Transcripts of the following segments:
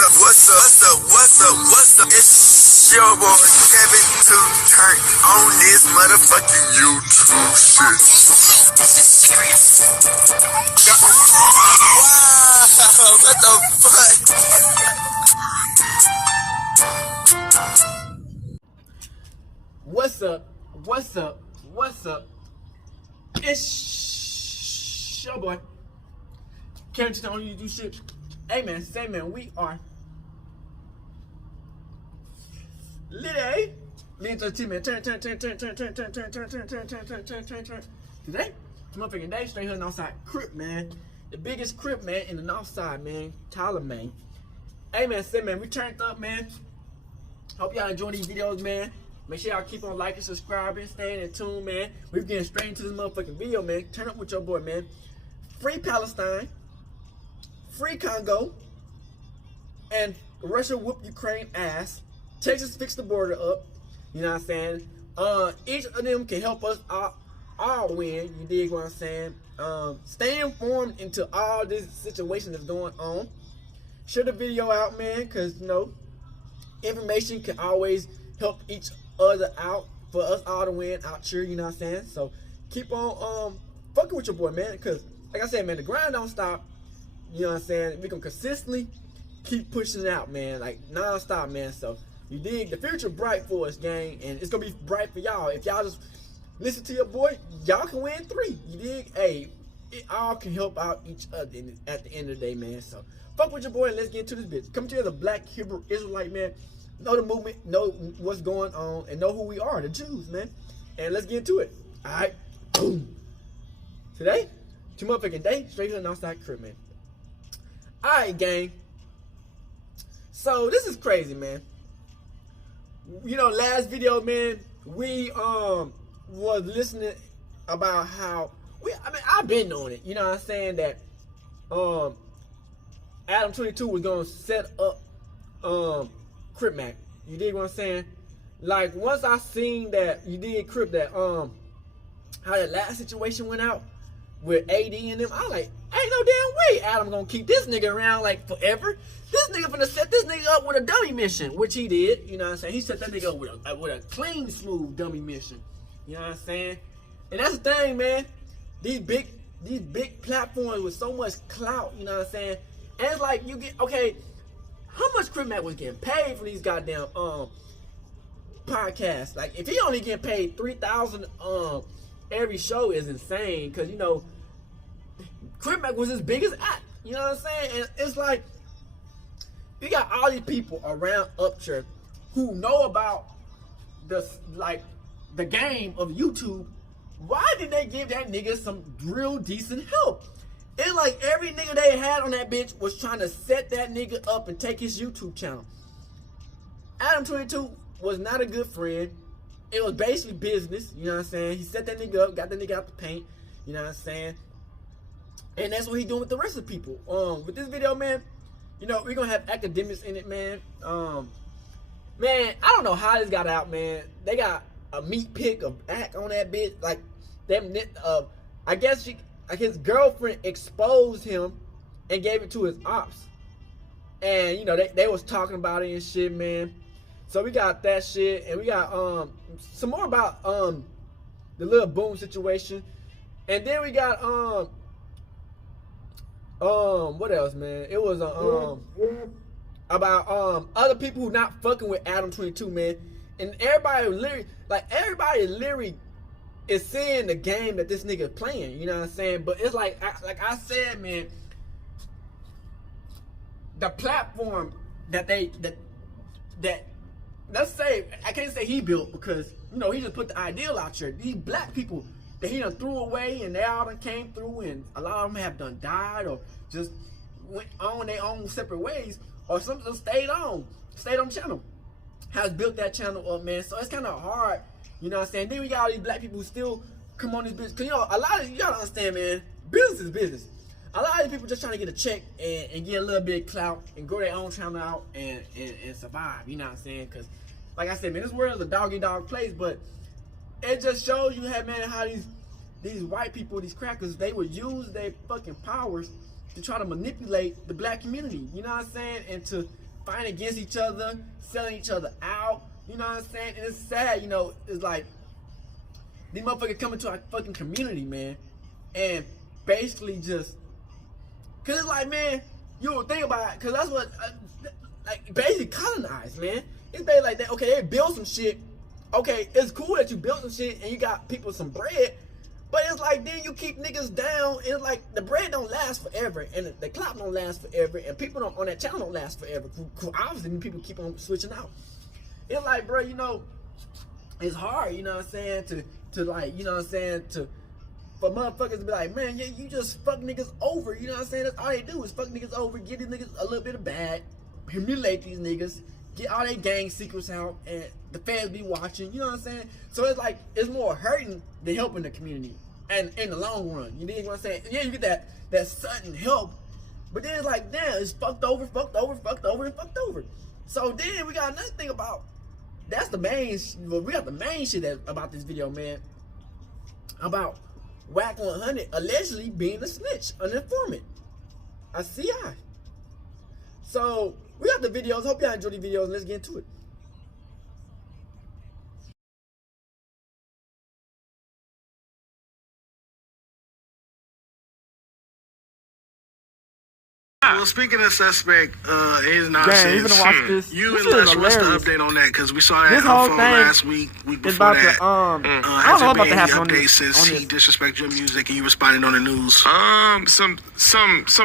What's up? It's your boy Kevin to turn on this motherfucking YouTube shit. This is serious. Wow, what the fuck? What's up? It's your boy Kevin to turn on YouTube shit. Hey man, say man, we are lit, eh? Lit to the team, man. Turn. Today, it's motherfucking day, straight here in the Northside Crip, man. The biggest Crip, man, in the Northside, man. Tyler, man. Hey, man, say, man, we turned up, man. Hope y'all enjoying these videos, man. Make sure y'all keep on liking, subscribing, staying in tune, man. We're getting straight into this motherfucking video, man. Turn up with your boy, man. Free Palestine. Free Congo. And Russia whoop Ukraine ass. Texas fix the border up. You know what I'm saying? Each of them can help us all win. You dig what I'm saying? Stay informed into all this situation that's going on. Share the video out, man, because, you know, information can always help each other out for us all to win out here, you know what I'm saying? So keep on fucking with your boy, man, because, like I said, man, the grind don't stop. You know what I'm saying? We can consistently keep pushing it out, man, like non-stop, man. So you dig? The future bright for us, gang, and it's gonna be bright for y'all. If y'all just listen to your boy, y'all can win 3. You dig? Hey, it all can help out each other at the end of the day, man. So fuck with your boy and let's get into this bitch. Come to you as a black Hebrew Israelite, man. Know the movement, know what's going on, and know who we are, the Jews, man. And let's get into it. Alright? Boom. Today, 2 motherfucking day, straight to the Northside Crib, man. Alright, gang. So this is crazy, man. You know, last video, man, we was listening about how I've been knowing it, you know what I'm saying, that ADAM22 was gonna set up Crip Mac. You dig what I'm saying? Like once I seen that you did Crip that how that last situation went out with AD and them, I was like, ain't no damn way Adam gonna keep this nigga around like forever. This nigga finna set this nigga up with a dummy mission, which he did. You know what I'm saying? He set that nigga up with a clean, smooth dummy mission. You know what I'm saying? And that's the thing, man. These big platforms with so much clout. You know what I'm saying? And it's like you get okay. How much Crip Mac was getting paid for these goddamn podcasts? Like if he only getting paid $3,000 every show is insane. Cause you know Crip Mac was his biggest act. You know what I'm saying? And it's like you got all these people around Upchurch who know about the game of YouTube. Why did they give that nigga some real decent help? It's like every nigga they had on that bitch was trying to set that nigga up and take his YouTube channel. ADAM22 was not a good friend. It was basically business, you know what I'm saying? He set that nigga up, got that nigga out the paint, you know what I'm saying? And that's what he doing with the rest of the people. With this video, man, you know, we're gonna have academics in it, man. Man, I don't know how this got out, man. They got a meat pic of Ack on that bitch. Like, them, I guess his girlfriend exposed him and gave it to his ops. And, you know, they was talking about it and shit, man. So we got that shit. And we got some more about the little boom situation. And then we got what else, man? It was about other people who not fucking with ADAM22, man. And everybody literally is seeing the game that this nigga playing, you know what I'm saying? But it's like I said, man, the platform that let's say, I can't say he built because, you know, he just put the ideal out there. These black people that he done threw away and they all done came through and a lot of them have done died or just went on their own separate ways or some of them stayed on the channel. Has built that channel up, man. So it's kind of hard, you know what I'm saying? Then we got all these black people who still come on this business. Cause you know, a lot of you gotta understand, man, business is business. A lot of these people just trying to get a check and get a little bit of clout and grow their own channel out and survive, you know what I'm saying? Cause like I said, man, this world is a dog-eat-dog place, but it just shows you, man, how these white people, these crackers, they would use their fucking powers to try to manipulate the black community, you know what I'm saying? And to fighting against each other, selling each other out. You know what I'm saying? And it's sad, you know, it's like these motherfuckers come into our fucking community, man, and basically just, cause it's like, man, you don't think about it, cause that's what, like, basically colonized, man. It's basically like that. Okay, they build some shit. Okay, it's cool that you built some shit and you got people some bread, but it's like then you keep niggas down. And it's like the bread don't last forever, and the clout don't last forever, and people don't on that channel don't last forever. Obviously, people keep on switching out. It's like, bro, you know, it's hard, you know what I'm saying, to like, you know what I'm saying, for motherfuckers to be like, man, yeah, you just fuck niggas over, you know what I'm saying? That's all they do is fuck niggas over, give these niggas a little bit of bag, humiliate these niggas, get all their gang secrets out, and the fans be watching, you know what I'm saying? So it's like, it's more hurting than helping the community, and in the long run, you dig what I'm saying? Yeah, you get that sudden help, but then it's like, damn, it's fucked over, and fucked over. So then we got another thing about, that's the main, well, we got the main shit about this video, man, about WACK100 allegedly being a snitch, an informant, a CI. So we got the videos. Hope y'all enjoy the videos. Let's get into it. Well, speaking of suspect, his Damn, nonsense. you gonna watch this? You This and is Lush, what's the hilarious. update on that? Because we saw that This whole unfold thing last week It's before about that. to, I don't know Has about there to been happen any on updates this. since On he this. disrespected your music and you responded on the news? Some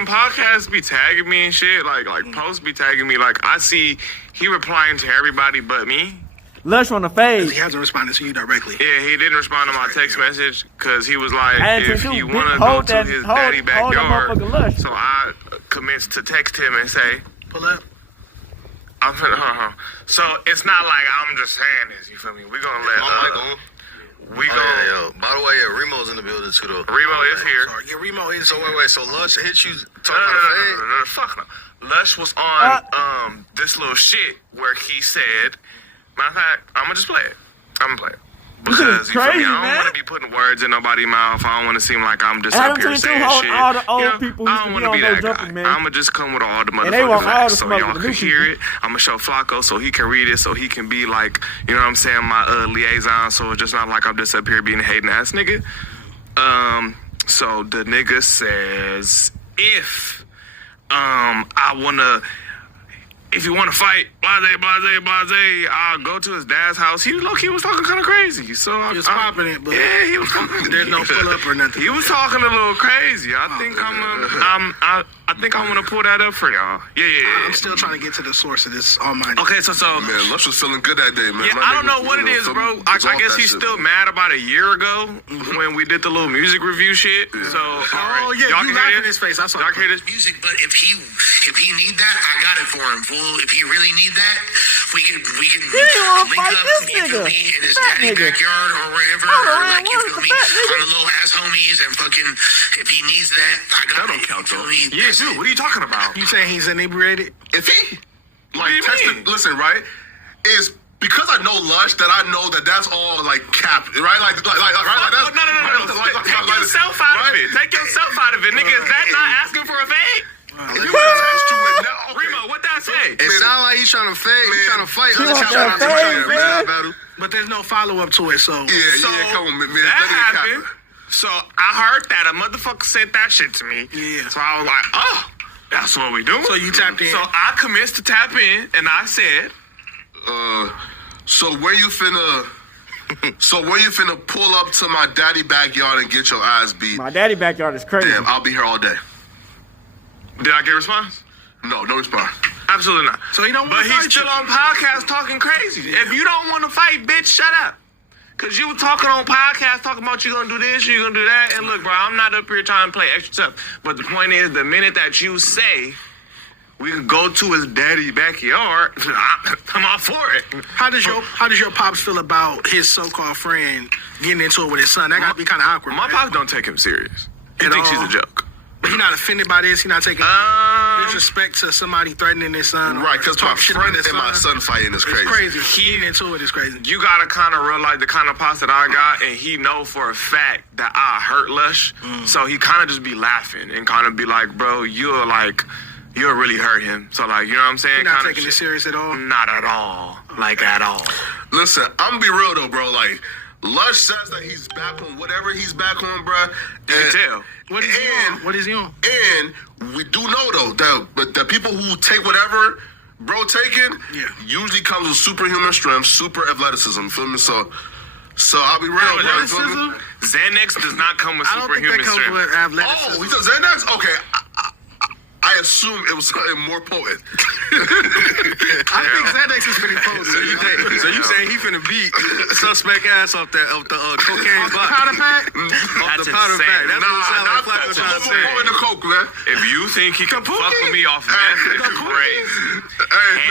podcasts be tagging me and shit, like posts be tagging me. Like I see he replying to everybody but me. Lush on the fade. He hasn't responded to you directly. Yeah, he didn't respond to my text message because he was like, ADAM22, if you big- want to go hold to that- his hold- daddy hold that backyard. motherfucker Lush. So I commenced to text him and say, Pull up. I'm finna, So it's not like I'm just saying this, you feel me? We're gonna let, My mic on. we gonna, By the way, Remo's in the building too, though. Remo is here. Sorry. Yeah, Remo is. So wait. So Lush hit you talking No, about the fade? no, fuck no. Lush was on this little shit where he said, matter of fact, I'm gonna just play it. I'm gonna play it. Because you feel crazy, me? I don't man. want to be putting words in nobody's mouth. I don't want to seem like I'm just up here ADAM22 saying hold shit. all the old You know, people who I used to don't be want to on be No that Jumping, guy. man. I'm gonna just come with all the And they want motherfucking all the facts so smoke y'all with the can new hear people. it. I'm gonna show Flacco so he can read it, so he can be like, you know what I'm saying, my liaison. So it's just not like I'm just up here being a hating ass nigga. So the nigga says, if you want to fight, blase, I'll go to his dad's house. He was talking kind of crazy. So He was popping it, but yeah, he was talking. there's no pull up or nothing. He was talking a little crazy. I think I think I'm gonna pull that up for y'all. Yeah. I'm still trying to get to the source of this almighty. Okay, so Man, Lush was feeling good that day, man. yeah, My I don't nigga, know what it is, bro. I guess he's still mad about a year ago when we did the little music review shit. So, Oh, yeah, y'all you can laughed hear in his face. I saw Y'all it. can hear this? music, but if he need that, I got it for him, fool. If he really need that, we can wanna link fight up, this you feel nigga. me, in his Fat daddy nigga. backyard or wherever, Hold on, or like, you what feel is me, the fat nigga? on the little ass homies and fucking, if he needs that, I got That it. don't count, You feel though. me? Yeah, dude, what are you talking about? You saying he's inebriated? If he, What do you tested, mean? listen, right? Is because I know Lush that I know that that's all like cap, right? Like, right? Like that's, No. Take yourself out of it. Take yourself out of it, nigga. Is that not asking for a fade? You attached to it now. Okay. Remo, what that say? It sounds like he's trying to fade. He's trying to fight. He wants that fade, man. Battle. But there's no follow up to it, so. Yeah, come on, man. Let That it cap happened. it. So I heard that a motherfucker said that shit to me. Yeah. So I was like, oh, that's what we doing. So you tapped in. So I commenced to tap in, and I said, So when you finna pull up to my daddy backyard and get your ass beat? My daddy backyard is crazy. Damn, I'll be here all day. did I get a response? No response. Absolutely not. So he don't But wanna he's fight still you. on podcast talking crazy. If you don't want to fight, bitch, shut up. Cause you were talking on podcast, talking about you gonna do this, you gonna do that, and look, bro, I'm not up here trying to play extra stuff. But the point is, the minute that you say we can go to his daddy backyard, I'm all for it. How does your pops feel about his so-called friend getting into it with his son? That gotta be kind of awkward. My right? pops don't take him serious. He At thinks all? he's a joke. But he not offended by this. He not taking disrespect to somebody threatening his son. Right, because my talk shit about friend his and my son fighting is It's crazy. crazy. He getting into it is crazy. You gotta kind of realize the kind of pops that I got, and he know for a fact that I hurt Lush, so he kind of just be laughing and kind of be like, bro, you're like, you'll really hurt him. So, like, you know what I'm saying? You're not Kinda taking it shit. serious at all? Not at all. Like, at all. Listen, I'm gonna be real though, bro. Like, Lush says that he's back on whatever he's back on, bro. You can tell. What is he on? What is he on? And we do know though that but the people who take whatever bro taking usually comes with superhuman strength, super athleticism. Feel me? So I'll be real, bro. Athleticism? Xanax does not come with I don't think that superhuman comes strength. with athleticism. Oh, he said Xanax? Okay. I assume it was something more potent. I think Xanax is pretty potent. So you saying he finna beat suspect ass off the cocaine box? Powder pack? Off That's the powder insane. pack. That's what it sounds like Flacco That's trying to more say. potent than coke, man. If you think he can fuck with me off meth, it's crazy.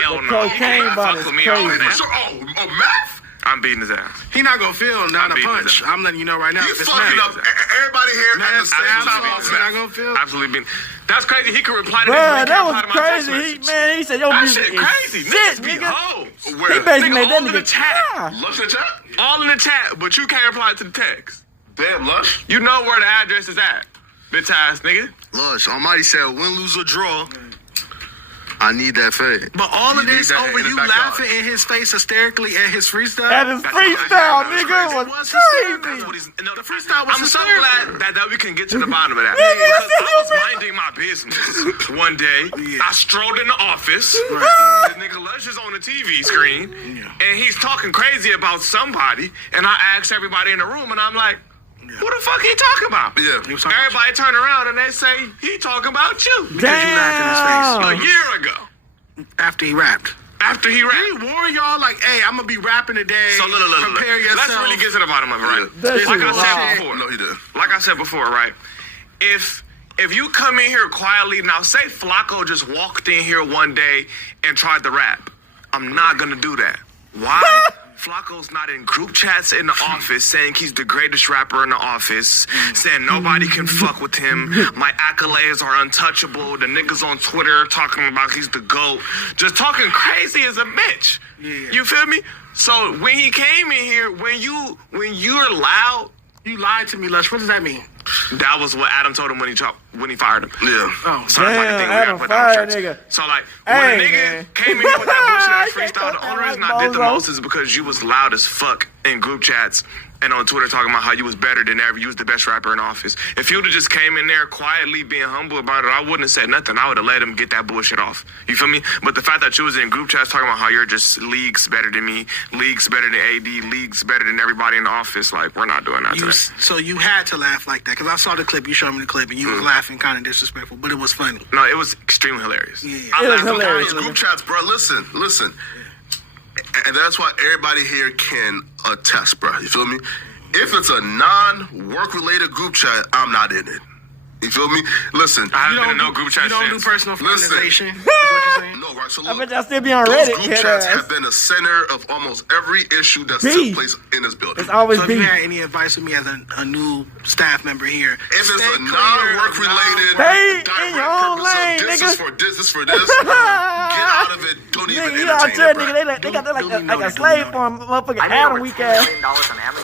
Hell no. cocaine He bot fuck is with me off crazy. meth. So, oh, math? I'm beating his ass. He not gonna feel not a beating punch. his ass. I'm letting you know right now. He If it's fucking mad. up everybody here at the same Absolutely. time. He not gonna feel. Absolutely beating. That's crazy. He could reply to Bruh, this. that Reply was to my text crazy. message. He said, yo, That music shit is crazy. shit, Niggas be nigga. hoes. He Where? basically Nigga, made that all in the nigga chat. cry. Lush in the chat? All in the chat, but you can't reply to the text. Damn, Lush. You know where the address is at, bitch ass nigga. Lush, Almighty said, win, lose, or draw, I need that fade. But all of You need this that over in the you backyard. laughing in his face hysterically at his freestyle. That is freestyle, nigga. It was crazy. The freestyle was I'm so hysterical. glad that we can get to the bottom of that. Nigga, Because you I was said- minding my business one day. I strolled in the office. This nigga Lush is on the TV screen. And he's talking crazy about somebody. And I asked everybody in the room, and I'm like, who the fuck he talking about? Yeah. He was talking about Everybody turn around and they say, he talking about you. Damn. A year ago. after he rapped. After he Did rapped. he warn y'all like, hey, I'm gonna be rapping today. So look. Prepare yourself. Let's really get to the bottom of it, right? That shit Like I was said wild. before. No, he did. Like I said before, right? If you come in here quietly, now say Flacco just walked in here one day and tried to rap. I'm not gonna do that. Why? Flacco's not in group chats in the office saying he's the greatest rapper in the office, saying nobody can fuck with him. My accolades are untouchable. The niggas on Twitter talking about he's the GOAT. Just talking crazy as a bitch. Yeah. You feel me? So when he came in here, when you're loud, You lied to me, Lush. What does that mean? that was what Adam told him when he fired him. Yeah. Oh, So that's like the Damn, thing we gotta Adam put down fired shirts. nigga. So like Hey, when a nigga man. came in here with that bullshit ass I can't freestyle, the talk only reason like I did the bozo. most is because you was loud as fuck in group chats and on Twitter talking about how you was better than ever, you was the best rapper in office. If you would have just came in there quietly being humble about it, I wouldn't have said nothing. I would have let him get that bullshit off. You feel me? But the fact that you was in group chats talking about how you're just leagues better than me, leagues better than AD, leagues better than everybody in the office, like we're not doing that today. So you had to laugh like that because I saw the clip. You showed me the clip and you was laughing kind of disrespectful, but it was funny. No, it was extremely hilarious. Yeah. I It was laughed hilarious. These group chats, bro. Listen. And that's why everybody here can attest, bro. You feel me? If it's a non-work related group chat, I'm not in it. You feel me? Listen. I haven't been in no group chat You don't since. do personal Listen. friendization. Is what you're saying? No, right. So I look, bet y'all still be on those Reddit. group head chats ass. have been the center of almost every issue that's Beef. took place in this building. It's always So if you beef. had any advice for me as a new staff member here, If it's stay a clear non-work of related, Stay direct in your own purpose lane, of this nigga. is for this, this for this, get out of it. Don't even Nigga, you out entertain there, it, bro. nigga. They got that like Duly a noted, slave duly farm, motherfucking I made Adam over weak $10 ass. million on Amazon.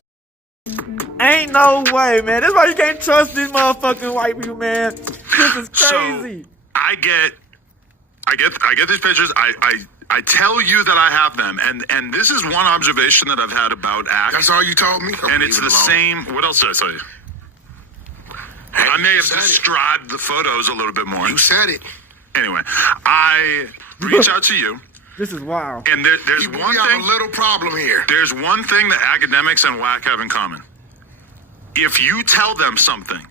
Ain't no way, man. That's why you can't trust these motherfucking white people, man. This is crazy. So I get these pictures. I tell you that I have them, and this is one observation that I've had about ACT. That's all you told me? And it's the same. What else did I tell you? I may have said it. described the photos a little bit more. You said it. Anyway, I reach out to you, This is wild. and there's We one have thing. a little problem here. There's one thing that academics and WACK have in common. If you tell them something,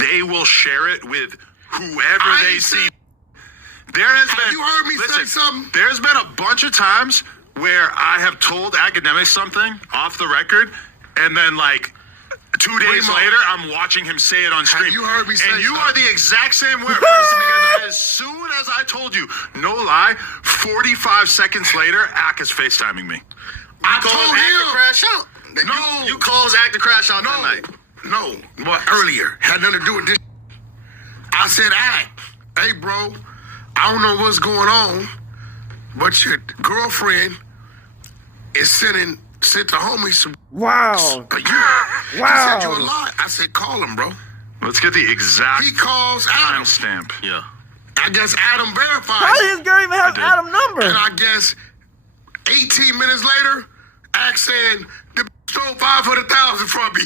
they will share it with whoever I they ain't see. said- There has Have been. you heard me say something? There's been a bunch of times where I have told academics something off the record, and then like 2 days Remo. later, I'm watching him say it on screen. you heard me say And you something? are the exact same person because as soon as I told you, no lie, 45 seconds later, Ack is FaceTiming me. I Calls told Ack to him. crash out. No. You calls Ack to crash out that night. No. Well, earlier. Had nothing to do with this. I said, hey, bro, I don't know what's going on, but your girlfriend is sent the homies some Wow. a year. Wow. He said, you a lie. I said, call him, bro. Let's get the exact He calls Adam. timestamp. Yeah. I guess Adam verified. How did this girl even have Adam's number? And I guess 18 minutes later, Axe said, the stole 500,000 from me.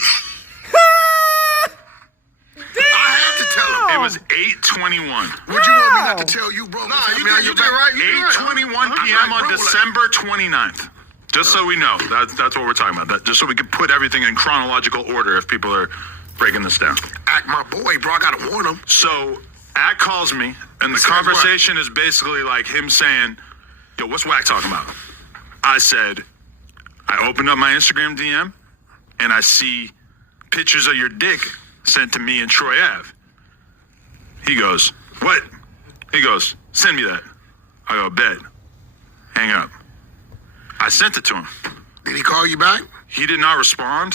I have to tell him. It was 8:21. What you want me not to tell you, bro? Nah, you did right. 8:21 p.m. on December 29th. Just so we know, that's what we're talking about. Just so we can put everything in chronological order if people are breaking this down. Act my boy, bro. I gotta warn him. So, Ack calls me, and the Says conversation is basically like him saying, yo, what's Wack talking about? I said, I opened up my Instagram DM, and I see pictures of your dick sent to me and Troy Ave. He goes, what? He goes, send me that. I go, bet. Hang up. I sent it to him. Did he call you back? He did not respond.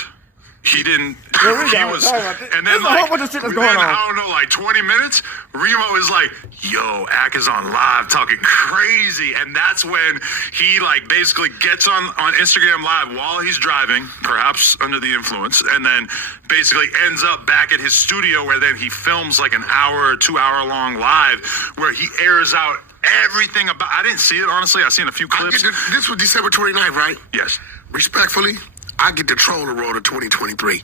He didn't. Yeah, we he got was, it. Sorry about that. and There's then a whole like, bunch of shit that's then, going on. I don't know, like 20 minutes, Remo is like, yo, Ack is on live talking crazy. And that's when he like basically gets on Instagram live while he's driving, perhaps under the influence, and then basically ends up back at his studio where then he films like an hour or 2 hour long live where he airs out everything about. I didn't see it, honestly. I've seen a few clips. This was December 29th, right? Yes. Respectfully, I get the Troll Award of 2023.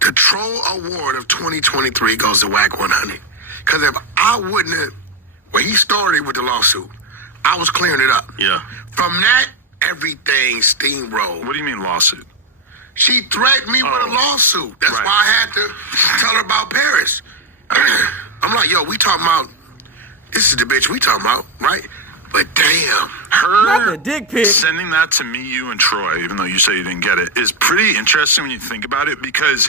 The Troll Award of 2023 goes to WACK100. Because if I wouldn't have, when he started with the lawsuit, I was clearing it up. Yeah. From that, everything steamrolled. What do you mean lawsuit? She threatened me with a lawsuit. That's Right. why I had to tell her about Paris. I'm like, yo, we talking about, this is the bitch we talking about, right? But damn. Not Her the dick pic. sending that to me, you, and Troy, even though you say you didn't get it, is pretty interesting when you think about it, because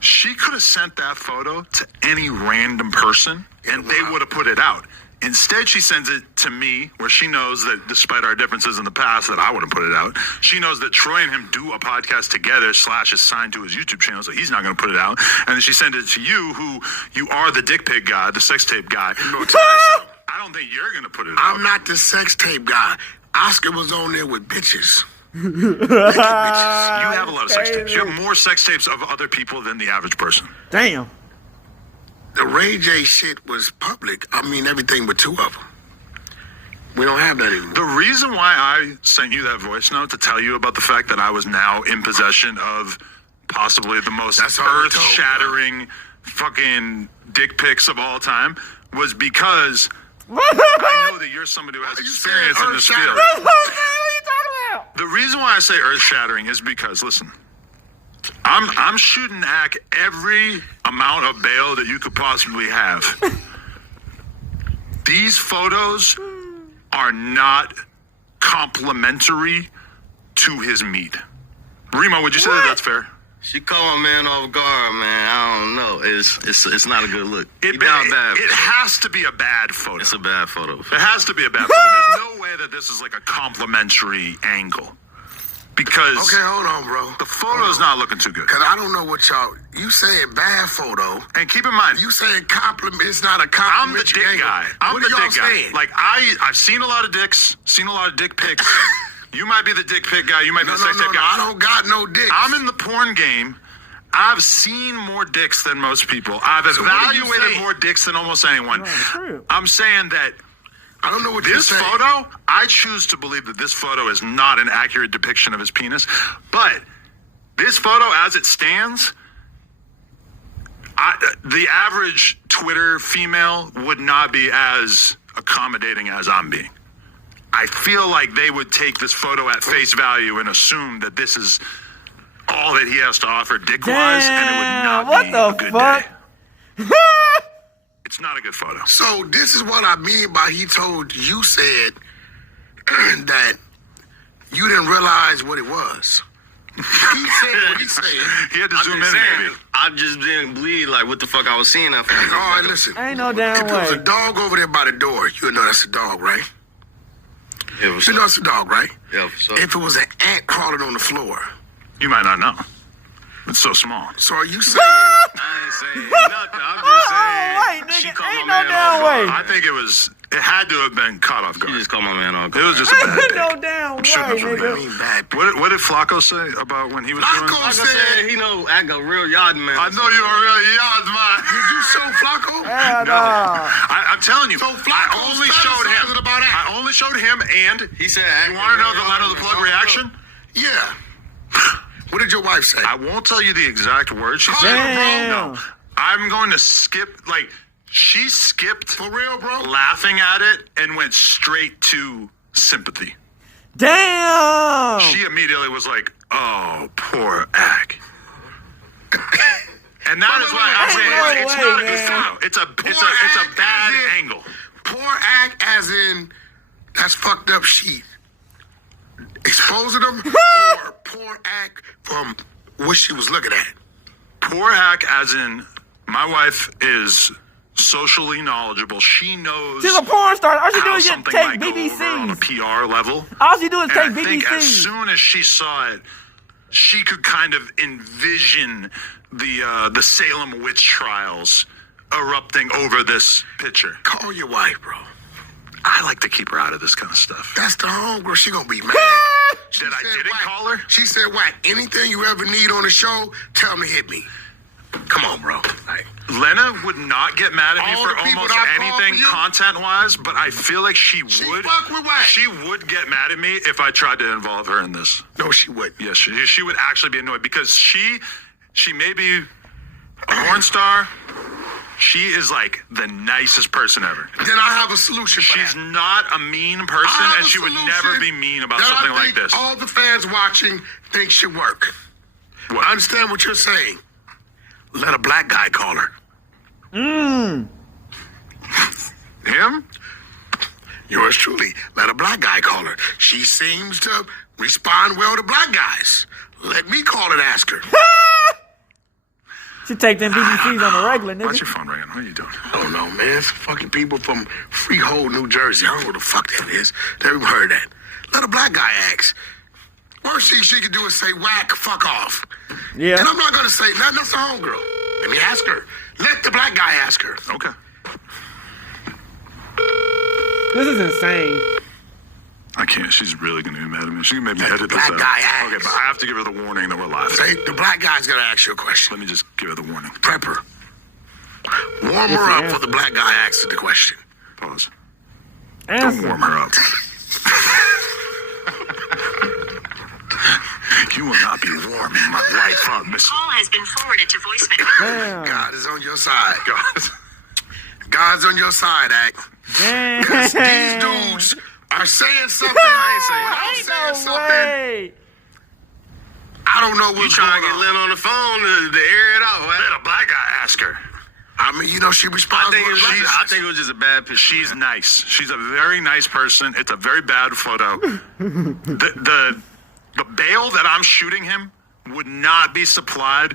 she could have sent that photo to any random person and they would have put it out. Instead, she sends it to me, where she knows that despite our differences in the past that I wouldn't put it out. She knows that Troy and him do a podcast together / is signed to his YouTube channel, so he's not going to put it out. And then she sent it to you, who you are the dick pic guy, the sex tape guy. I don't think you're going to put it out. I'm not the sex tape guy. Oscar was on there with bitches. You have a lot of sex tapes. You have more sex tapes of other people than the average person. Damn. The Ray J shit was public. I mean, everything but two of them. We don't have that anymore. The reason why I sent you that voice note to tell you about the fact that I was now in possession of possibly the most That's all we're told, earth-shattering fucking dick pics of all time was because I know that you're somebody who has experience in this field. What are you talking about? The reason why I say earth-shattering is because, listen, I'm shooting Ack every amount of bail that you could possibly have. These photos are not complimentary to his meat. Remo, would you say that that's fair? She caught my man off guard, man. I don't know. It's not a good look. It has to be a bad photo. It's a bad photo. It has to be a bad photo. There's no way that this is like a complimentary angle. Because Okay, hold on, bro. the photo's not looking too good. Because I don't know what y'all... You saying bad photo. And keep in mind, You saying compliment. It's not a I'm compliment. the dick guy. I'm what the are y'all dick guy. saying? Like, I've seen a lot of dicks, seen a lot of dick pics. You might be the dick pic guy. You might be no, the sex tape no, guy. I don't got no dick. I'm in the porn game. I've seen more dicks than most people. I've So what are you evaluated saying? more dicks than almost anyone. true. I'm saying that I don't know what you're this saying. photo, I choose to believe that this photo is not an accurate depiction of his penis. But this photo, as it stands, the average Twitter female would not be as accommodating as I'm being. I feel like they would take this photo at face value and assume that this is all that he has to offer dick-wise, and it would not what be the a good fuck? day. It's not a good photo. So this is what I mean by he told you said that you didn't realize what it was. He said what he said. He had to zoom in, maybe. I just didn't believe like what the fuck I was seeing that for. All right, listen. Ain't no damn If there was way. a dog over there by the door, you would know that's a dog, right? Yeah, for You know sure. it's a dog, right? Yeah, for sure. If it was an ant crawling on the floor. You might not know. It's so small. So are you saying... I ain't saying nothing. I'm just saying. Wait, she nigga, caught ain't my no man off damn way. I think it was It had to have been caught off guard. You just called my man off It guard. was just a bad day. No damn way, nigga. What did Flacco say about when he was doing? Flacco said he know act a real yard man. I know you were really young, man. Did you show Flacco? Hell No, no. I'm telling you. So Flacco I only showed him. about that. I only showed him, and He said, you want to know the line of the plug reaction? Yeah. What did your wife say? I won't tell you the exact words she said. Damn. No, I'm going to skip. Like she skipped For real, bro? laughing at it and went straight to sympathy. Damn. She immediately was like, "Oh, poor Ack." And that is why I'm saying it's not a good photo. It's a bad angle. Poor act as in, that's fucked up shit. Exposing them or poor act from what she was looking at? Poor Ack as in my wife is socially knowledgeable. She knows She's a porn star. All she do how is just something take might go over on a BDCs. PR level. All she do is And take I think as BDCs. soon as she saw it, she could kind of envision the Salem witch trials erupting over this picture. Call your wife, bro. I like to keep her out of this kind of stuff. That's the homegirl. She gonna be mad. She That I said, didn't "Wack." call her? She said, "Wack, anything you ever need on the show, tell me, hit me." Come on, bro. Like, Lena would not get mad at me All for the people almost that I called anything for you? content-wise, but I feel like she would. fuck with Wack. She would get mad at me if I tried to involve her in this. no, she wouldn't. Yes, she would actually be annoyed because she may be a porn star. She is like the nicest person ever. Then I have a solution for She's that. not a mean I person, have and a she would solution never be mean about that something I like think this. all the fans watching think should work. What? I understand what you're saying. Let a black guy call her. Him? Yours truly. Let a black guy call her. She seems to respond well to black guys. Let me call and ask her. She take them BDCs on the regular, What's nigga. your phone ringing? What are you doing? I don't know, man. Some fucking people from Freehold, New Jersey. I don't know what the fuck that is. Never heard that. Let a black guy ask. Worst thing she could do is say, "Whack, fuck off." Yeah. And I'm not gonna say nothing. That's a homegirl. Let me ask her. Let the black guy ask her. Okay. This is insane. I can't. She's really going to be mad at me. She's going to make me Let edit the this black out. guy ask. Okay, but I have to give her the warning that we're live. Say, the black guy's gonna ask you a question. Let me just give her the warning. Prep her. Warm her up for the black guy asking the question. Pause. Don't Answer. warm her up. You will not be warming my life up, Miss. Call has been forwarded to voicemail. Damn. God is on your side. God. God's on your side, Act. Damn. These dudes are saying something. I ain't saying Ain't no way. I don't know You what's trying going to get on. Lynn on the phone to air it out. Let a black guy ask her. I mean, you know, she responds. I think it was just a bad picture. She's nice. She's a very nice person. It's a very bad photo. The bail that I'm shooting him would not be supplied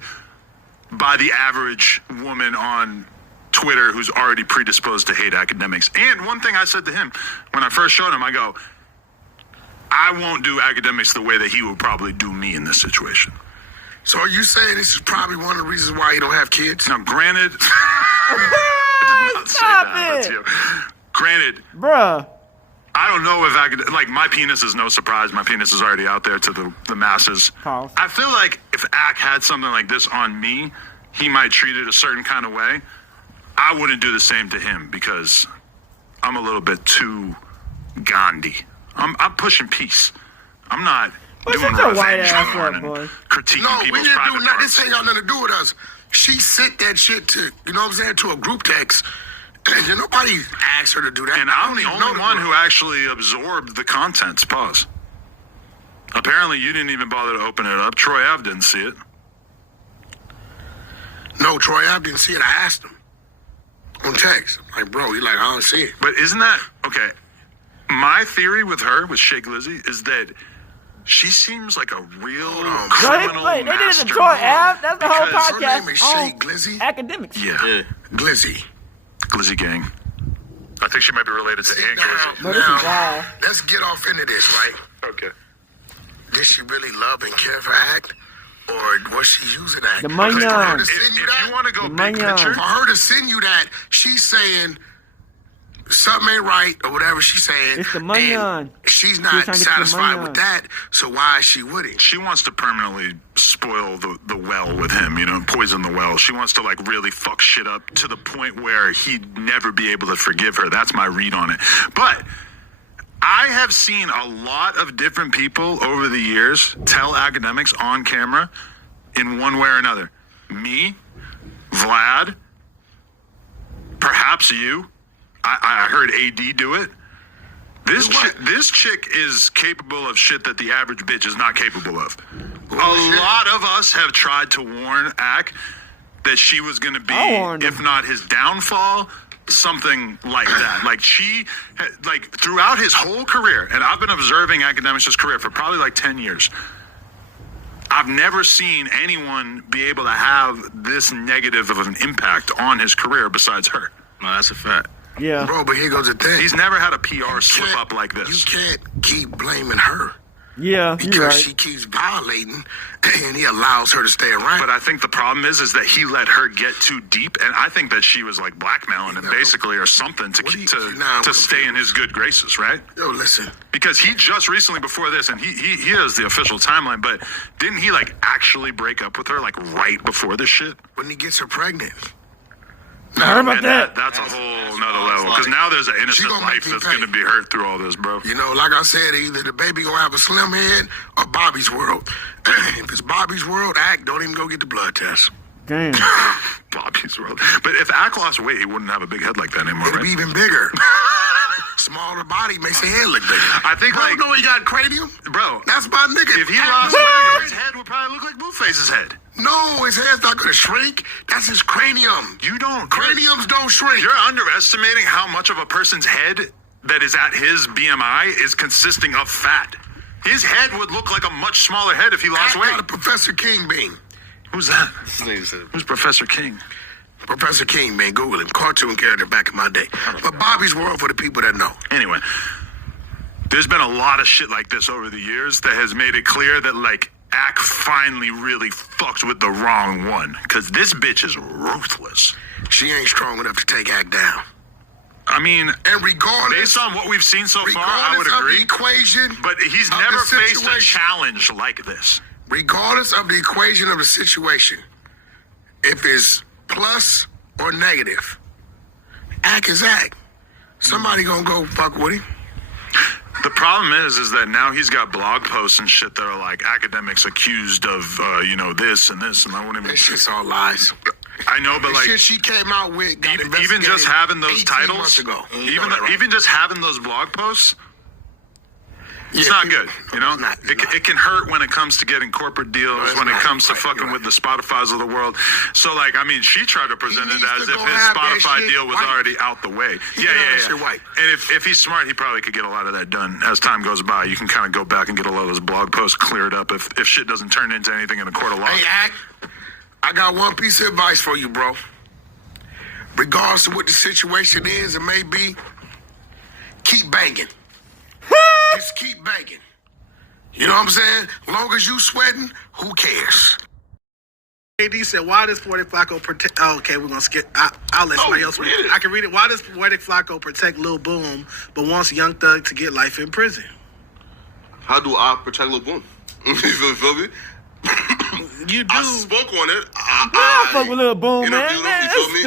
by the average woman on Twitter who's already predisposed to hate academics. And one thing I said to him when I first showed him, I go, I won't do academics the way that he would probably do me in this situation. So are you saying this is probably one of the reasons why you don't have kids? Now, granted, I did not say Stop that, it. that's you. Granted, Bruh. I don't know if like my penis is no surprise. My penis is already out there to the masses. Pause. I feel like if Ack had something like this on me, he might treat it a certain kind of way. I wouldn't do the same to him because I'm a little bit too Gandhi. I'm pushing peace. I'm not Well, doing shut your white revenge ass porn up, and boy. critiquing No, we people's didn't private do nothing. parts. This ain't got nothing to do with us. She sent that shit to, you know what I'm saying, to a group text. And nobody asked her to do that. And I'm the I don't even only know one the who actually absorbed the contents. Pause. Apparently, you didn't even bother to open it up. Troy Ave didn't see it. No, Troy, I didn't see it. I asked him on text. I'm like, bro, he's like, I don't see it. But isn't that okay? My theory with her, with Shea Glizzy, is that she seems like a real on. criminal They did it to mastermind. Troy Ave. That's the whole Because her name is podcast Shea on Glizzy? academics. Yeah, Glizzy. Glizzy gang. I think she might be related to Aunt Glizzy. But this is wild. Let's get off into this, right? Okay. Did she really love and care for Act? Or was she using Act? The money Because for her on. to If send you you that, want to go The big money on. picture, for her to send you that, she's saying something ain't right or whatever she said. It's the money and on. She's She not was trying to get the satisfied money with on. that, so why is she with him? She wants to permanently spoil the well with him, you know, poison the well. She wants to like really fuck shit up to the point where he'd never be able to forgive her. That's my read on it. But I have seen a lot of different people over the years tell academics on camera in one way or another. Me, Vlad, perhaps you. I heard AD do it. This chick is capable of shit that the average bitch is not capable of. A lot of us have tried to warn Ack that she was going to be, if not his downfall, something like that. Like throughout his whole career, and I've been observing Academics' career for probably like 10 years, I've never seen anyone be able to have this negative of an impact on his career besides her. No, that's a fact. Yeah. Bro, but here goes the thing. He's never had a PR slip up like this. You can't keep blaming her. Yeah, because you're right. she keeps violating, and he allows her to stay around. But I think the problem is that he let her get too deep, and I think that she was like blackmailing him basically or something to stay in his good graces, right? Yo, listen. Because he just recently before this, and he has the official timeline, but didn't he like actually break up with her like right before this shit? When he gets her pregnant. I heard about that. That's a whole nother level. Because now there's an innocent life that's going to be hurt through all this, bro. You know, like I said, either the baby gonna have a slim head or Bobby's World. If it's Bobby's World, Ack, don't even go get the blood test. Damn. Bobby's World. But if Ack lost weight, he wouldn't have a big head like that anymore, It'd right? be even bigger. Smaller body makes the head look bigger. I think, bro, like... know he got cranium? Bro. That's my nigga. If he lost weight, his head would probably look like Blueface's head. No, his head's not gonna shrink. That's his cranium. You don't... Craniums don't shrink. You're underestimating how much of a person's head that is at his BMI is consisting of fat. His head would look like a much smaller head if he lost weight. Got a Professor King bean. Who's that? Who's Professor King? Professor King, man, Google him. Cartoon character back in my day. But Bobby's World for the people that know. Anyway, there's been a lot of shit like this over the years that has made it clear that, like, Ack finally really fucked with the wrong one. Because this bitch is ruthless. She ain't strong enough to take Ack down. I mean, and regardless, based on what we've seen so far, I would agree. Of the equation, but he's never faced a challenge like this. Regardless of the equation of the situation, if it's plus or negative, Ack is Ack. Somebody gonna go fuck with him. The problem is that now he's got blog posts and shit that are like academics accused of, this and this, and I won't even. That shit's all lies. I know, but the like shit she came out with, even just having those titles, ago. even just having those blog posts, it's not good. You know, it can hurt when it comes to getting corporate deals, when it comes to fucking with the Spotifys of the world. So like, I mean, she tried to present it as if his Spotify deal was already out the way. Yeah. And if he's smart, he probably could get a lot of that done as time goes by. You can kind of go back and get a lot of those blog posts cleared up if shit doesn't turn into anything in a court of law. Hey, Ack, I got one piece of advice for you, bro. Regardless of what the situation is, it may be, keep banging. Just keep banging. You know what I'm saying? Long as you sweating, who cares? AD said, why does Poetic Flacco protect... Oh, okay, we're going to skip. I'll let somebody else read it. I can read it. Why does Poetic Flacco protect Lil Boom but wants Young Thug to get life in prison? How do I protect Lil Boom? You feel me? You do. I spoke on it. I fuck with Lil Boom, man.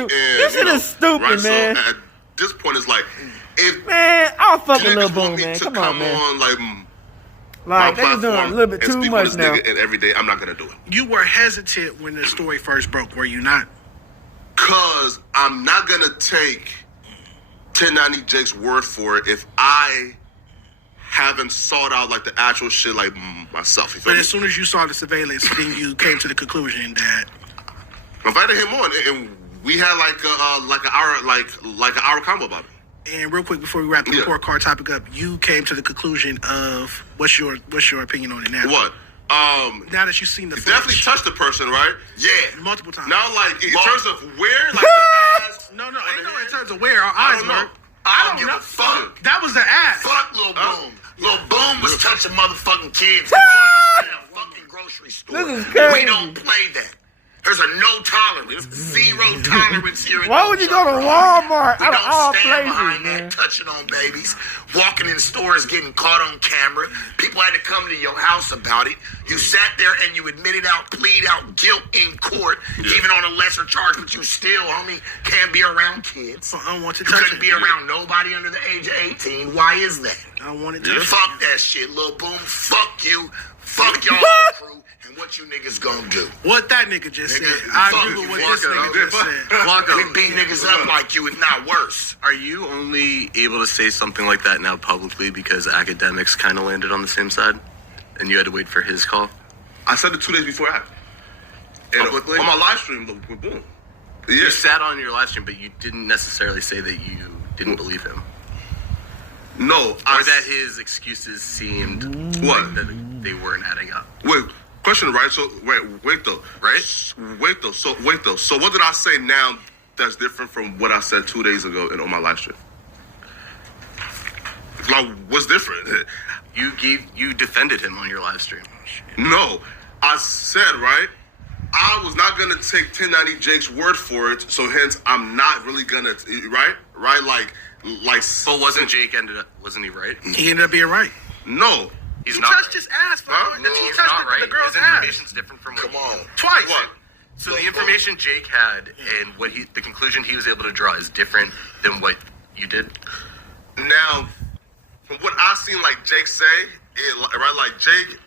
This shit is stupid, right? man. So at this point, it's like, if I'll fuck with Lil Boom, man. Come on, man. Like, they're doing a little bit too much now. And every day, I'm not gonna do it. You were hesitant when the story first broke, were you not? Cause I'm not gonna take 1090 Jake's word for it if I haven't sought out like the actual shit like myself. But as soon as you saw the surveillance, then you came to the conclusion that I invited him on, and we had like an hour combo about it. And real quick before we wrap the report card topic up, you came to the conclusion of what's your opinion on it now? What? Now that you've seen the footage. Definitely touched the person, right? Yeah, multiple times. Now, like in terms of where, like the ass. No, ain't no in terms of where our eyes were. I don't give a fuck. That was the ass. Fuck Lil Boom. Lil Boom was touching motherfucking kids. Fucking grocery store. This is crazy. We don't play that. There's a no tolerance, zero tolerance here. Why would you go to Walmart We out of don't all stand places, behind man? that, touching on babies, walking in stores, getting caught on camera. People had to come to your house about it. You sat there and you admitted out, plead out guilt in court, even on a lesser charge, but you still, homie, can't be around kids. I don't want to You touch couldn't it. be around nobody under the age of 18. Why is that? I don't want to touch it. Fuck that shit, Lil Boom. Fuck you. Fuck y'all whole crew. And what you niggas gonna do? What that nigga just Nigga, said. I fuck agree with you, what this Flocko. nigga just said. We beat niggas up like you, if not worse. Are you only able to say something like that now publicly because academics kind of landed on the same side, and you had to wait for his call? I said it 2 days before that. And Publicly? on my live stream, with Boom. You sat on your live stream, but you didn't necessarily say that you didn't believe him. No, Or that his excuses seemed like that they weren't adding up. Wait, question, right? So wait though, right? Wait though. So what did I say now that's different from what I said 2 days ago on my live stream? Like, what's different? You defended him on your live stream. No, I said, right, I was not gonna take 1090 Jake's word for it, so hence I'm not really gonna, right, like. But wasn't he right? He ended up being right. No. He's He not touched right. his ass, Huh? He He's touched not right. the girl's His ass. information's different from what Come on. Twice. What? So the information Jake had and the conclusion he was able to draw is different than what you did? Now, from what I seen, like Jake say, right, like Jake,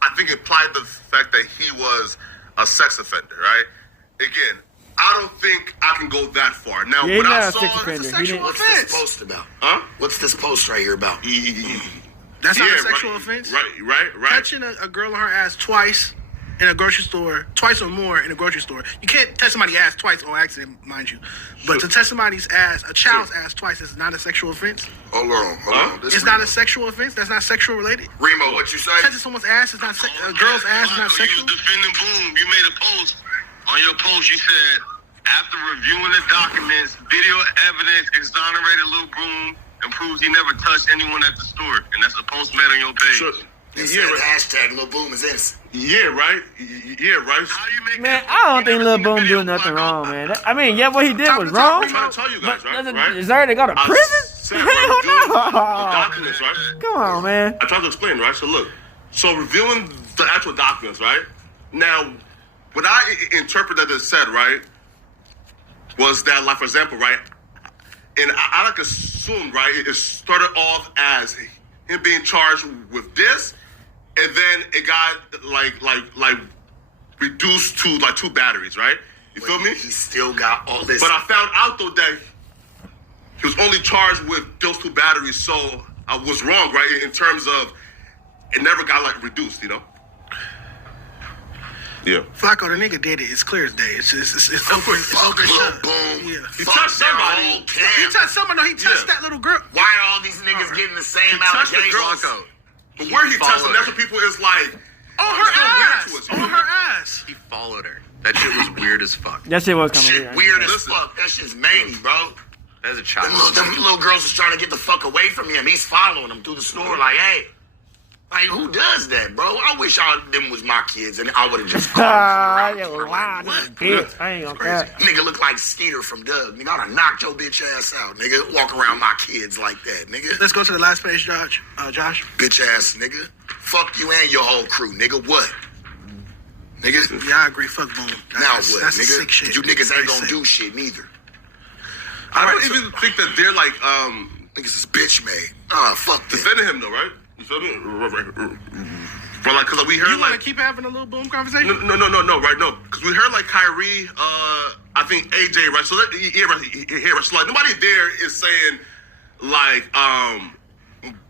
I think implied the fact that he was a sex offender, right? Again, I don't think I can go that far. Now, Yeah, what he's I not a saw, sex it's offender. a He sexual didn't- What's offense. this post about? Huh? What's this post right here about? That's not a Yeah, sexual right, offense. Right. Touching a girl on her ass twice in a grocery store, twice or more in a grocery store. You can't touch somebody's ass twice on accident, mind you. But to touch somebody's ass, a child's ass twice, is not a sexual offense. Hold on. This It's not a sexual offense. That's not sexual related. Remo, what you say? Touching someone's ass is not a girl's ass is not sexual. You was defending Boom. You made a post. On your post, you said, after reviewing the documents, video evidence exonerated Lil Boom and proves he never touched anyone at the store. And that's a post made on your page. Sure. They Yeah, said right. hashtag Lil Boom is innocent. Yeah, right. Yeah, right. How do you make Man, that? I don't You think never Lil seen the Boom video, doing nothing Flocko? wrong, man. I mean, yeah, what he did Top was of the top, wrong. I'm trying to tell you guys, But right? does Right? it deserve to go to I prison? said, Hell reviewing the no. documents, right? Come on, man. I tried to explain, right? So look, reviewing the actual documents, right? Now, what I interpret that it said, right, was that, like, for example, right, and I like assume, right, it started off as him being charged with this, and then it got like reduced to like 2 batteries, right? You feel me? He still got all this. But I found out though that he was only charged with those 2 batteries, so I was wrong, right? In terms of it never got like reduced, you know? Yeah. Flocko, the nigga did it. It's clear as day. It's open. It's Fuck open Lil shut. Boom. Yeah. He Fuck touched their somebody. whole He camp. touched someone. No, he touched Yeah. that little girl. Why are all these niggas getting the same touched the allegations? girl. But where he touched them, that's what people is like. On it's her so weird ass. to us. On her ass. He followed her. That shit was weird as fuck. That shit was coming Shit weird. weird as Listen. fuck. That shit's many, bro. As a child. Them little girls was trying to get the fuck away from him. He's following them through the store like, hey. Like, who does that, bro? I wish all them was my kids and I would have just Ah, called yeah, them well, around. wow, Like, this is what? bitch. I ain't gonna Crazy. cut. Nigga look like Skeeter from Doug. Nigga, I'd have knocked your bitch ass out, nigga. Walk around my kids like that, nigga. Let's go to the last page, Josh. Josh. Bitch ass nigga. Fuck you and your whole crew, nigga. What? Nigga? Yeah, I agree. Fuck Boom. Now That's what, That's nigga? sick shit. You niggas ain't gonna Sick. do shit neither. I don't Alright, so- even think that they're like Niggas is bitch made. Ah, fuck that. defending him though, right? You feel me? But like, cause we heard You want to like keep having a little Boom conversation? no, right? No, because we heard like Kyrie, I think AJ, right? So that, right. So like nobody there is saying like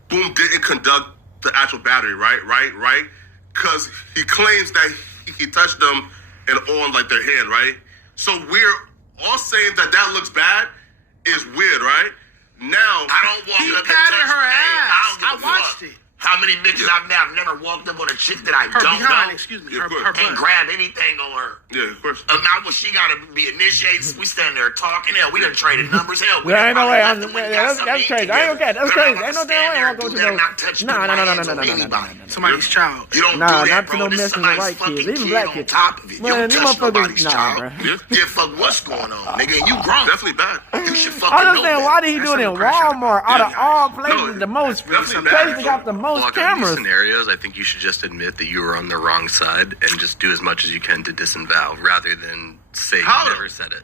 Boom didn't conduct the actual battery, right? Because he claims that he touched them and on like their hand, right? So we're all saying that looks bad is weird, right? Now I don't walk He up and patted touch her hey, ass. I don't I give a watched fuck it. how how many bitches I've never walked up on a chick that I don't know. Excuse me. Yeah, Her And grab anything on her. Yeah, of course. Not when she gotta be initiated. We stand there talking. Hell, we done traded numbers. Hell, we Ain't no way. done probably left them That's eat crazy. I ain't together. okay. That's But I'm crazy. not Ain't no gonna damn way stand there I'm and gonna do go that to and not touch no. my hands on anybody. Somebody's child. You don't Nah, do that, not to bro. no This messing with somebody's white kids. fucking Even kid black on kids. top of it. You Man, don't these touch motherfuckers- nobody's nah, child. bro. Yeah, fuck, what's going on, nigga? You grown. Definitely bad. You should I fucking don't know understand that. why did he do it in Walmart? Out of all places, No, the most definitely places bad. got the most Block on these cameras. scenarios, I think you should just admit that you were on the wrong side and just do as much as you can to disavow rather than say How? you never said it.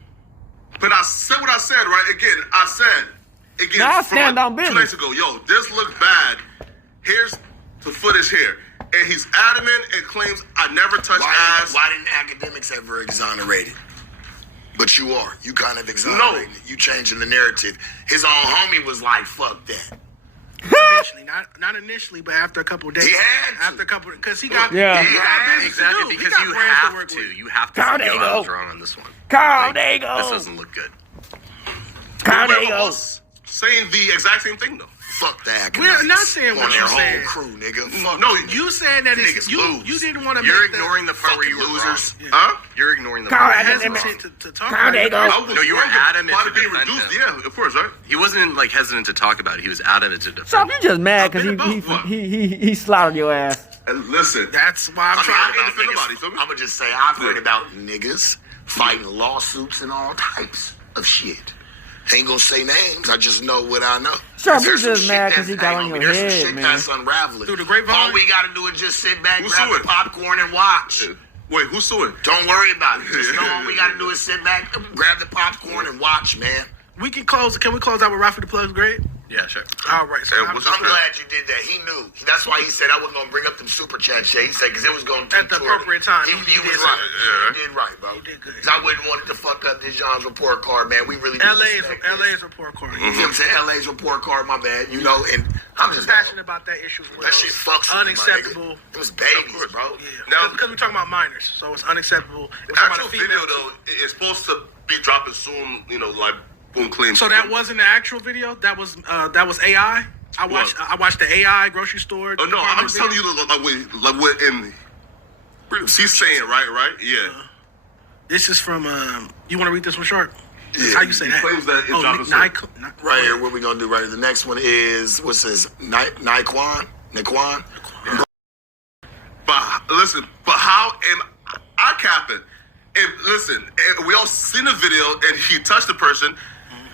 But I said what I said, right? Again, Now I from stand like on 2 business. nights ago, yo, this looked bad. Here's the footage here. And he's adamant and claims I never touched ass. Why didn't academics ever exonerate it? But you are. You kind of exonerating it. You changing the narrative. His own homie was like, fuck that. Eventually, not initially, but after a couple of days. He had to. After a couple, because he got Yeah. he got business Exactly, to do. because he got you brands to have work to. with. You have to Carl, figure there out you I go. was wrong on this one. Carl, Like, there you This go. doesn't look good. Carl, there We're you go. all saying the exact same thing, though. Fuck the academics. We're not saying on what their you whole said. crew, nigga. Fuck No, them. You saying that it's Niggas you. lose. You didn't want to You're make ignoring the part where you were losers. wrong. Huh? You're ignoring the Carl, part. I where you didn't- were hesitant wrong. to talk Carl, about there you it. go. I was No, you were wrong, but adamant why to did being defend reduced? him. Yeah, of course, right? He wasn't like hesitant to talk about it. He was adamant to defend. So you just mad because I've been about- he slaughtered your ass. And listen, That's why I'm I trying. can't defend nobody, feel me? I'm gonna just say I've heard about niggas fighting lawsuits and all types of shit. Ain't gonna say names. I just know what I know. Sure, There's you some just shit mad that's- 'cause he got hang on me, your there's some head, shit man. that's unraveling. Through the grapevine? All we gotta do is just sit back, Who's grab the suing? popcorn, and watch. Wait, who's suing? Don't worry about it. Just know all we gotta do is sit back, grab the popcorn, and watch, man. We can close. Can we close out with Rafi the Plug's grade? Yeah, sure. All right. So Hey, I'm- what's I'm glad you did that. He knew. That's why he said I wasn't gonna bring up them super chat shit. He said because it was gonna At the appropriate time. You You was did right. yeah. You did right, bro. You did good. 'Cause I wouldn't want it to fuck up this John's report card, man. We really do respect this. LA's report card. You know what I'm saying? LA's report card, my bad. You know, and I'm just Passionate about that issue as well. That shit fucks with me, my unacceptable. nigga. It was babies, bro. Yeah. Now- Because we're talking about minors, so it's unacceptable. The We're talking actual about a female video, too. though, is supposed to be dropping soon, like, boom, clean. So that wasn't the actual video. That was AI. I watched the AI grocery store. Oh, no, I'm just telling you, like what in... She's saying, right? Yeah. This is from. You want to read this one, Sharp? Yeah. How you say He that? claims that it's oh, dropping Right here, what we gonna do right here. The next one is, what's this? Naquan? But listen, but how am I capping? And listen, and we all seen the video and he touched the person.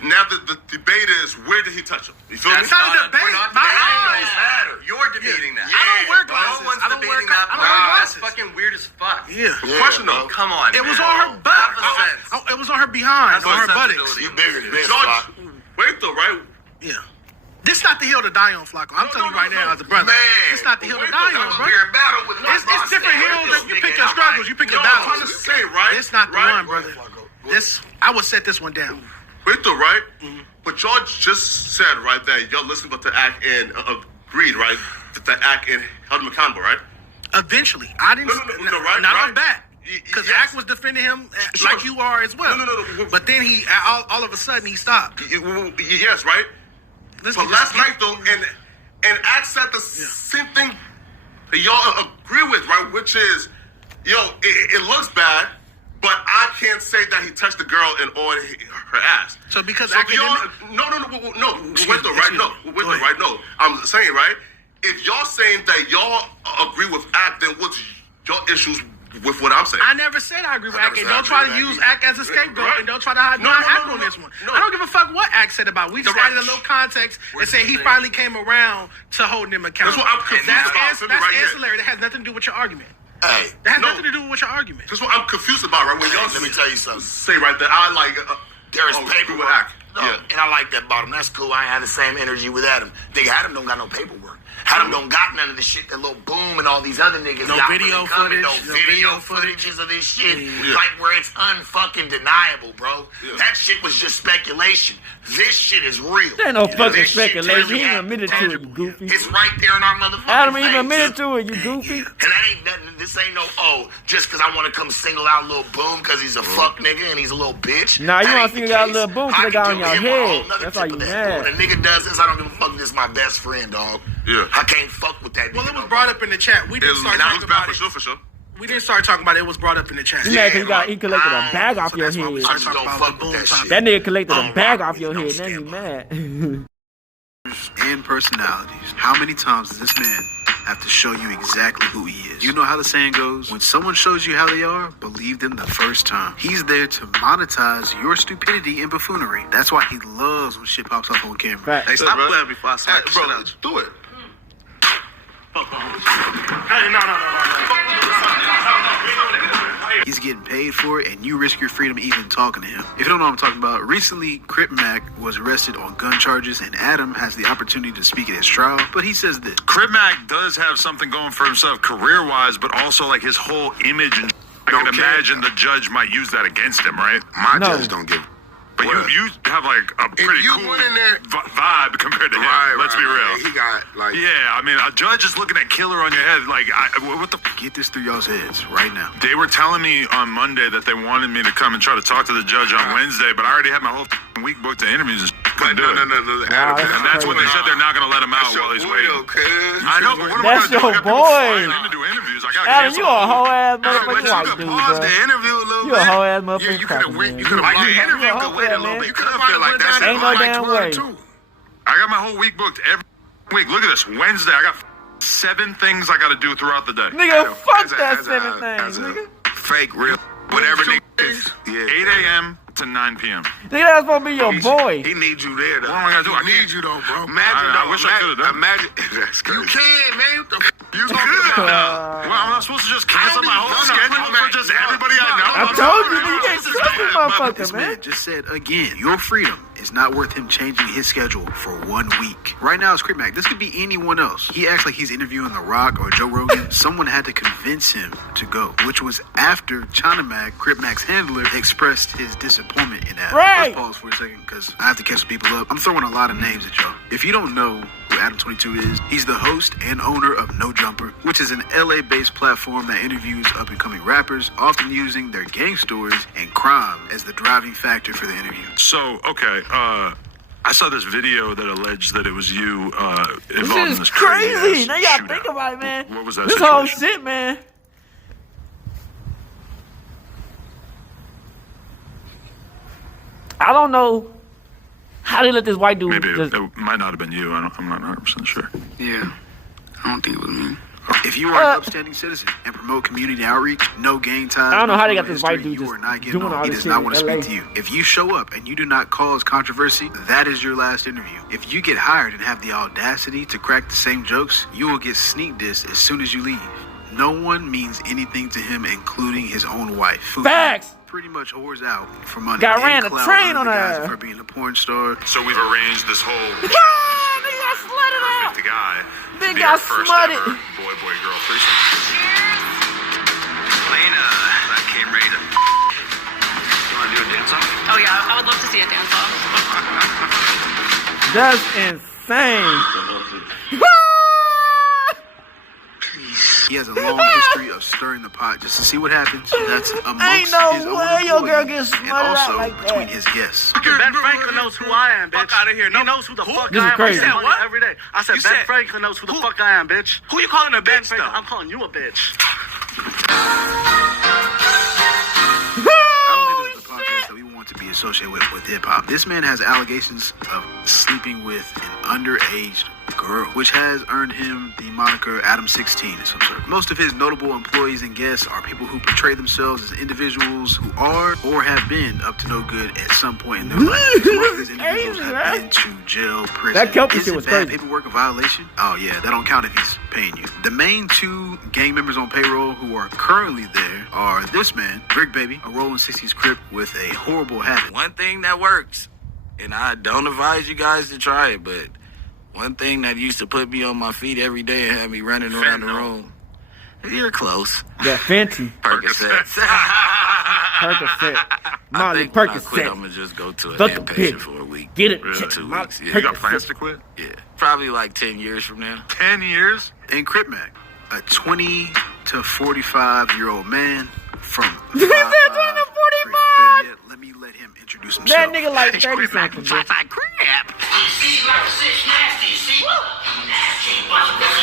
Now the debate is, where did he touch him? You feel me? That's not a debate. We're not My debating eyes. matter. You're debating that. I don't wear No glasses. one's I don't wear debating that. I don't wear That's glasses. fucking weird as fuck. Yeah. Question though. Come on, It man. was on her butt. Have a sense. It was on her behind, Have on her some buttocks. sensibility. You bigger than this, George, Flock. wait though, right? Yeah. This not the hill to die on, Flacco. I'm telling you right now, as a brother. Man. It's not the hill to Wait, die I'm on, up bro. here in battle with my It's boss. different Wait, hills. this You nigga, pick your I'm struggles. like, You pick your No, I'm trying battles. to say, right? It's not the right? one, brother. This, I would set this one down. Wait though, right? But y'all just said, right, that y'all listened about the act and agreed, right? That the act and held him accountable, right? Eventually, I didn't. No, right, not right. on bat. Because Yes. Ack was defending him Sure. like you are as well. No. But then he, all of a sudden, he stopped. Yes, right? Let's But get last this- night though, and Act said the same thing that y'all agree with, right? Which is, it looks bad, but I can't say that he touched the girl and on her ass. So because So if academic- no. Excuse Wait though, me, right? excuse No, me. wait Go though, ahead. right? No, I'm saying, right? If y'all saying that y'all agree with Act, then what's your issues with what I'm saying? I never said I agree with I Ack, never and said I don't try agree to with use Ack Ack as a scapegoat, Right. and don't try to hide No, Ack no, on no, this one. no. I don't give a fuck what Ack said about it. We just Right. added a little context and said he thing. finally came around to holding him accountable. That's what I'm confused That's about, feel me, That's right here. ancillary. That has nothing to do with your argument. Hey, That has No. nothing to do with your argument. That's what I'm confused about, right? When y'all let me tell you something. say right there, I like There's agree paperwork. with Act. No, Yeah. and I like that bottom. That's cool. I ain't had the same energy with Adam. Nigga, Adam don't got no paperwork. Adam don't got none of the shit that Lil Boom and all these other niggas No got video really coming. footage, No no video video footage. footages of this shit. Yeah. Like where it's unfucking deniable, bro. Yeah. That shit was just speculation. This shit is real. There ain't no This fucking shit speculation. really He even happened. admitted to it, you goofy. It's right there in our motherfucking Adam face. even admitted to it, you goofy. And that ain't nothing. This ain't no, just because I want to come single out Lil Boom because he's a fuck nigga and he's a little bitch. Nah, you That wanna ain't the single out case. Lil Boom 'cause I they can got on do your him a head. whole nother That's why tip you of that. mad. When a nigga does this, I don't give a fuck. This is my best friend, dog. Yeah. I can't fuck with that. Well, nigga it was brought up in the chat. We didn't start talking about it. For sure. We didn't start talking about it. It was brought up in the chat. Yeah, because he collected a bag off your head. We started talking about the boom topic. That nigga collected a bag off your head. Now you mad. And personalities. How many times does this man have to show you exactly who he is? You know how the saying goes, when someone shows you how they are, believe them the first time. He's there to monetize your stupidity and buffoonery. That's why he loves when shit pops up on camera. Right. Hey, stop playing before I smack the shit out you. Do it. Hey, no. He's getting paid for it, and you risk your freedom even talking to him. If you don't know what I'm talking about, recently, Crip Mac was arrested on gun charges, and Adam has the opportunity to speak at his trial, but he says this. Crip Mac does have something going for himself career-wise, but also like his whole image. And I can imagine the judge might use that against him, right? My judge don't give. But you have like a pretty cool went in there, vibe compared to him. Let's be real. He got like. Yeah, I mean, a judge is looking at killer on your head. Like, what the? Get this through y'all's heads right now. They were telling me on Monday that they wanted me to come and try to talk to the judge on Wednesday, but I already had my whole week booked to interviews and couldn't do it. No. And that's when they said they're not going to let him out while he's waiting. I know, but what am I That's going to do? your boy. I to do interviews. I got Adam, you a whole ass motherfucking white dude, Pause bro. the interview a little You bit. a whole ass motherfucking You could have went. You could have cracker, the man. interview You a could wait a whole little man. bit. You could have felt like that's Ain't no damn way. I got my whole week booked every week. Look at this. Wednesday, I got 7 things I got to do throughout the day. Nigga, fuck that 7 things, nigga. Fake, real, whatever nigga. 8 a.m. to 9 p.m. Nigga, that's supposed to be your boy. He needs you there, though. What am I going to do? I He needs you, though, bro. Imagine, I wish I could have done it. Imagine. That's crazy. You can, man. What the You could. Well, I'm not supposed to just cancel my whole schedule for just everybody I know. I told you, you can't trust this motherfucker, This man. man just said again, your freedom is not worth him changing his schedule for 1 week. Right now, it's Crip Mac. This could be anyone else. He acts like he's interviewing The Rock or Joe Rogan. Someone had to convince him to go, which was after China Mac, Crip Mac's handler, expressed his disappointment in that. Right. Let's pause for a second because I have to catch people up. I'm throwing a lot of names at y'all. If you don't know who ADAM22 is, he's the host and owner of No Jumper, which is an LA-based platform that interviews up-and-coming rappers, often using their gang stories and crime as the driving factor for the interview. So, okay, I saw this video that alleged that it was you involved This in is this crazy. Now you gotta shootout. think about it, man. What was that This situation? whole shit, man. I don't know how they let this white dude Maybe just... it might not have been you. I'm not 100% sure. Yeah. I don't think it was me. If you are an upstanding citizen and promote community outreach, no gang ties, I don't know how they no got this history, white dude you just are not getting doing on. all He this does shit not in want to LA. speak to you. If you show up and you do not cause controversy, that is your last interview. If you get hired and have the audacity to crack the same jokes, you will get sneak dissed as soon as you leave. No one means anything to him, including his own wife. Who Facts. pretty much whores out for money. Got and ran a clout train under on the her guise of ass. her being a porn star. So we've arranged this whole Nigga got slutted out. perfect guy. Nigga be got our first smutted. ever boy-girl threesome. Lena, I came ready to. You want to do a dance off? Oh yeah, I would love to see a dance off. That's insane. He has a long history of stirring the pot just to see what happens. That's amongst Ain't no his own way your girl employees gets and smutted out also like between that. his guests. Ben Franklin knows who I am, bitch. Fuck out of here. He knows who the fuck This I is am. crazy. I say What? every day. I said You Ben said- Franklin knows who the fuck I am, bitch. Who you calling a Ben bitch, Franklin, though? I'm calling you a bitch. I don't think this is the podcast that we want to be associated with hip-hop. This man has allegations of sleeping with an underage girl, which has earned him the moniker ADAM22 of some sort. Most of his notable employees and guests are people who portray themselves as individuals who are or have been up to no good at some point in their life. Some of these individuals Crazy, have man. been to jail, prison. That Kelpie Isn't shit was bad crazy. paperwork a violation? Oh yeah, that don't count if he's paying you. The main 2 gang members on payroll who are currently there are this man, Brick Baby, a rolling 60s Crip with a horrible habit. One thing that works, and I don't advise you guys to try it, but one thing that used to put me on my feet every day and have me running around the room. You're close. That Fenty. Percocet. Percocet. I Molly think when I quit, Percocet. I'm going to just go to an Fuck the inpatient pig. for a week. Get it. Really? 2 Molly weeks. Yeah. You got plans to quit? Yeah. Probably like 10 years from now. 10 years? And Crip Mac, a 20 to 45-year-old man from He said 20 to 45. Let me let him introduce That himself. nigga like 30 something, bro. Crap. See, like six nasty, see? Nasty motherfucker.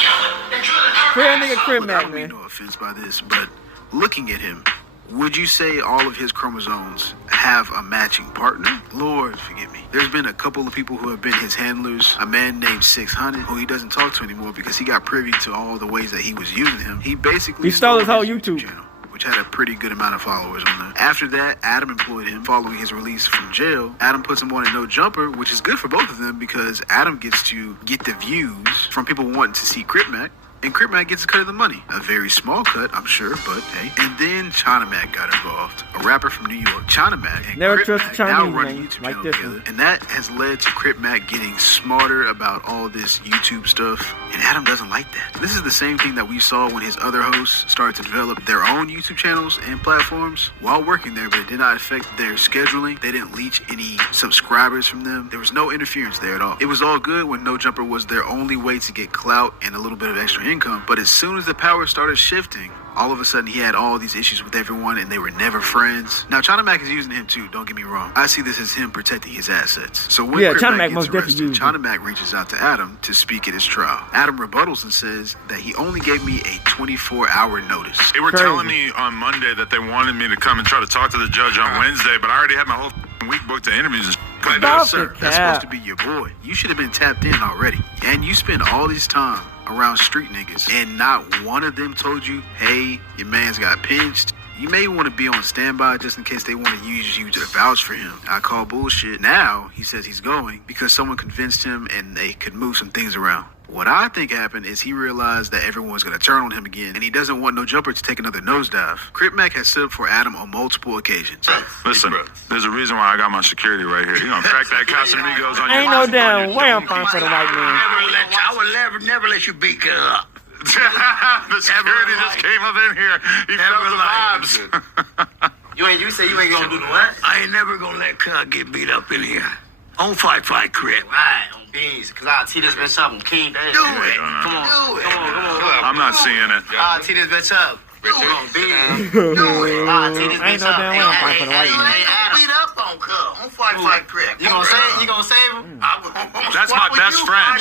Real nigga Crip I Mac, don't mean man. no offense by this, but looking at him, would you say all of his chromosomes have a matching partner? Lord, forgive me. There's been a couple of people who have been his handlers. A man named 600, who he doesn't talk to anymore because he got privy to all the ways that he was using him. He basically He stole his whole YouTube channel, which had a pretty good amount of followers on there. After that, Adam employed him following his release from jail. Adam puts him on a no jumper, which is good for both of them because Adam gets to get the views from people wanting to see Crip Mac. And Crip Mac gets a cut of the money. A very small cut, I'm sure, but hey. And then China Mac got involved. A rapper from New York. China Mac and Never Crip trust Mac Chinese, now run a man. YouTube Like channel this together. one. And that has led to Crip Mac getting smarter about all this YouTube stuff. And Adam doesn't like that. This is the same thing that we saw when his other hosts started to develop their own YouTube channels and platforms while working there, but it did not affect their scheduling. They didn't leech any subscribers from them. There was no interference there at all. It was all good when No Jumper was their only way to get clout and a little bit of extra income. But as soon as the power started shifting, all of a sudden he had all these issues with everyone and they were never friends. Now China Mac is using him too, don't get me wrong. I see this as him protecting his assets. So when Crip China Mac Mac most gets definitely arrested, used him. China Mac reaches out to Adam to speak at his trial. Adam rebuttals and says that he only gave me a 24-hour notice. They were Crazy. telling me on Monday that they wanted me to come and try to talk to the judge on Wednesday, but I already had my whole week booked to interviews and couldn't do it. Stop Sir, it, that's Cap. supposed to be your boy. You should have been tapped in already. And you spend all this time around street niggas and not one of them told you, hey, your man's got pinched. You may want to be on standby just in case they want to use you to vouch for him. I call bullshit. Now he says he's going because someone convinced him and they could move some things around. What I think happened is he realized that everyone's going to turn on him again, and he doesn't want No Jumper to take another nosedive. Crip Mac has stood up for Adam on multiple occasions. Listen, there's a reason why I got my security right here. You're going to crack that Casamigos on your Ain't no damn way I'm falling for the white man. I would never let you beat her up. The security just came up in here. He felt the vibes. You say you ain't gonna do the what? I ain't never gonna let Cub get beat up in here. On Fight Crip. Right, on beans. Cause I'll tee this bitch up on King Day. Do it. Come on. Do it. I'm not seeing it. I'll tee this bitch up. Do on it. beans. Do it. I'll tee this Ain't bitch no up. damn way I'm fighting for the white man. Beat up on Cub. On Fight Crip. You gonna save him? That's my best friend.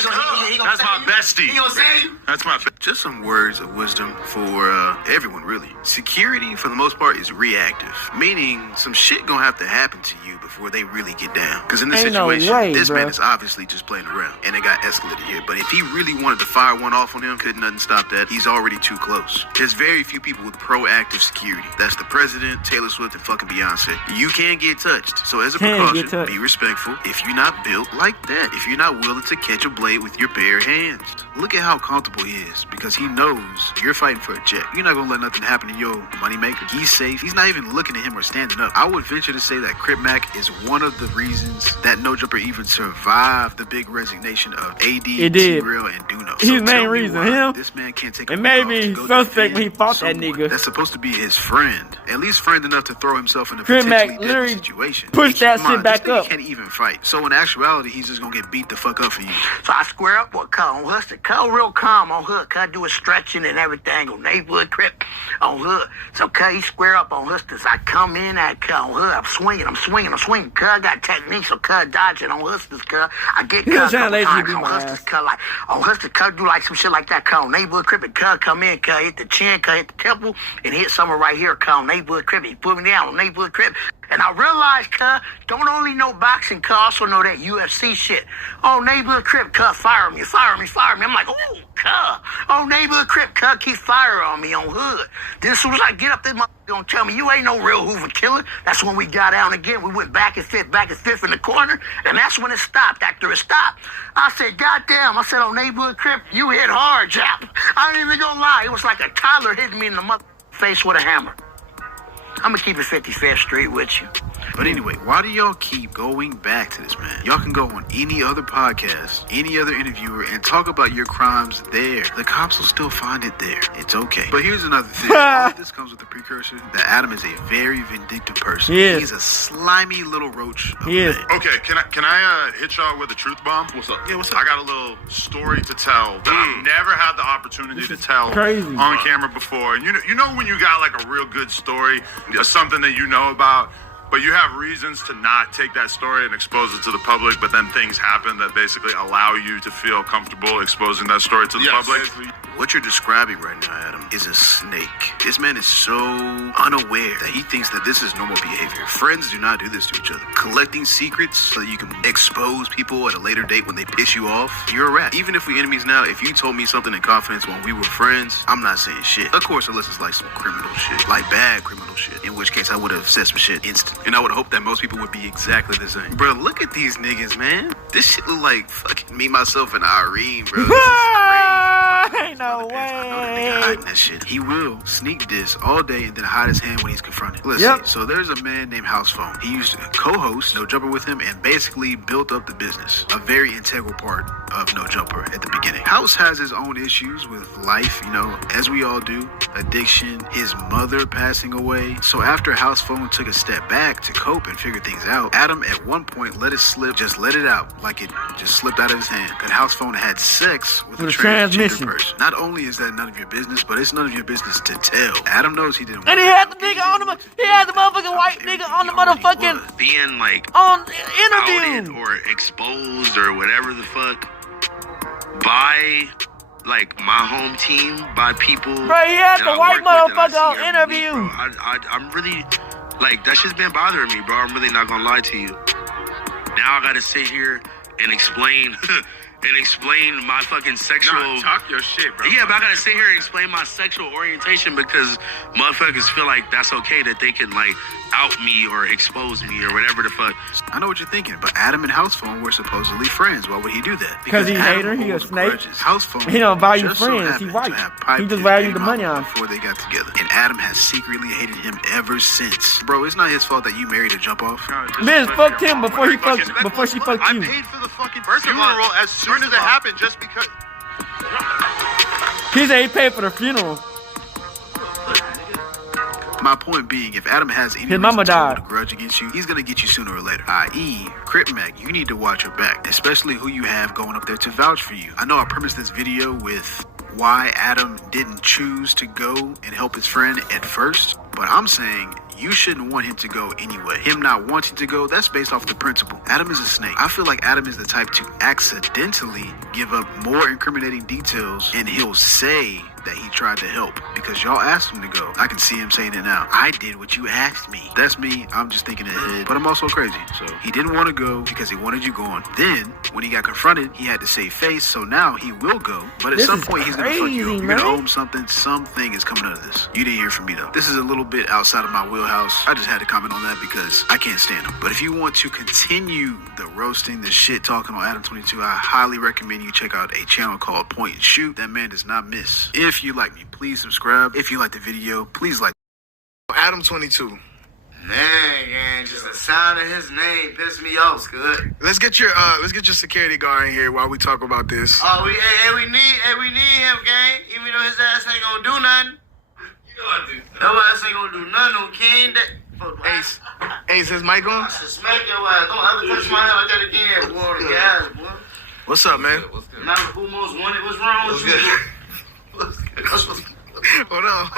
That's my bestie. He gonna save you? That's my Just some words of wisdom for everyone, really. Security, for the most part, is reactive, meaning some shit gonna have to happen to you before they really get down. Because in this Ain't no situation, way, this bro. man is obviously just playing around, and it got escalated here. But if he really wanted to fire one off on him, couldn't nothing stop that. He's already too close. There's very few people with proactive security. That's the president, Taylor Swift, and fucking Beyonce. You can get touched. So as a Can get precaution, touched. be respectful. If you're not built like that, if you're not willing to catch a blade with your bare hands. Look at how comfortable he is because he knows you're fighting for a check. You're not gonna let nothing happen to your moneymaker. He's safe. He's not even looking at him or standing up. I would venture to say that Crip Mac is one of the reasons that No Jumper even survived the big resignation of AD, It did. T-Real, and Duno. His So main tell me reason, why him. this man can't take It a made week off me to go suspect defend when he fought that someone nigga. That's supposed to be his friend. At least friend enough to throw himself in a Crip Mac potentially literally deadly situation. pushed that Come on, shit back this nigga up. can't even fight. So in actuality, he's just gonna get beat the fuck up for you. So I square up with Cub on Hustle. Cub real calm on Hood. Cub do his stretching and everything on neighborhood Crip on Hood. So Cub he square up on Hustle. So I come in at Cub on Hood. I'm swinging. Cub got technique, so Cub dodging on Hustle's Cub. I get He was Cub trying to couple let you times beat on my Hustle's ass. Cub. Like on Hustle's Cub do like some shit like that. Cub on neighborhood Crip and Cub come in. Cub hit the chin. Cub hit the temple and hit somewhere right here. Cub on neighborhood Crip. He put me down on neighborhood Crip. And I realized, Cub, don't only know boxing, Cub also know that UFC shit. Oh, neighborhood Crip, Cub, fire me. I'm like, ooh, Cub. Oh, neighborhood Crip, Cub, keep fire on me on Hood. Then as soon as I get up, this motherfucker gonna tell me, you ain't no real Hoover killer. That's when we got down again. We went back and fifth in the corner. And that's when it stopped. After it stopped, I said, goddamn. I said, oh, neighborhood Crip, you hit hard, Jap. I ain't even gonna lie. It was like a toddler hitting me in the face with a hammer. I'm gonna keep it 55th Street with you. But anyway, why do y'all keep going back to this man? Y'all can go on any other podcast, any other interviewer, and talk about your crimes there. The cops will still find it there. It's okay. But here's another thing. All of this comes with the precursor that Adam is a very vindictive person. He is. He's a slimy little roach of He is. man. Okay, can I hit y'all with a truth bomb? What's up? Yeah, what's up? I got a little story to tell that I've never had the opportunity to tell crazy. on camera before. And you know when you got like a real good story or something that you know about, but you have reasons to not take that story and expose it to the public, but then things happen that basically allow you to feel comfortable exposing that story to the public. What you're describing right now, Adam, is a snake. This man is so unaware that he thinks that this is normal behavior. Friends do not do this to each other. Collecting secrets so that you can expose people at a later date when they piss you off, you're a rat. Even if we're enemies now, if you told me something in confidence when we were friends, I'm not saying shit. Of course, unless it's like some criminal shit, like bad criminal shit, in which case I would have said some shit instant. And I would hope that most people would be exactly the same. Bro, look at these niggas, man. This shit look like fucking me, myself, and Irene, bro. This is crazy. Ain't no way. Hiding that shit. He will sneak this all day and then hide his hand when he's confronted. Let's see. So there's a man named House Phone. He used to co-host No Jumper with him and basically built up the business. A very integral part of No Jumper at the beginning. House has his own issues with life, you know, as we all do. Addiction, his mother passing away. So after House Phone took a step back to cope and figure things out, Adam at one point let it slip, just let it out, like it just slipped out of his hand. That House Phone had sex with a transgender person. Not only is that none of your business, but it's none of your business to tell. Adam knows he didn't. And he had the nigga on the, he had the motherfucking white nigga on the motherfucking being like on interview outed or exposed or whatever the fuck by like my home team, by people. Bro, he had the white motherfucker on interview. I'm really like that shit's been bothering me, bro. I'm really not gonna lie to you. Now I gotta sit here and explain my fucking sexual. Nah, talk your shit, bro. Yeah, but I gotta sit here and explain my sexual orientation because motherfuckers feel like that's okay that they can like out me or expose me or whatever the fuck. I know what you're thinking, but Adam and House Phone were supposedly friends. Why would he do that? Because he's a hater, he a snake. House Phone, he don't value just friends, so he white. He just value the money on him. Before they got together. And Adam has secretly hated him ever since. Bro, it's not his fault that you married a jump off. Bitch fucked him before she fucked you. I paid for the fucking funeral as soon as it happened just because. He said he paid for the funeral. My point being, if Adam has any his mama died. To hold a grudge against you, he's gonna get you sooner or later. I.e., Crip Mac, you need to watch your back, especially who you have going up there to vouch for you. I know I premised this video with why Adam didn't choose to go and help his friend at first, but I'm saying you shouldn't want him to go anyway. Him not wanting to go, that's based off the principle. Adam is a snake. I feel like Adam is the type to accidentally give up more incriminating details, and he'll say that he tried to help because y'all asked him to go. I can see him saying it now. I did what you asked me. That's me. I'm just thinking ahead, but I'm also crazy. So he didn't want to go because he wanted you gone. Then when he got confronted, he had to save face. So now he will go, but at some point he's gonna fuck you up. You're gonna owe him something. Something is coming out of this. You didn't hear from me though. This is a little bit outside of my wheelhouse. I just had to comment on that because I can't stand him. But if you want to continue the roasting, the shit talking on ADAM22, I highly recommend you check out a channel called Point and Shoot. That man does not miss. If you like me, please subscribe. If you like the video, please like. ADAM22. Man, just the sound of his name pissed me off, good. Let's get your security guard in here while we talk about this. Oh, we need him, gang. Even though his ass ain't gonna do nothing. That ass ain't gonna do nothing on King Day. Ace, his mic on? I should smack your ass. Don't ever touch my head like that again, boy. Yeah, boy. What's up, man? Now who most wanted? What's wrong with you? Hold on.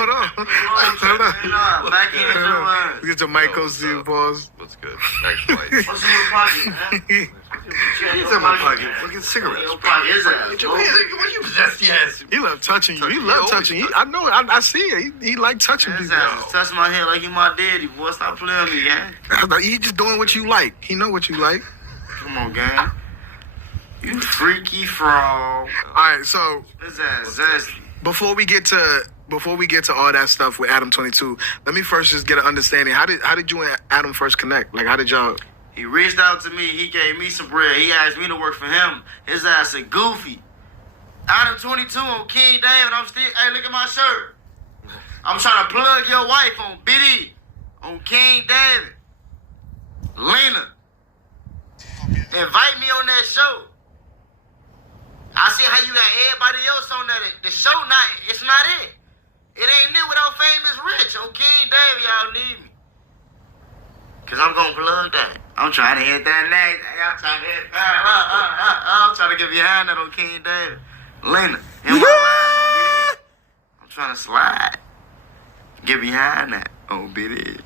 Back in your ass. Get your mic close to you, boss. What's good? What's in your pocket, man? What's in my pocket? Fucking cigarettes. Your pocket is that? What you possess? Yes. He love touching you. He love touching you. I know. I see it. He like touching people. Touch my head like you my daddy, boy. Stop playing with me, gang. He just doing what you like. He know what you like. Come on, gang. You freaky frog. All right, so his ass zesty. Before we get to all that stuff with ADAM22, let me first just get an understanding. How did you and Adam first connect? Like, how did y'all? He reached out to me. He gave me some bread. He asked me to work for him. His ass a goofy. ADAM22 on King David. I'm still. Hey, look at my shirt. I'm trying to plug your wife on BD on King David. Lena, invite me on that show. I see how you got everybody else on that. The show it's not it. It ain't new without Famous Rich. On King David, y'all need me. Cause I'm gonna plug that. I'm trying to hit that next. I'm trying to hit that. I'm trying to get behind that on King David. Lena, in my line, I'm trying to slide. Get behind that. Oh, bitch.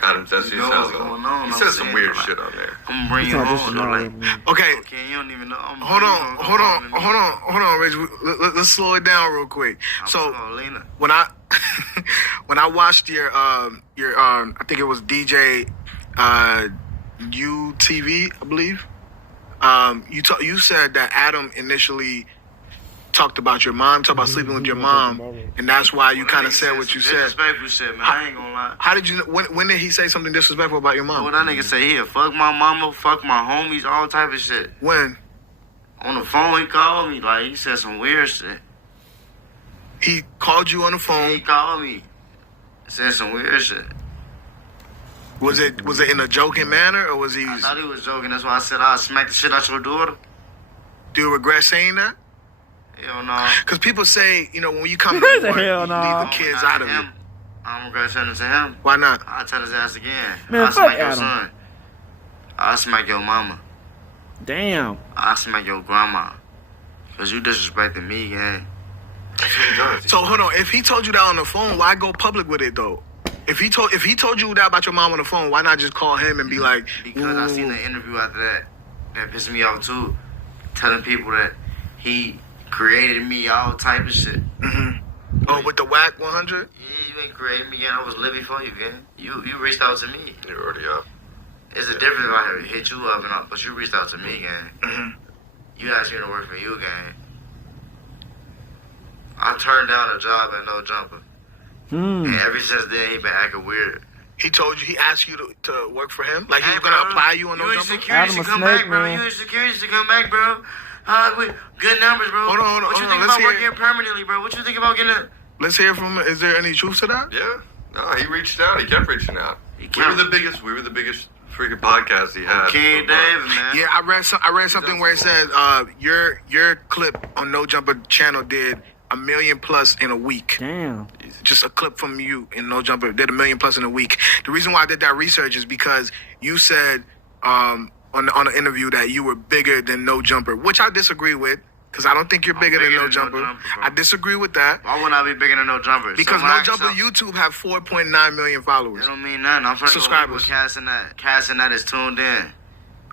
Adam22 You know what's going on. He I'm said some saying, weird like, shit on there. I'm gonna bring you home. Though, like, Okay. you don't even know. Hold on, Rich. Let's slow it down real quick. So when I when I watched your I think it was DJ UTV, I believe. You said that Adam initially talked about your mom, talked about sleeping with your mom, and that's why you kind of said what you said. Disrespectful shit, man. I ain't gonna lie. How did you? When did he say something disrespectful about your mom? What that nigga say here? Fuck my mama, fuck my homies, all type of shit. When? On the phone, he called me. Like, he said some weird shit. He called you on the phone? He called me. Said some weird shit. Was it in a joking manner, or was he? I thought he was joking. That's why I said I'll smack the shit out your daughter. Do you regret saying that? Hell no. Because people say, when you come to work, you leave the kids out of it. I don't regret saying it to him. Why not? I'll tell his ass again. Man, I'll fuck smack your Adam. son. I'll smack your mama. Damn. I'll smack your grandma. Because you disrespecting me, gang. So hold on. If he told you that on the phone, why go public with it though? If he told you that about your mom on the phone, why not just call him and be like? Because I seen the interview after that. That pissed me off too. Telling people that he created me, all type of shit. Mm-hmm. Oh, with the WACK 100? Yeah, you ain't created me, gang. I was living for you, gang. You reached out to me. You're already up. It's a difference if I hit you up and all, but you reached out to me, gang. Mm-hmm. You asked me to work for you, gang. I turned down a job at No Jumper. And ever since then, he been acting weird. He told you, he asked you to work for him? Like he was going to apply you on No Jumper? Security should come back, bro. You in security should come back, bro. Good numbers, bro. Hold on. What you think about working here permanently, bro? What you think about getting a... Let's hear from him. Is there any truth to that? Yeah. No, he reached out. He kept reaching out. We were the biggest freaking podcast he had. King David, man. Yeah, I read something where it said your clip on No Jumper channel did 1 million plus in a week. Damn. Just a clip from you in No Jumper did 1 million plus in a week. The reason why I did that research is because you said on an interview that you were bigger than No Jumper, which I disagree with. Because I don't think you're bigger than No Jumper. I disagree with that. Why wouldn't I be bigger than No Jumper? Because No Jumper YouTube have 4.9 million followers. That don't mean nothing. I'm finna subscribers. Go link with Cass and that is tuned in.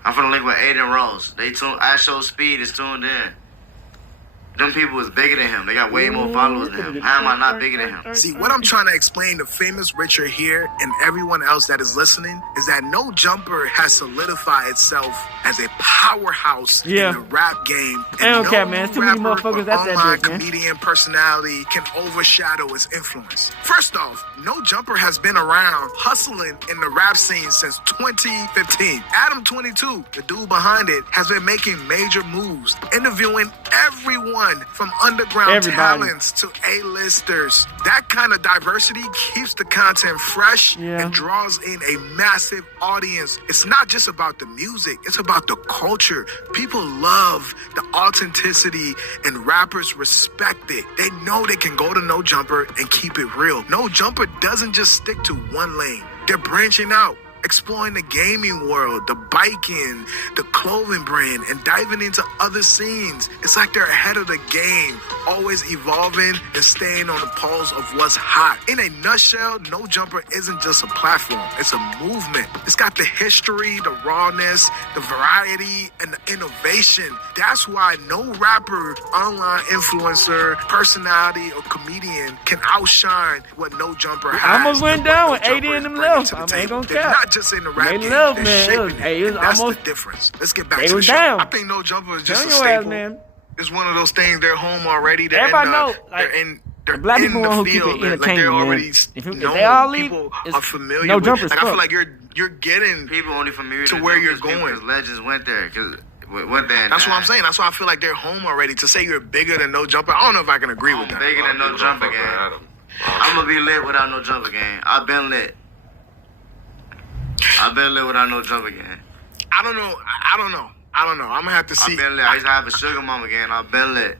I'm finna link with Aiden Rose. At Show Speed is tuned in. Them people is bigger than him. They got way more followers than him. How am I not bigger than him? See, what I'm trying to explain to famous Richard here and everyone else that is listening is that No Jumper has solidified itself as a powerhouse in the rap game. And no cap, man. Too many motherfuckers at that online bitch, man. comedian personality can overshadow its influence. First off, No Jumper has been around hustling in the rap scene since 2015. ADAM22, the dude behind it, has been making major moves, interviewing everyone from underground talents to A-listers. That kind of diversity keeps the content fresh and draws in a massive audience. It's not just about the music, it's about the culture. People love the authenticity and rappers respect it. They know they can go to No Jumper and keep it real. No Jumper doesn't just stick to one lane. They're branching out, exploring the gaming world, the biking, the clothing brand, and diving into other scenes. It's like they're ahead of the game, always evolving and staying on the pulse of what's hot. In a nutshell, No Jumper isn't just a platform, it's a movement. It's got the history, the rawness, the variety, and the innovation. That's why no rapper, online influencer, personality, or comedian can outshine what No Jumper has. I almost went down with 80 in them left. I ain't gonna cap. Not just in the rap game, love, they're man. shaping it. It was That's almost, the difference. Let's get back they to the was show. down. I think No Jumper is just Turn a your staple. ass, man. It's one of those things. They're home already. They're Everybody in know, they're black in people the who keep field. it Like they're entertaining, already man. If known. they all leave, People it's are familiar No with. Jumper Like I feel fuck. like you're getting people only familiar to where you're going. Because legends went there. Because went there. That's what I'm saying. That's why I feel like they're home already. To say you're bigger than No Jumper, I don't know if I can agree with that. Bigger than No Jumper gang. I'm gonna be lit without No Jumper gang. I've been lit. I've been lit without No Jumper gang. I don't know. I'm gonna have to see. I've been lit. I used to have a sugar mama gang. I've been lit.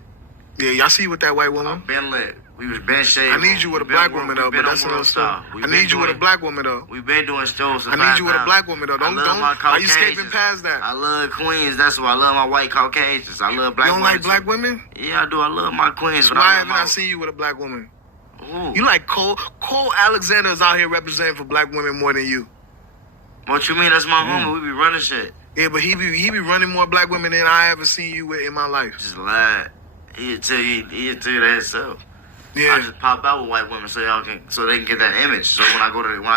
Yeah, y'all see with that white woman? I've been lit. We was been shaved. I need you with a black woman though, but that's another story. I need you with a black woman though. We've been doing shows. I need you with a black woman though. Don't. Are you skipping past that? I love queens. That's why I love my white Caucasians. I love black. You don't like black women? Yeah, I do. I love my queens. So why haven't I seen you with a black woman? Ooh. You like Cole Alexander is out here representing for black women more than you. What you mean? That's my homie. We be running shit. Yeah, but he be running more black women than I ever seen you with in my life. Just lie. He'll tell you that himself. Yeah. I just pop out with white women so they can get that image. So when I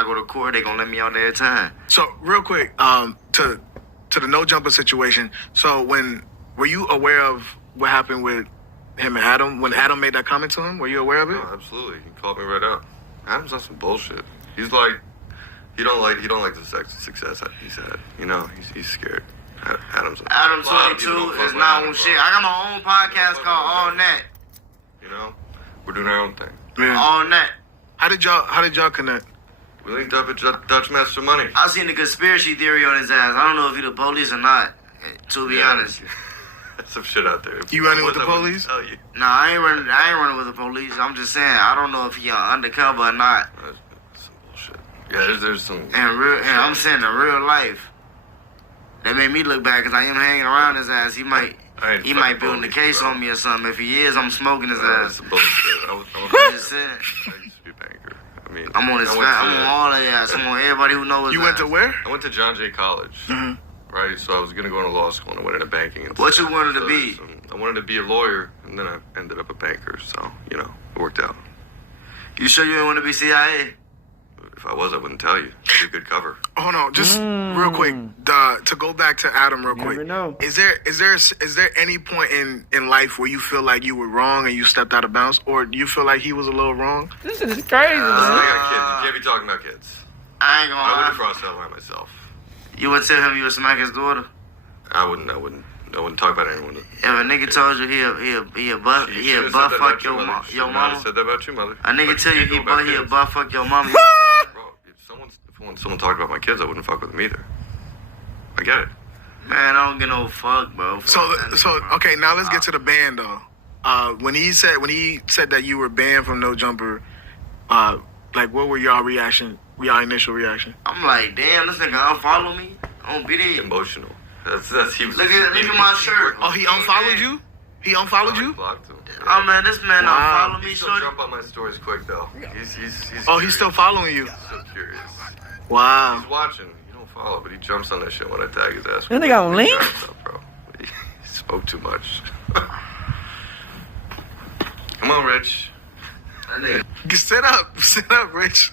go to court, they gonna let me out there every time. So real quick, to the no jumper situation. So were you aware of what happened with him and Adam when Adam made that comment to him? Were you aware of it? No, absolutely. He called me right out. Adam's on some bullshit. He's like, he don't like the success he's had. You know, he's scared. ADAM22 is not on shit. I got my own podcast called All That. You know, we're doing our own thing. Yeah. All That. How did y'all connect? We linked up at Dutch Master Money. I seen the conspiracy theory on his ass. I don't know if he the police or not. To be honest. Some shit out there. You running with the police? Tell you. Nah, I ain't running with the police. I'm just saying I don't know if he undercover or not. That's some bullshit. Yeah, there's some. And I'm saying in real life. That made me look bad because I am hanging around his ass. He might build the case on me or something. If he is, I'm smoking his ass. That's bullshit. I'm just saying. I used to be a banker. I mean, I'm on his I'm on all that ass. I'm on everybody who knows. You went to where? I went to John Jay College. Mm-hmm. Right, so I was gonna go into law school and I went into banking. And what you wanted to be? I wanted to be a lawyer, and then I ended up a banker. So it worked out. You sure you didn't want to be CIA? If I was, I wouldn't tell you. It'd be a good cover. Hold on, just real quick. To go back to Adam real quick. Know. Is there any point in life where you feel like you were wrong and you stepped out of bounds, or do you feel like he was a little wrong? This is crazy, man. I got kids. You can't be talking about kids. I ain't gonna lie. I wouldn't cross that line myself. You would tell him you would smack his daughter? I wouldn't talk about anyone. If a nigga told you he'll butt fuck your mama. I said that about your mother. A nigga tell you he'll butt fuck your mama. Bro, if someone talked about my kids, I wouldn't fuck with them either. I get it. Man, I don't get no fuck, bro. So okay, now let's get to the ban though. When he said that you were banned from No Jumper, like what were y'all initial reaction? I'm like, damn, this nigga unfollow me. I don't be there. Emotional. That's he was. Look at my shirt. Oh, he unfollowed you? He unfolled you? Blocked him. Oh man, this man unfollowed me. He still jump on my stories quick though. He's still following you. He's so curious. Wow. He's watching. You don't follow, but he jumps on that shit when I tag his ass. That nigga on link? Bro. He spoke too much. Come on, Rich. Sit up, Rich.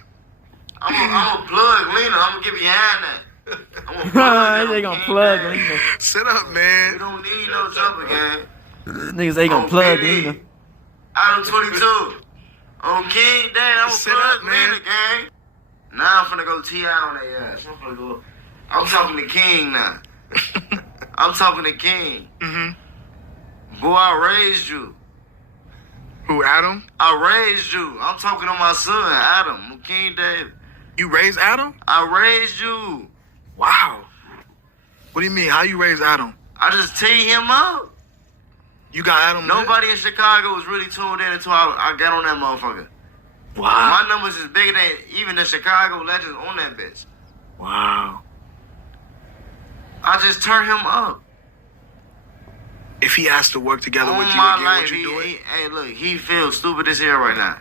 I'm gonna plug Lena. I'm gonna give you a hand that. They gonna plug Lena. Sit up, man. We don't need no jumper gang. Niggas ain't gonna plug Lena. ADAM22. On King, damn, I'm gonna plug Lena gang. Now I'm finna go T.I. on that ass. I'm talking to King now. I'm talking to King. Mm-hmm. Boy, I raised you. Who, Adam? I raised you. I'm talking to my son, Adam, King David. You raised Adam? I raised you. Wow. What do you mean? How you raised Adam? I just tee him up. You got Adam? Nobody in Chicago was really tuned in until I got on that motherfucker. Wow. My numbers is bigger than even the Chicago legends on that bitch. Wow. I just turned him up. If he asked to work together with you again, would you do it? Hey, look, he feels stupid as hell right now.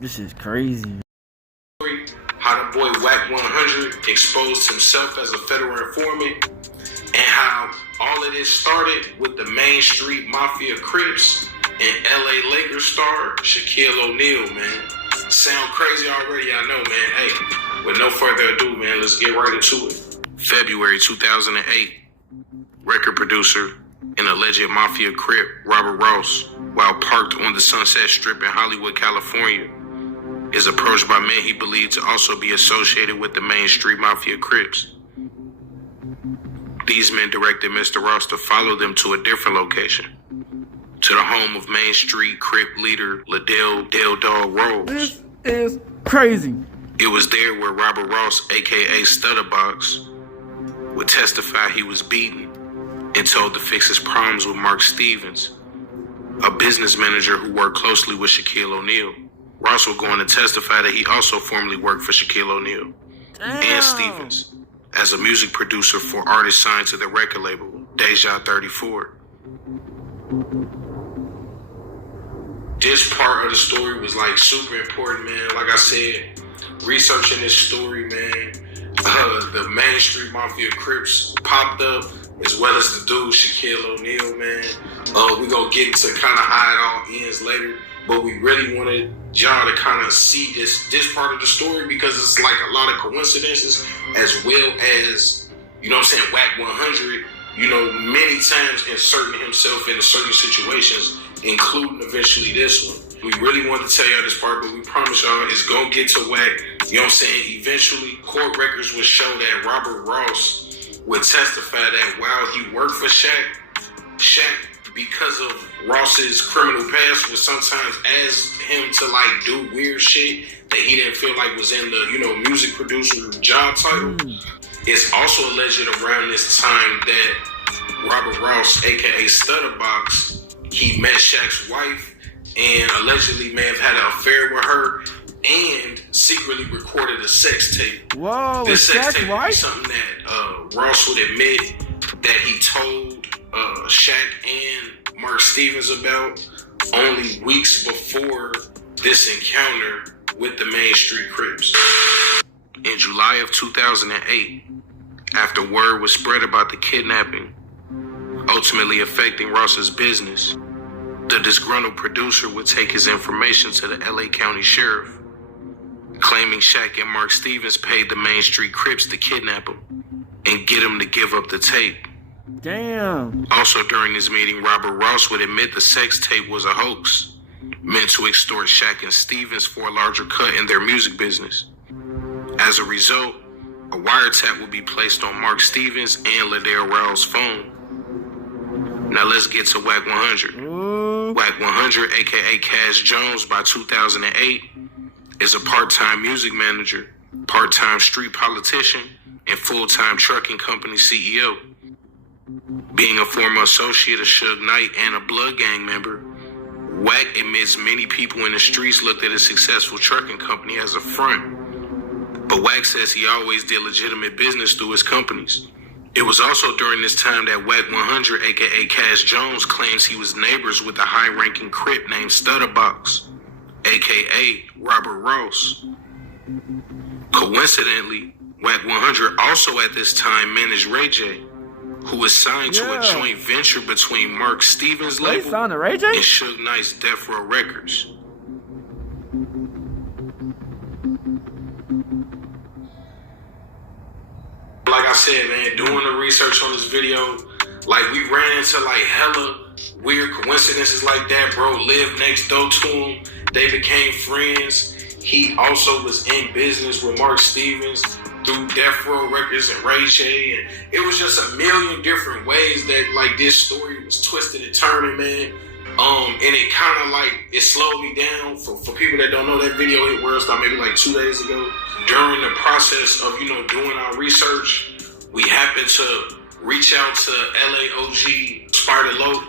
This is crazy. How the boy WACK100 exposed himself as a federal informant, and how all of this started with the Main Street Mafia Crips and LA Lakers star Shaquille O'Neal, man. Sound crazy already, I know, man. Hey, with no further ado, man, let's get right into it. February 2008, record producer and alleged Mafia Crip Robert Ross, while parked on the Sunset Strip in Hollywood, California, is approached by men he believed to also be associated with the Main Street Mafia Crips. These men directed Mr. Ross to follow them to a different location, to the home of Main Street Crip leader Liddell Dale Dog Rose. This is crazy. It was there where Robert Ross, aka Stutterbox, would testify he was beaten and told to fix his problems with Mark Stevens, a business manager who worked closely with Shaquille O'Neal. Ross would go on to testify that he also formerly worked for Shaquille O'Neal and Stevens as a music producer for artists signed to the record label, Deja 34. This part of the story was like super important, man. Like I said, researching this story, man, the Main Street Mafia Crips popped up, as well as the dude Shaquille O'Neal, man. We gonna get into kind of how it all ends later, but we really wanted y'all to kind of see this part of the story because it's like a lot of coincidences, as well as, you know what I'm saying, WACK100, you know, many times inserting himself into certain situations, including eventually this one. We really wanted to tell y'all this part, but we promise y'all it's gonna get to WACK. You know what I'm saying? Eventually, court records would show that Robert Ross would testify that while he worked for Shaq, because of Ross's criminal past, would sometimes ask him to like do weird shit that he didn't feel like was in the, you know, music producer job title. It's also alleged around this time that Robert Ross, aka Stutterbox, he met Shaq's wife and allegedly may have had an affair with her and secretly recorded a sex tape. Whoa, this sex Shaq's tape wife? would be something that Ross would admit that he told Shaq and Mark Stevens about only weeks before this encounter with the Main Street Crips. In July of 2008, after word was spread about the kidnapping, ultimately affecting Ross's business, the disgruntled producer would take his information to the LA County Sheriff, claiming Shaq and Mark Stevens paid the Main Street Crips to kidnap him and get him to give up the tape. Damn. Also during this meeting, Robert Ross would admit the sex tape was a hoax, meant to extort Shaq and Stevens for a larger cut in their music business. As a result, a wiretap would be placed on Mark Stevens and Ladell Rowell's phone. Now let's get to WACK100. WACK100, aka Cash Jones, by 2008, is a part-time music manager, part-time street politician, and full-time trucking company CEO. Being a former associate of Suge Knight and a Blood Gang member, WACK admits many people in the streets looked at a successful trucking company as a front. But WACK says he always did legitimate business through his companies. It was also during this time that WACK100, aka Cash Jones, claims he was neighbors with a high-ranking Crip named Stutterbox, aka Robert Ross. Coincidentally, WACK100 also at this time managed Ray J, who was signed to a joint venture between Mark Stevens' label and Suge Knight's Death Row Records. Like I said, man, doing the research on this video, like we ran into like hella weird coincidences like that, bro. Lived next door to him. They became friends. He also was in business with Mark Stevens through Death Row Records and Ray J, and it was just a million different ways that like this story was twisted and turning, man. And it kind of like, it slowed me down. For people that don't know, that video hit World Star maybe like 2 days ago. During the process of, you know, doing our research, we happened to reach out to LAOG Spider Loc.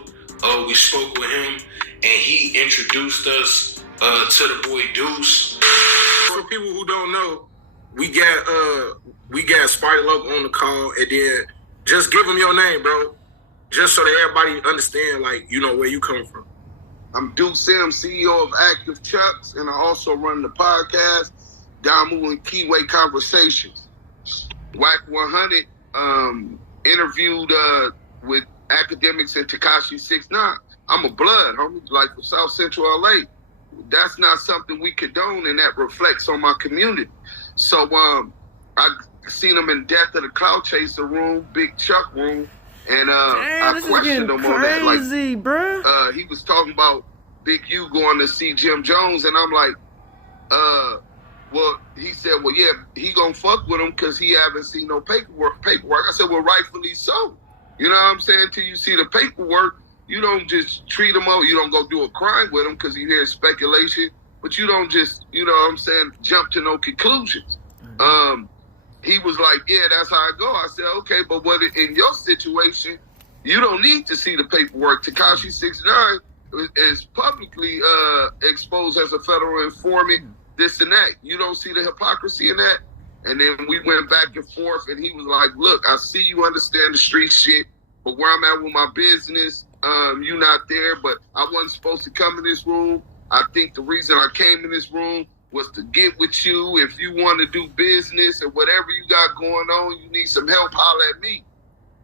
We spoke with him, and he introduced us to the boy Deuce. For people who don't know, we got Spider Loc on the call, and then just give him your name, bro. Just so that everybody understand, like, you know, where you come from. I'm Duke Sim, CEO of Active Chucks, and I also run the podcast, Damu and Keyway Conversations. WACK100 interviewed with academics and Tekashi 6ix9ine. I'm a blood, homie, like from South Central LA. That's not something we condone, and that reflects on my community. So I seen him in Death of the Cloud Chaser room, Big Chuck room, and I questioned him on that. Like, bruh. He was talking about Big U going to see Jim Jones, and I'm like, well, he said, well, yeah, he gonna fuck with him because he haven't seen no paperwork. I said, well, rightfully so. You know what I'm saying? Till you see the paperwork, you don't just treat him up. You don't go do a crime with him because you hear speculation, but you don't just, you know what I'm saying, jump to no conclusions. He was like, yeah, that's how I go. I said, okay, but what in your situation, you don't need to see the paperwork. Tekashi 6ix9ine is publicly exposed as a federal informant, this and that. You don't see the hypocrisy in that? And then we went back and forth, and he was like, look, I see you understand the street shit, but where I'm at with my business, you not there, but I wasn't supposed to come in this room. I think the reason I came in this room was to get with you. If you want to do business or whatever you got going on, you need some help, holler at me.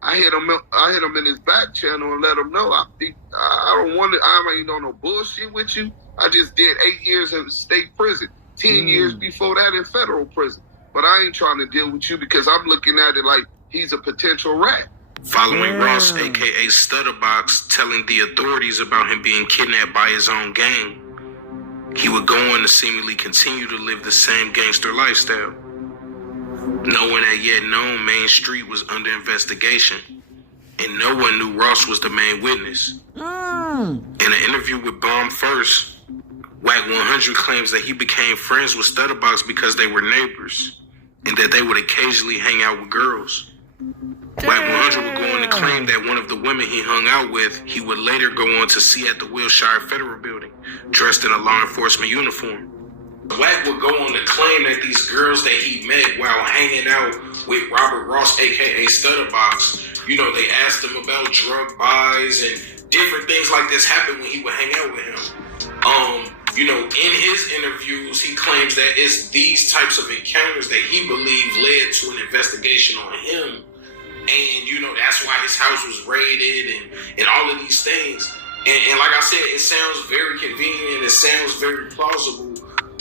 I hit him in his back channel and let him know I ain't on no bullshit with you. I just did 8 years in state prison, 10 years before that in federal prison. But I ain't trying to deal with you because I'm looking at it like he's a potential rat. Following Ross, a.k.a. Stutterbox, telling the authorities about him being kidnapped by his own gang, he would go on to seemingly continue to live the same gangster lifestyle. Knowing that yet known Main Street was under investigation, and no one knew Ross was the main witness. In an interview with Bomb First, WACK100 claims that he became friends with Stutterbox because they were neighbors, and that they would occasionally hang out with girls. WACK100 would go on to claim that one of the women he hung out with, he would later go on to see at the Wilshire Federal Building, dressed in a law enforcement uniform. Wack would go on to claim that these girls that he met while hanging out with Robert Ross, a.k.a. Stutterbox, you know, they asked him about drug buys and different things like this happened when he would hang out with him. You know, in his interviews, he claims that it's these types of encounters that he believed led to an investigation on him. And, you know, that's why his house was raided and all of these things. And like I said, it sounds very convenient and it sounds very plausible.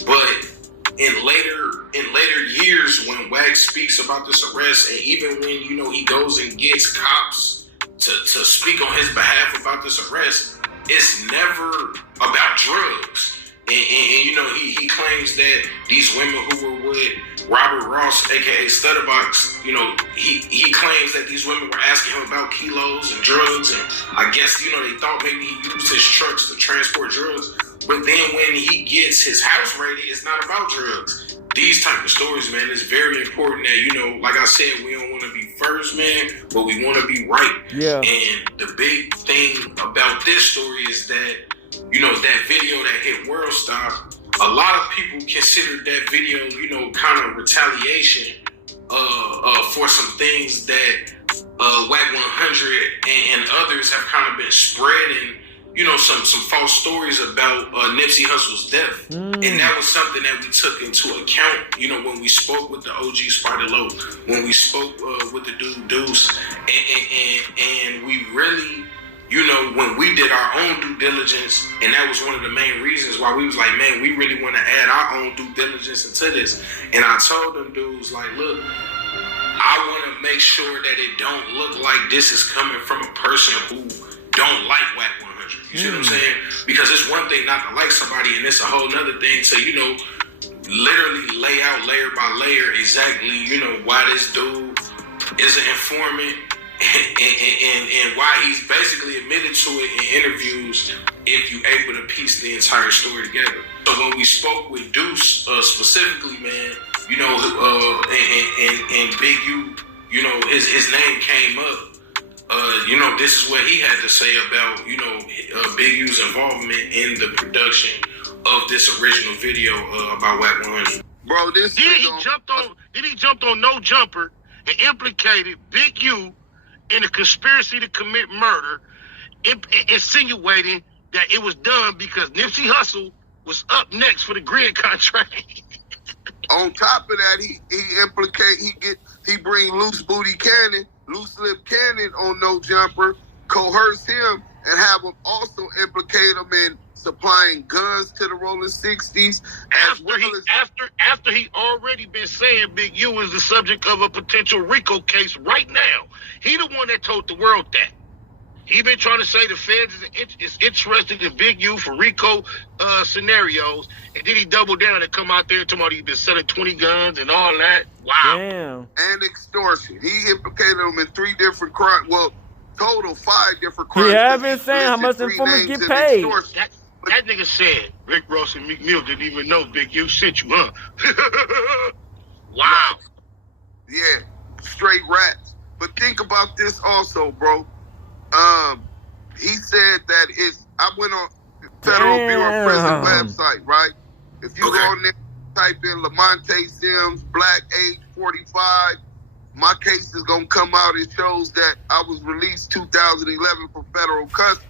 But in later years, when Wack speaks about this arrest, and even when, you know, he goes and gets cops to speak on his behalf about this arrest, it's never about drugs. And you know, he claims that these women who were with Robert Ross, a.k.a. Stutterbox, you know, he claims that these women were asking him about kilos and drugs, and I guess, you know, they thought maybe he used his trucks to transport drugs. But then when he gets his house raided, it's not about drugs. These type of stories, man, it's very important that, you know, like I said, we don't want to be first, man, but we want to be right. Yeah. And the big thing about this story is that, you know, that video that hit World Star, a lot of people considered that video, you know, kind of retaliation for some things that WACK100 and others have kind of been spreading, you know, some false stories about Nipsey Hussle's death. And that was something that we took into account, you know, when we spoke with the OG Spider Low, when we spoke with the dude Deuce, and we really, you know, when we did our own due diligence, and that was one of the main reasons why we was like, man, we really want to add our own due diligence into this. And I told them dudes, like, look, I want to make sure that it don't look like this is coming from a person who don't like WACK100. You see what I'm saying? Because it's one thing not to like somebody, and it's a whole nother thing to, you know, literally lay out layer by layer exactly, you know, why this dude is an informant and why he's basically admitted to it in interviews if you able to piece the entire story together. So when we spoke with Deuce specifically, man, you know, and Big U, you know, his name came up. You know, this is what he had to say about, you know, Big U's involvement in the production of this original video about WACK100. Bro, this Then he jumped on No Jumper and implicated Big U in a conspiracy to commit murder, insinuating that it was done because Nipsey Hussle was up next for the grid contract. On top of that, he bring Loose Lip Cannon on No Jumper, coerce him, and have him also implicate him in supplying guns to the Rolling 60s. After he already been saying Big U is the subject of a potential RICO case right now. He the one that told the world that. He been trying to say the feds is interested in Big U for RICO scenarios, and then he doubled down and come out there and talking about he's been selling 20 guns and all that. Wow. Damn. And extortion. He implicated him in 3 different crimes. Well, total 5 different crimes. He have been saying how much informants get paid. That nigga said Rick Ross and Meek Mill didn't even know Big U sent you, huh? Wow. Yeah, straight rats. But think about this also, bro. He said that I went on Federal Bureau of Prison website, right? If you go on there, type in Lamonte Sims, black, age 45, my case is gonna come out. It shows that I was released 2011 from federal custody,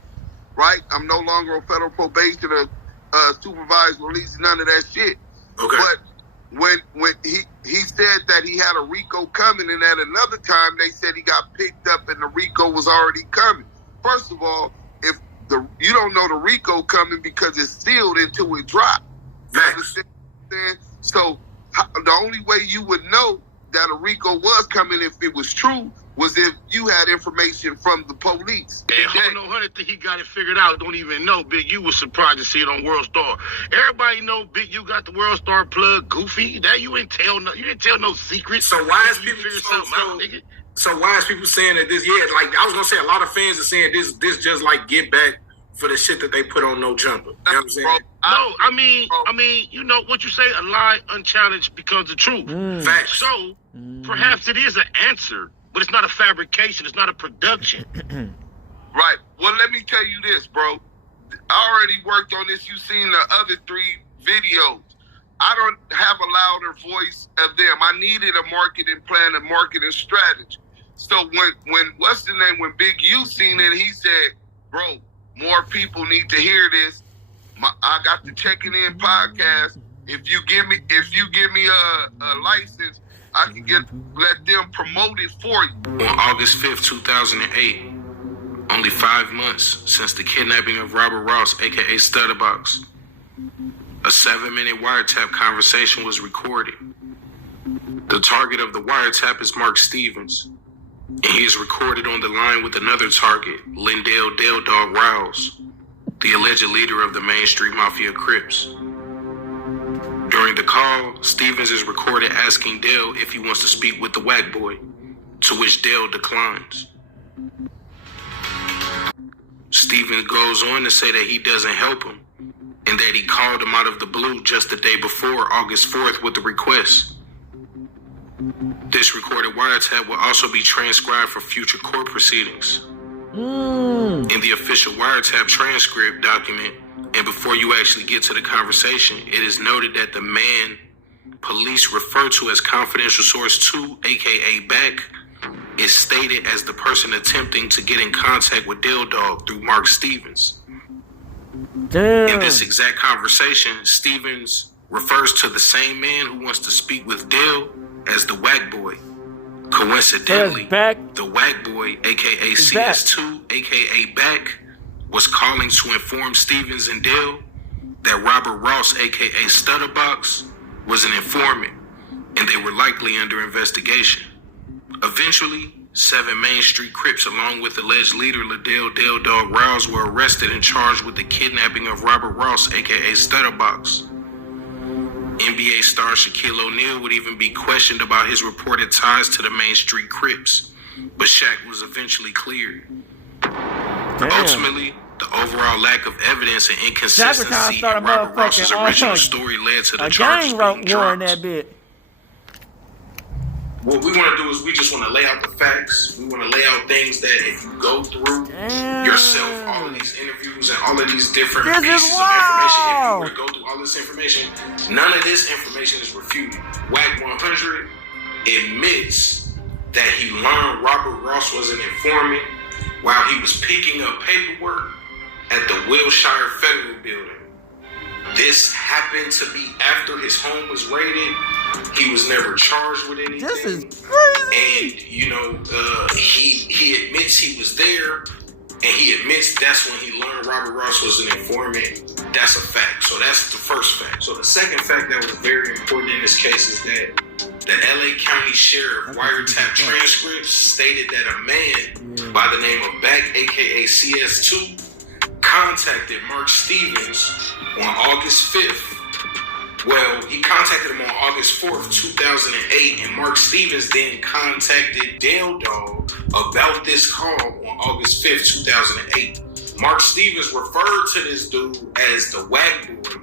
right? I'm no longer on federal probation or supervised release, none of that shit. Okay. But when he said that he had a RICO coming, and at another time they said he got picked up and the RICO was already coming. First of all, if you don't know the RICO coming because it's sealed until it dropped. You understand what I'm saying? So the only way you would know that a RICO was coming, if it was true, was if you had information from the police. And Hono Hunter think he got it figured out. Don't even know. Big U was surprised to see it on World Star. Everybody know Big U got the World Star plug. Goofy, that you didn't tell no secret. So why is people figure something out, nigga? So why is people saying that this? Yeah, like I was gonna say, a lot of fans are saying this just like get back for the shit that they put on No Jumper. You know what I'm saying? No, I mean, you know what you say? A lie unchallenged becomes the truth. Facts. So perhaps it is an answer, but it's not a fabrication. It's not a production. Right. Well, let me tell you this, bro. I already worked on this. You've seen the other 3 videos. I don't have a louder voice of them. I needed a marketing plan, a marketing strategy. So when what's the name? When Big U seen it, he said, "Bro, more people need to hear this. I got the Checking In podcast. If you give me a license, I can let them promote it for you." On August 5th, 2008, only 5 months since the kidnapping of Robert Ross, aka Stutterbox, a 7-minute wiretap conversation was recorded. The target of the wiretap is Mark Stevens, and he is recorded on the line with another target, Lindell Dale Dog Rouse, the alleged leader of the Main Street Mafia Crips. During the call, Stevens is recorded asking Dale if he wants to speak with the WACK boy, to which Dale declines. Stevens goes on to say that he doesn't help him, and that he called him out of the blue just the day before, August 4th, with the request. This recorded wiretap will also be transcribed for future court proceedings. In the official wiretap transcript document, and before you actually get to the conversation, it is noted that the man police refer to as confidential source 2, aka Back, is stated as the person attempting to get in contact with Dale Dog through Mark Stevens. Damn. In this exact conversation, Stevens refers to the same man who wants to speak with Dale as the WACK boy. Coincidentally, the WACK boy, aka CS2, aka Back, was calling to inform Stevens and Dale that Robert Ross, aka Stutterbox, was an informant, and they were likely under investigation. Eventually, 7 Main Street Crips, along with alleged leader Liddell Dale Dog Rouse, were arrested and charged with the kidnapping of Robert Ross, aka Stutterbox. NBA star Shaquille O'Neal would even be questioned about his reported ties to the Main Street Crips, but Shaq was eventually cleared. Ultimately, the overall lack of evidence and inconsistency in Robert Ross's original story led to the charges being dropped. What we want to do is we just want to lay out the facts. We want to lay out things that if you go through yourself, all of these interviews and all of these different pieces of information, if you were to go through all this information, none of this information is refuted. WACK100 admits that he learned Robert Ross was an informant while he was picking up paperwork at the Wilshire Federal Building. This happened to be after his home was raided. He was never charged with anything. This is crazy. And, you know, he admits he was there, and he admits that's when he learned Robert Ross was an informant. That's a fact. So that's the first fact. So the second fact that was very important in this case is that the LA County Sheriff wiretap transcripts stated that a man by the name of Back, aka CS2, contacted Mark Stevens on August 5th. Well, he contacted him on August 4th, 2008, and Mark Stevens then contacted Dale Dog about this call on August 5th, 2008. Mark Stevens referred to this dude as the WACK boy,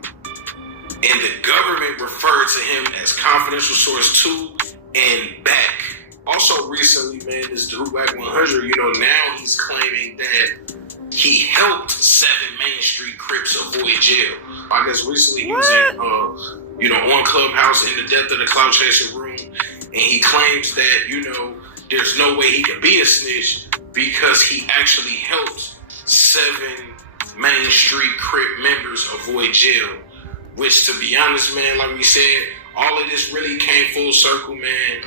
and the government referred to him as confidential source 2 and Back. Also recently, man, this dude WACK100, you know, now he's claiming that he helped 7 Main Street Crips avoid jail. I guess recently he was in, on Clubhouse in the depth of the Cloud Chaser room, and he claims that, there's no way he could be a snitch because he actually helped 7 Main Street Crip members avoid jail. which, to be honest, man, like we said, all of this really came full circle, man.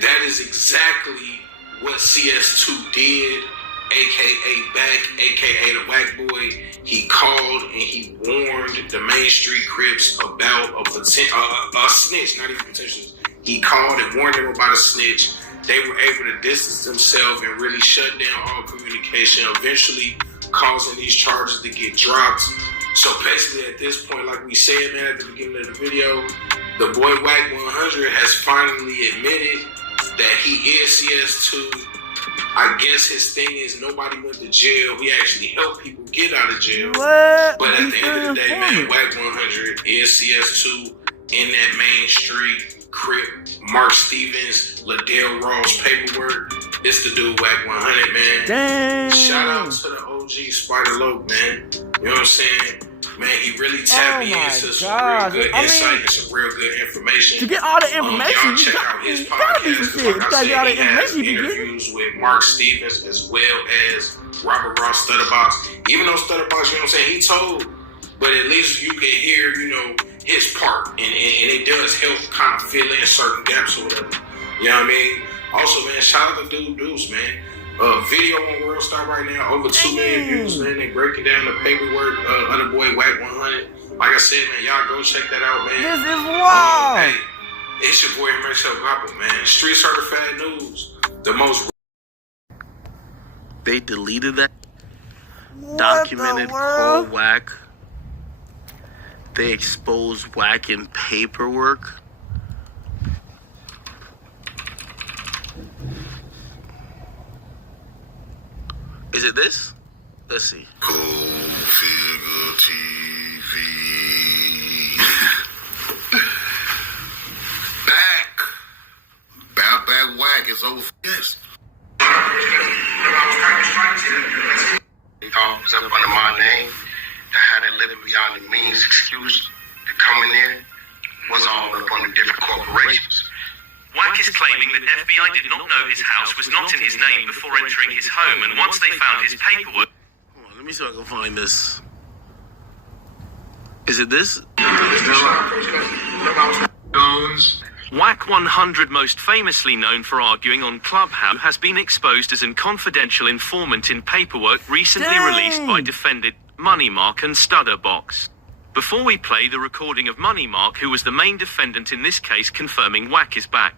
That is exactly what CS2 did, aka Back, aka the Whack Boy. He called and he warned the Main Street Crips about a snitch, not even potential. He called and warned them about a snitch. They were able to distance themselves and really shut down all communication, eventually causing these charges to get dropped. So basically at this point, like we said, man, at the beginning of the video, the boy WACK100 has finally admitted that he is CS2. I guess his thing is nobody went to jail. He actually helped people get out of jail. What? But at the end of the day, man, WACK100 is CS2 in that Main Street Crip, Mark Stevens, Liddell Ross paperwork. It's the dude WACK100, man. Dang. Shout out to the OG Spider Loc, man. You know what I'm saying? Man, he really tapped me into some real good insight and some real good information. To get all the information, y'all check out his gotta be some podcast. shit. Like I You gotta said, get all the he has information you get. interviews with Mark Stevens as well as Robert Ross Stutterbox. Even though Stutterbox, you know what I'm saying, he told, but at least you can hear, his part, and it does help kind of fill in certain gaps or whatever. You know what I mean? Also, man, shout out to Dude Deuce, man. Video on World Star right now, over 2 million views, man. They breaking down the paperwork of the boy WACK100. Like I said, man, y'all go check that out, man. This is wild. Hey, it's your boy Marcel Papa, man. Street Certified News, the most. They deleted that. What Documented the world? Call Whack. They exposed Whack in paperwork. Is it this? Let's see. Go Figure TV. Back Whack is over. Yes. Dogs up under my name that had a living beyond the means excuse to come in there was all up on the different corporations. WACK is claiming that FBI did not know his house was not in his name before entering his home, and once they found his paperwork... Hold on, let me see if I can find this. Is it this? WACK100, most famously known for arguing on Clubhouse, has been exposed as a confidential informant in paperwork recently released by defendant Money Mark and Stutterbox. Before we play the recording of Money Mark, who was the main defendant in this case, confirming WACK is back,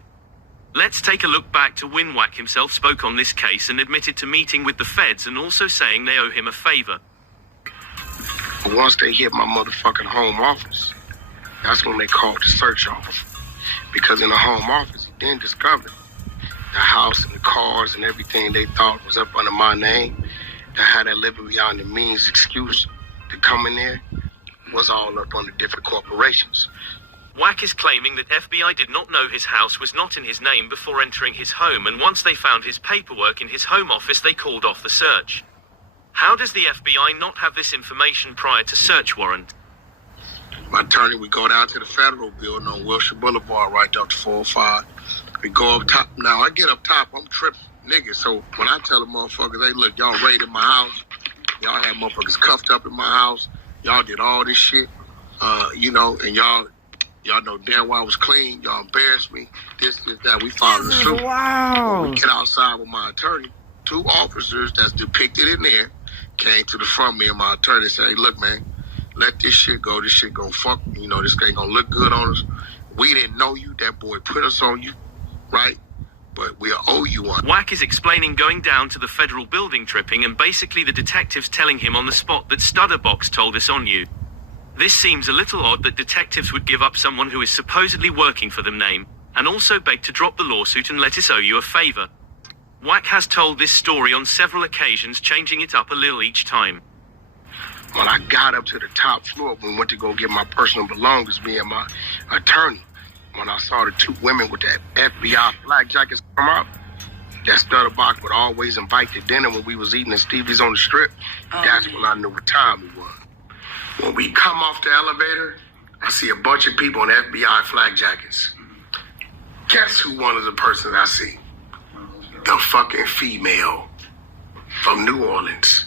let's take a look back to when WACK himself spoke on this case and admitted to meeting with the feds and also saying they owe him a favor. But once they hit my motherfucking home office, that's when they called the search off. Because in the home office, he then discovered the house and the cars and everything they thought was up under my name that had a living beyond the means excuse to come in there was all up on the different corporations. WACK is claiming that FBI did not know his house was not in his name before entering his home, and once they found his paperwork in his home office, they called off the search. How does the FBI not have this information prior to search warrant? My attorney, we go down to the federal building on Wilshire Boulevard, right up to 405. We go up top. Now, I get up top, I'm tripping, nigga. So when I tell the motherfuckers, hey, look, y'all raided my house. Y'all had motherfuckers cuffed up in my house. Y'all did all this shit, and y'all know damn well I was clean. Y'all embarrassed me. This, that. We followed the suit. Wow. We get outside with my attorney. 2 officers that's depicted in there came to the front of me and my attorney said, hey, look, man, let this shit go. This shit gonna fuck, this ain't gonna look good on us. We didn't know you. That boy put us on you, right? But we'll owe you one. WACK is explaining going down to the federal building tripping and basically the detectives telling him on the spot that Stutterbox told us on you. This seems a little odd that detectives would give up someone who is supposedly working for them name, and also beg to drop the lawsuit and let us owe you a favor. WACK has told this story on several occasions, changing it up a little each time. When I got up to the top floor, we went to go get my personal belongings, me and my attorney. When I saw the 2 women with that FBI flag jackets come up, that Stutterbox would always invite to dinner when we was eating at Stevie's on the strip, that's when I knew what time it was. When we come off the elevator, I see a bunch of people in FBI flag jackets. Guess who one of the persons I see? The fucking female from New Orleans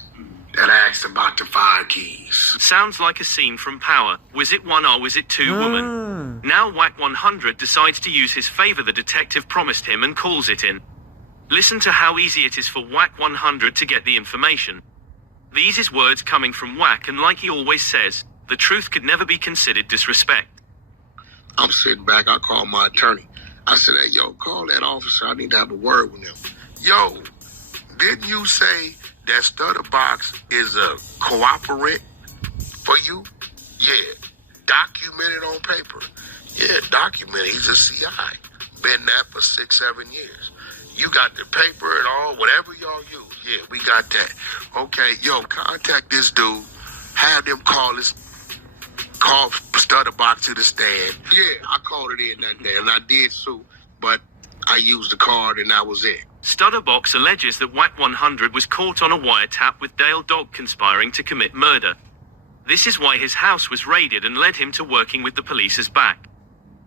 that that asked about the 5 keys. Sounds like a scene from Power. Was it one or was it two woman? Now WACK100 decides to use his favor the detective promised him and calls it in. Listen to how easy it is for WACK100 to get the information. These is words coming from Wack, and like he always says, the truth could never be considered disrespect. I'm sitting back, I called my attorney. I said, hey, yo, call that officer, I need to have a word with him. Yo, didn't you say that Stutterbox is a cooperant for you? Yeah, documented on paper. Yeah, documented, he's a CI. Been that for 6-7 years. You got the paper and all, whatever y'all use. Yeah, we got that. Okay, yo, contact this dude. Have them call Stutterbox to the stand. Yeah, I called it in that day, and I did sue, but I used the card and that was it. Stutterbox alleges that WACK100 was caught on a wiretap with Dale Dog conspiring to commit murder. This is why his house was raided and led him to working with the police as back.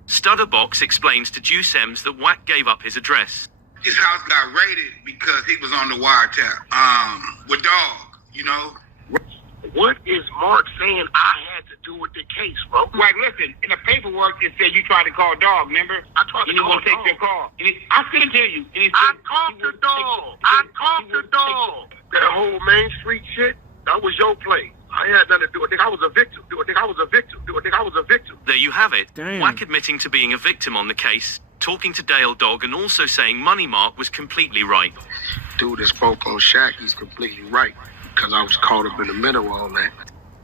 Stutterbox explains to Juice M's that Wack gave up his address. His house got raided because he was on the wiretap with Dog, you know. What is Mark saying I had to do with the case, bro? Like, listen, in the paperwork it said you tried to call Dog, remember? I tried to and he call won't take Dog. your call. I sent it to you. And he I said, talked to Dog. I talked to Dog. That whole Main Street shit, that was your play. I had nothing to do with it. I was a victim. There you have it. Damn. Wack admitting to being a victim on the case, talking to Dale Dog, and also saying Money Mark was completely right. Dude that spoke on Shaq, he's completely right. Because I was caught up in the middle of all that.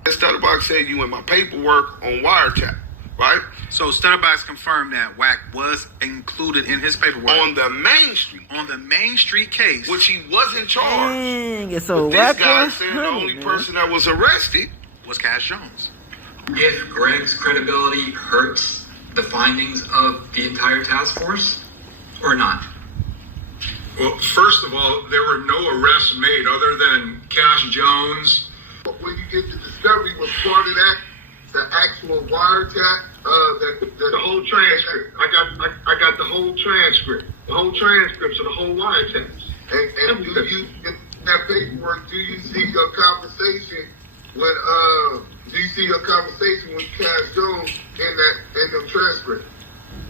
Stutterbox said you in my paperwork on wiretap, right? So Stutterbox confirmed that Wack was included in his paperwork. On the Main Street. On the Main Street case. Which he wasn't charged. Dang, it's so But this guy WACK100, said the only man. person that was arrested was Cash Jones. If Greg's credibility hurts the findings of the entire task force or not? Well, first of all, there were no arrests made other than Cash Jones. When you get to discovery, was part of that the actual wiretap? The whole transcript. I got the whole transcript. The whole transcripts of the whole wiretaps. And do you in that paperwork? Do you see your conversation with Cash Jones in the transcript?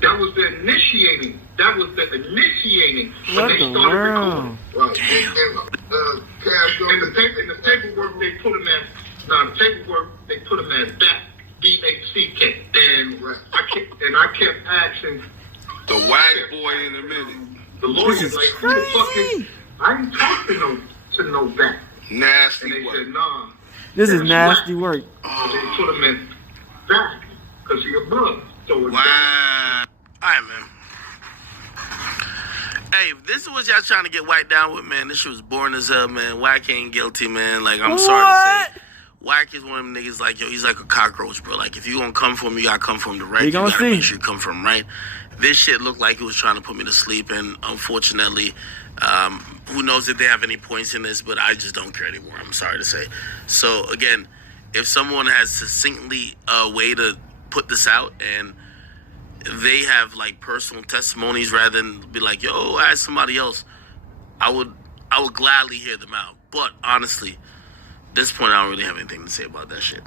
That was the initiating. What when they the started world? recording. Right. Cash Jones. In the paperwork they put him as back. BACK. And I kept asking the WAG boy in a minute. the lawyer, This is like, who the fuck is, I ain't talking to no back. Nasty And they work. said, nah. This is nasty work. So they put him in back because he a bug. So it's Wow. All right, man. Hey, if this is what y'all trying to get Wack down with, man, this shit was boring as hell, man. Wack ain't guilty, man. Like, I'm sorry to say. Wack is one of them niggas like, yo, he's like a cockroach, bro. Like, if you gonna come for him, you gotta come for him direct. We You gonna gotta see. make sure you come for him right. This shit looked like he was trying to put me to sleep, and unfortunately, who knows if they have any points in this, but I just don't care anymore. I'm sorry to say. So, again, if someone has succinctly a way to put this out and they have like personal testimonies rather than be like, yo, ask somebody else, I would gladly hear them out. But honestly, at this point, I don't really have anything to say about that shit.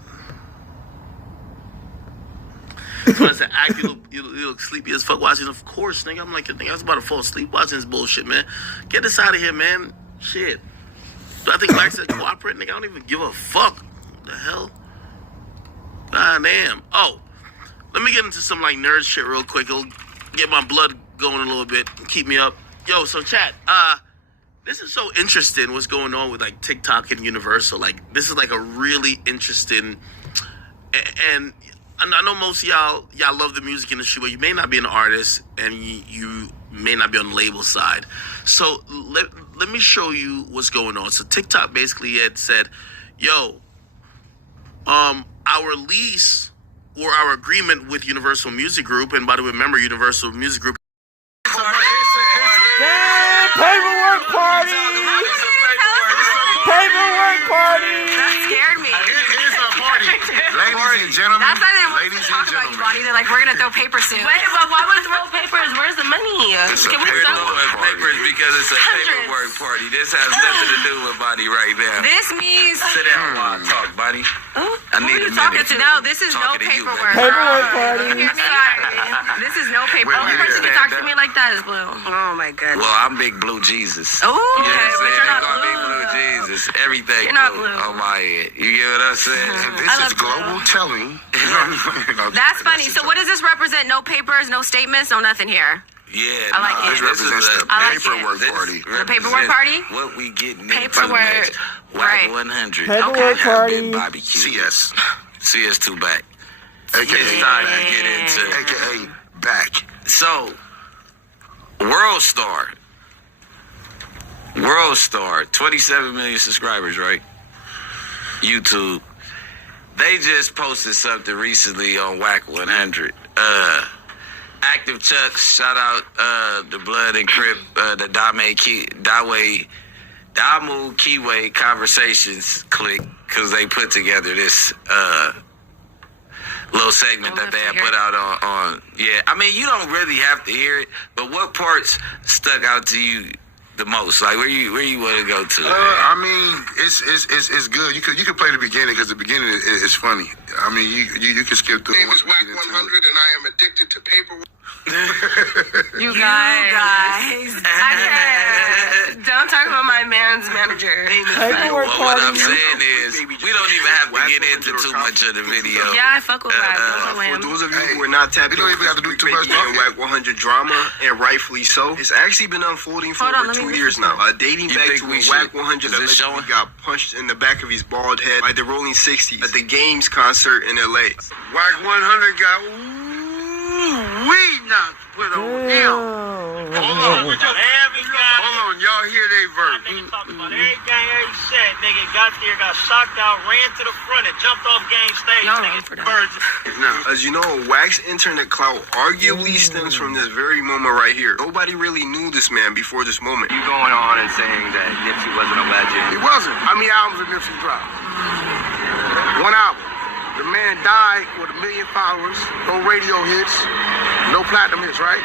So I said, Ack, you look sleepy as fuck watching. Of course, nigga. I'm like, nigga, I was about to fall asleep watching this bullshit, man. Get this out of here, man. Shit. Do I think Wack said cooperate, nigga? I don't even give a fuck. What the hell? God damn. Oh, let me get into some like nerd shit real quick. It'll get my blood going a little bit and keep me up. Yo, so chat, this is so interesting what's going on with like TikTok and Universal. Like, this is like a really interesting, and I know most of y'all love the music industry, but you may not be an artist and you may not be on the label side. So let me show you what's going on. So TikTok basically had said, yo, our lease or our agreement with Universal Music Group, and by the way, remember Universal Music Group. Paperwork party! Paperwork party! That scared me. Here's our party. Ladies and gentlemen, That's why they want ladies to and talk about you, gentlemen. Bonnie. They're like, we're gonna throw papers soon. Wait, but why would throw papers? Where's the money? Can we throw papers because it's a paperwork party? This has nothing to do with Bonnie right now. This means sit down while I talk, Bonnie. I need a minute. No, this is no paperwork. Paperwork party. This is no paperwork. The only person who talks to me like that is Blue. Oh my goodness. Well, I'm Big Blue Jesus. Oh, you know what I'm but saying? you're They not call me blue. Blue Jesus. Everything You're not blue blue. on my head. You get what I'm saying? This is global telling. That's funny. So what does this represent? No papers, no statements, no nothing here. Yeah, I like it. This represents the I like paperwork it. party. The paperwork party? What we getting Paperwork. into next. WACK100. Paperwork party. Barbecue. CS. CS2 back. AKA It's time to get into AKA back. So, World Star, 27 million subscribers, right? YouTube. They just posted something recently on WACK100. Active Chucks, shout out the Blood and Crip, the Damu Kiwi Conversations click, because they put together this little segment that they had put out on. Yeah, I mean, you don't really have to hear it, but what parts stuck out to you the most? Like, where you want to go to? I mean, it's good. You could play the beginning because the beginning is funny. I mean, you can skip through. My name is WACK100 and I am addicted to paperwork. You guys. Don't talk about my man's manager. Paperwork Well, what party. I'm saying is, we don't even have to get into too much of the video. Yeah, I fuck with that. For those of you who are not tapped we don't even have to do too much in WACK100 drama, and rightfully so, it's actually been unfolding for over 2 years now. Dating back to when WACK100 allegedly got punched in the back of his bald head by the Rolling 60s at the Games concert in LA. WACK100 got we not put on him. Hold on, y'all hear they verse. Nigga talked about everything he said. Nigga got there, got shocked out, ran to the front, and jumped off game stage. Now, as you know, Wack's internet clout arguably stems from this very moment right here. Nobody really knew this man before this moment. You going on and saying that Nipsey wasn't a legend? He wasn't. How many albums did Nipsey drop? One album. The man died with 1 million followers, no radio hits, no platinum hits, right?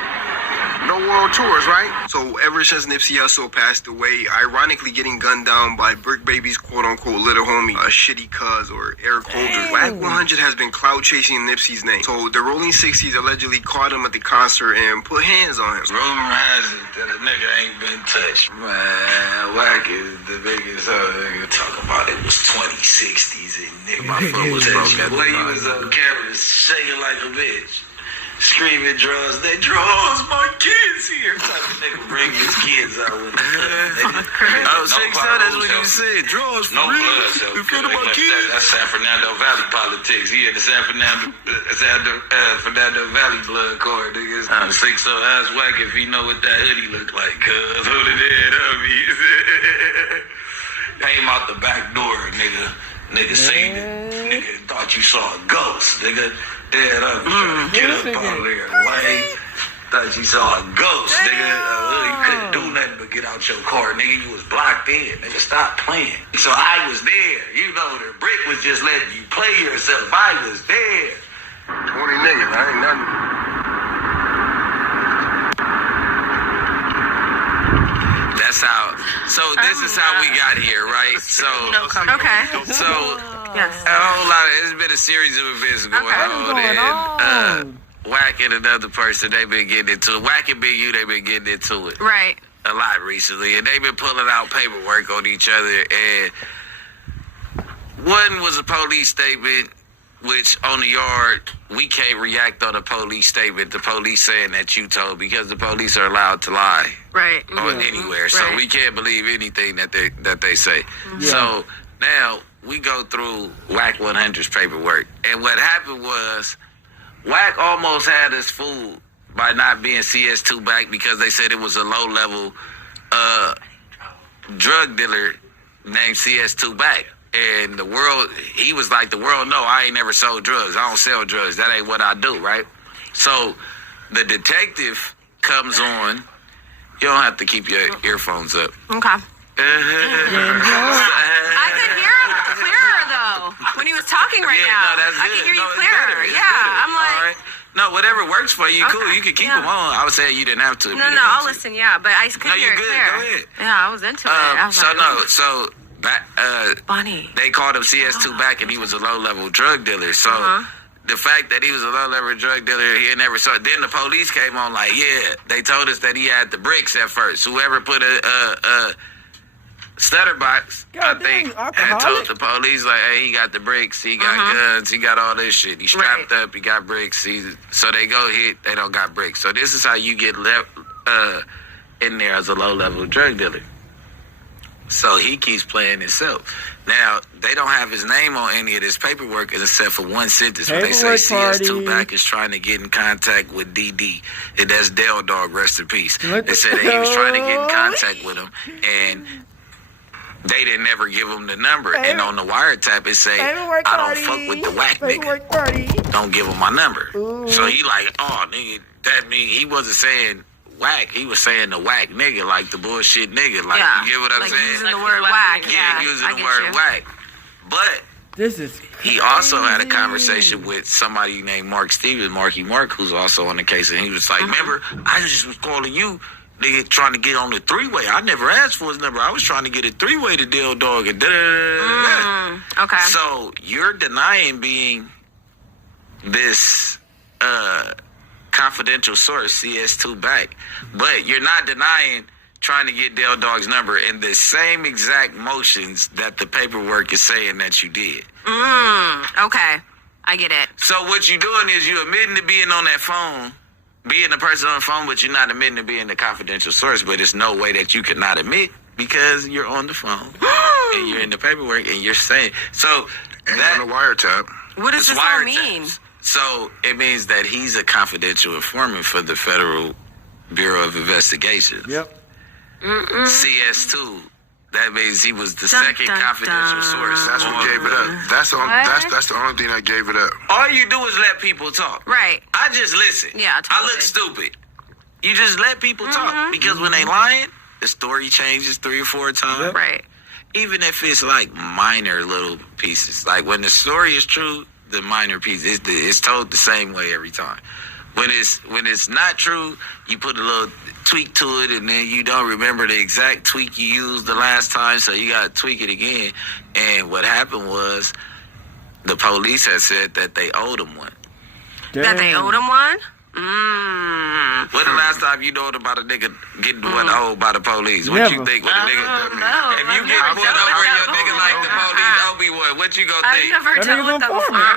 No world tours, right? So ever since Nipsey Hussle passed away, ironically getting gunned down by Brick Baby's quote-unquote little homie, a shitty cuz or Eric Holder, WACK100 has been clout chasing Nipsey's name. So the Rolling 60s allegedly caught him at the concert and put hands on him. Rumor has it that a nigga ain't been touched. Man, Wack is the biggest talk about it was 2060s and nigga, my foot was broke at the way you was on camera shaking like a bitch. Screaming draws, they draws my kids here. Type of nigga bring his kids out with him. Oh, Shake said that's what you said. Draws for real. You feel my kids? That's San Fernando Valley politics. He had the San Fernando Valley blood cord, niggas. Shake so ask Wack if he know what that hoodie look like, cuz. Hold it in, homies. Came out the back door, nigga. Nigga seen it. Nigga thought you saw a ghost, nigga. Dead up, trying to get up out of there. Lame. Thought you saw a ghost, nigga. You couldn't do nothing but get out your car, nigga. You was blocked in. Nigga, stop playing. So I was there. You know, the brick was just letting you play yourself. I was there. 20 niggas, I ain't nothing. That's how. So this is how we got here, right? So Okay. So Yes. a whole lot of, it's been a series of events going on. And Wack and another person, they've been getting into it. Wack and Big U, they've been getting into it. Right. A lot recently. And they've been pulling out paperwork on each other. And one was a police statement, which on the yard, we can't react on a police statement. The police saying that you told, because the police are allowed to lie. Right. On anywhere. So we can't believe anything that they say. So now we go through WACK100's paperwork. And what happened was Wack almost had us fooled by not being CS2 back because they said it was a low-level drug dealer named CS2 back. And the world, he was like, the world, no, I ain't never sold drugs. I don't sell drugs. That ain't what I do, right? So the detective comes on. You don't have to keep your earphones up. Okay. I could hear him clearer though when he was who's talking right now. No, that's good. I can hear you It's clearer. better. It's Yeah, better. I'm like. All right. No, whatever works for you, cool. Okay. You can keep them on. I was saying you didn't have to. No, I'll listen. Yeah, but I couldn't hear it good. clear. Go ahead. Yeah, I was into it. I was So funny. They called him CS2 back, and he was a low-level drug dealer. So the fact that he was a low-level drug dealer, he never saw. Then the police came on like, yeah, they told us that he had the bricks at first. Whoever put a stutter box, I think, had told the police like, hey, he got the bricks, he got guns, he got all this shit. He strapped up, he got bricks. So they go hit, they don't got bricks. So this is how you get left in there as a low-level drug dealer. So he keeps playing himself. Now, they don't have his name on any of this paperwork except for one sentence where they say CS2 back is trying to get in contact with DD. And that's Dale Dog, rest in peace. They said that he was trying to get in contact with him, and they didn't ever give him the number. And on the wiretap, it say, I don't fuck with the whack nigga. Don't give him my number. So he like, oh, nigga, that mean he wasn't saying whack. He was saying the whack nigga, like the bullshit nigga. Like, you get what I'm saying? Using the word whack. Yeah, using the word whack. But he also had a conversation with somebody named Mark Stevens, Marky Mark, who's also on the case. And he was like, remember, I just was calling you, nigga, trying to get on the three-way. I never asked for his number. I was trying to get a three-way to Deal Dog and Okay. So you're denying being this confidential source, CS2 back, but you're not denying trying to get Dale Dog's number in the same exact motions that the paperwork is saying that you did. Okay. I get it. So what you're doing is you admitting to being on that phone, being the person on the phone, but you're not admitting to being the confidential source. But there's no way that you could not admit because you're on the phone and you're in the paperwork and you're saying so. And that on the wiretap. What does this all mean? So it means that he's a confidential informant for the Federal Bureau of Investigation. Yep. CS2. That means he was the second confidential source. That's what gave it up. That's the only thing that gave it up. All you do is let people talk. Right. I just listen. Yeah, totally. I look stupid. You just let people talk because when they lying, the story changes 3 or 4 times. Yep. Right. Even if it's like minor little pieces. Like when the story is true, the minor piece it's told the same way every time. When it's not true, you put a little tweak to it, and then you don't remember the exact tweak you used the last time, so you got to tweak it again. And what happened was the police had said that they owed him one. That they owed him one? When the last time you know about a nigga getting one owed by the police? What you think? What a nigga? If you get pulled over, your nigga like the police owe me one. What you gonna think? I've never dealt with that before. I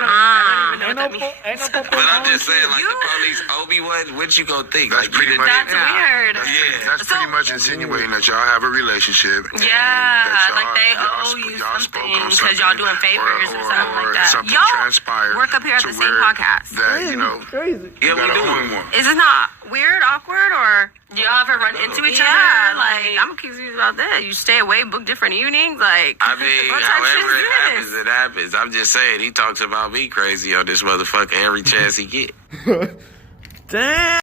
don't even know what that means. But I'm just saying, like the police owe me one. What you gonna think? That's like pretty much. That's weird. That's pretty much insinuating that y'all have a relationship. Yeah, like they owe you something because y'all doing favors or something like that. Something Y'all transpired work up here at the same podcast. That crazy. Yeah, we do. Is it not weird, awkward, or do y'all ever run into each other? Yeah, like I'm confused about that. You stay away, book different evenings, like. I mean, what type however shit is it happens, it happens. I'm just saying, he talks about me crazy on this motherfucker every chance he get. Damn.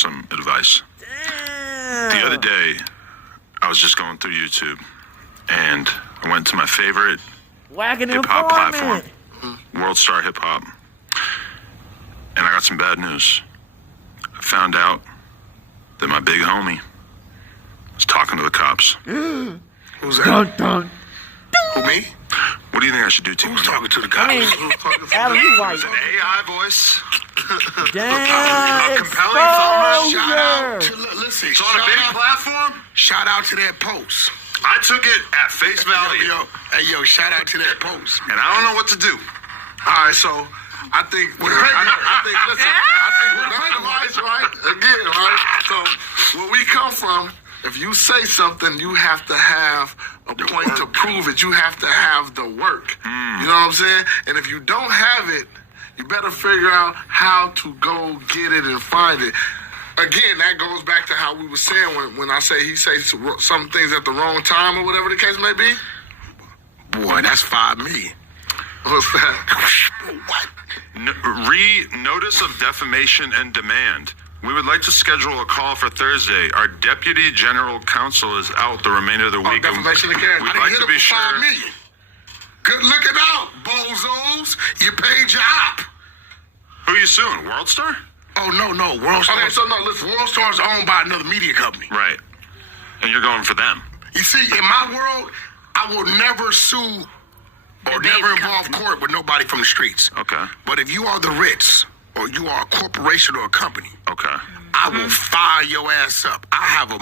Some advice. The other day, I was just going through YouTube, and I went to my favorite hip-hop platform, World Star Hip Hop, and I got some bad news. I found out that my big homie was talking to the cops. Who's that? Dun. Who, me? What do you think I should do, T? Who's talking to the cops? Adam, you right. It's an AI voice. Damn, Compelling thumbnail. Shout out exposure. to listen. It's on a big platform. Shout out to that post. I took it at face value. Yo, shout out to that post. And I don't know what to do. All right, so I think listen, I think that's right. Again, right? So where we come from, if you say something, you have to have a point to prove it. You have to have the work. You know what I'm saying? And if you don't have it, you better figure out how to go get it and find it. Again, that goes back to how we were saying when I say he says some things at the wrong time or whatever the case may be. Boy, that's 5 million. What's that? What? Notice of defamation and demand. We would like to schedule a call for Thursday. Our Deputy General Counsel is out the remainder of the week. Defamation again. We'd like to be sure. 5 million. Good looking out, bozos. You paid your op. Who are you suing? World Star? Oh, no. World Star. Okay, so no, listen. World Star is owned by another media company. Right. And you're going for them. You see, in my world, I will never sue or never involve court with nobody from the streets. Okay. But if you are the Ritz, or you are a corporation or a company, okay, I will fire your ass up. I have a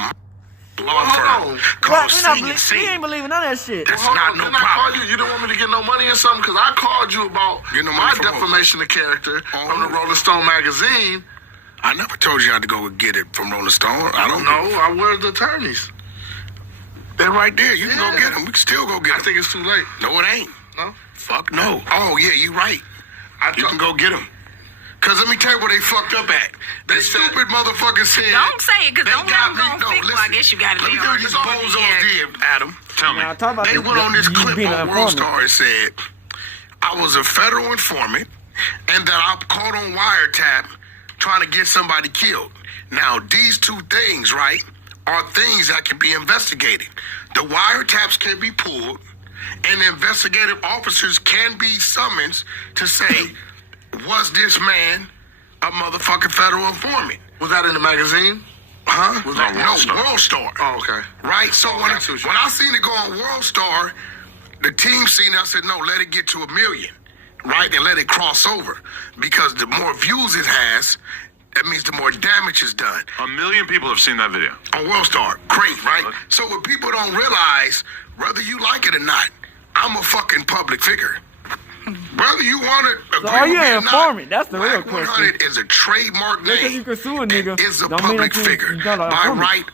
law firm called C&C. He ain't believing none of that shit. That's not no Didn't I call problem. you? You didn't want me to get no money or something? Because I called you about Get no my money from defamation of character from the Rolling Stone magazine. I never told you I had to go and get it from Rolling Stone. I don't know. I were the attorneys. They're right there. You can go get them. We can still go get them. I think it's too late. No, it ain't. No? Fuck no. Oh, yeah, you right. You can go get them. Because let me tell you where they fucked up at. They stupid motherfuckers said... Don't say it, because don't let them go fix. Well, I guess you got to Let me tell you these bozos did, Adam. Tell me. They went on this clip on World Star and said, I was a federal informant and that I caught on wiretap trying to get somebody killed. Now, these two things, right, are things that can be investigated. The wiretaps can be pulled and the investigative officers can be summoned to say, was this man a motherfucking federal informant? Was that in the magazine? Huh? Was that World Star. Oh, okay. Right? So when I seen it go on World Star, the team seen it, I said, no, let it get to 1 million, right? And let it cross over. Because the more views it has, that means the more damage is done. 1 million people have seen that video. On World Star. Great, right? So what people don't realize, whether you like it or not, I'm a fucking public figure. Whether you want to agree So are you with me an or informant? not, That's the real question. WACK100 is a trademark Because name. you can sue a nigga. Is a don't mean public that you figure got an by informant. right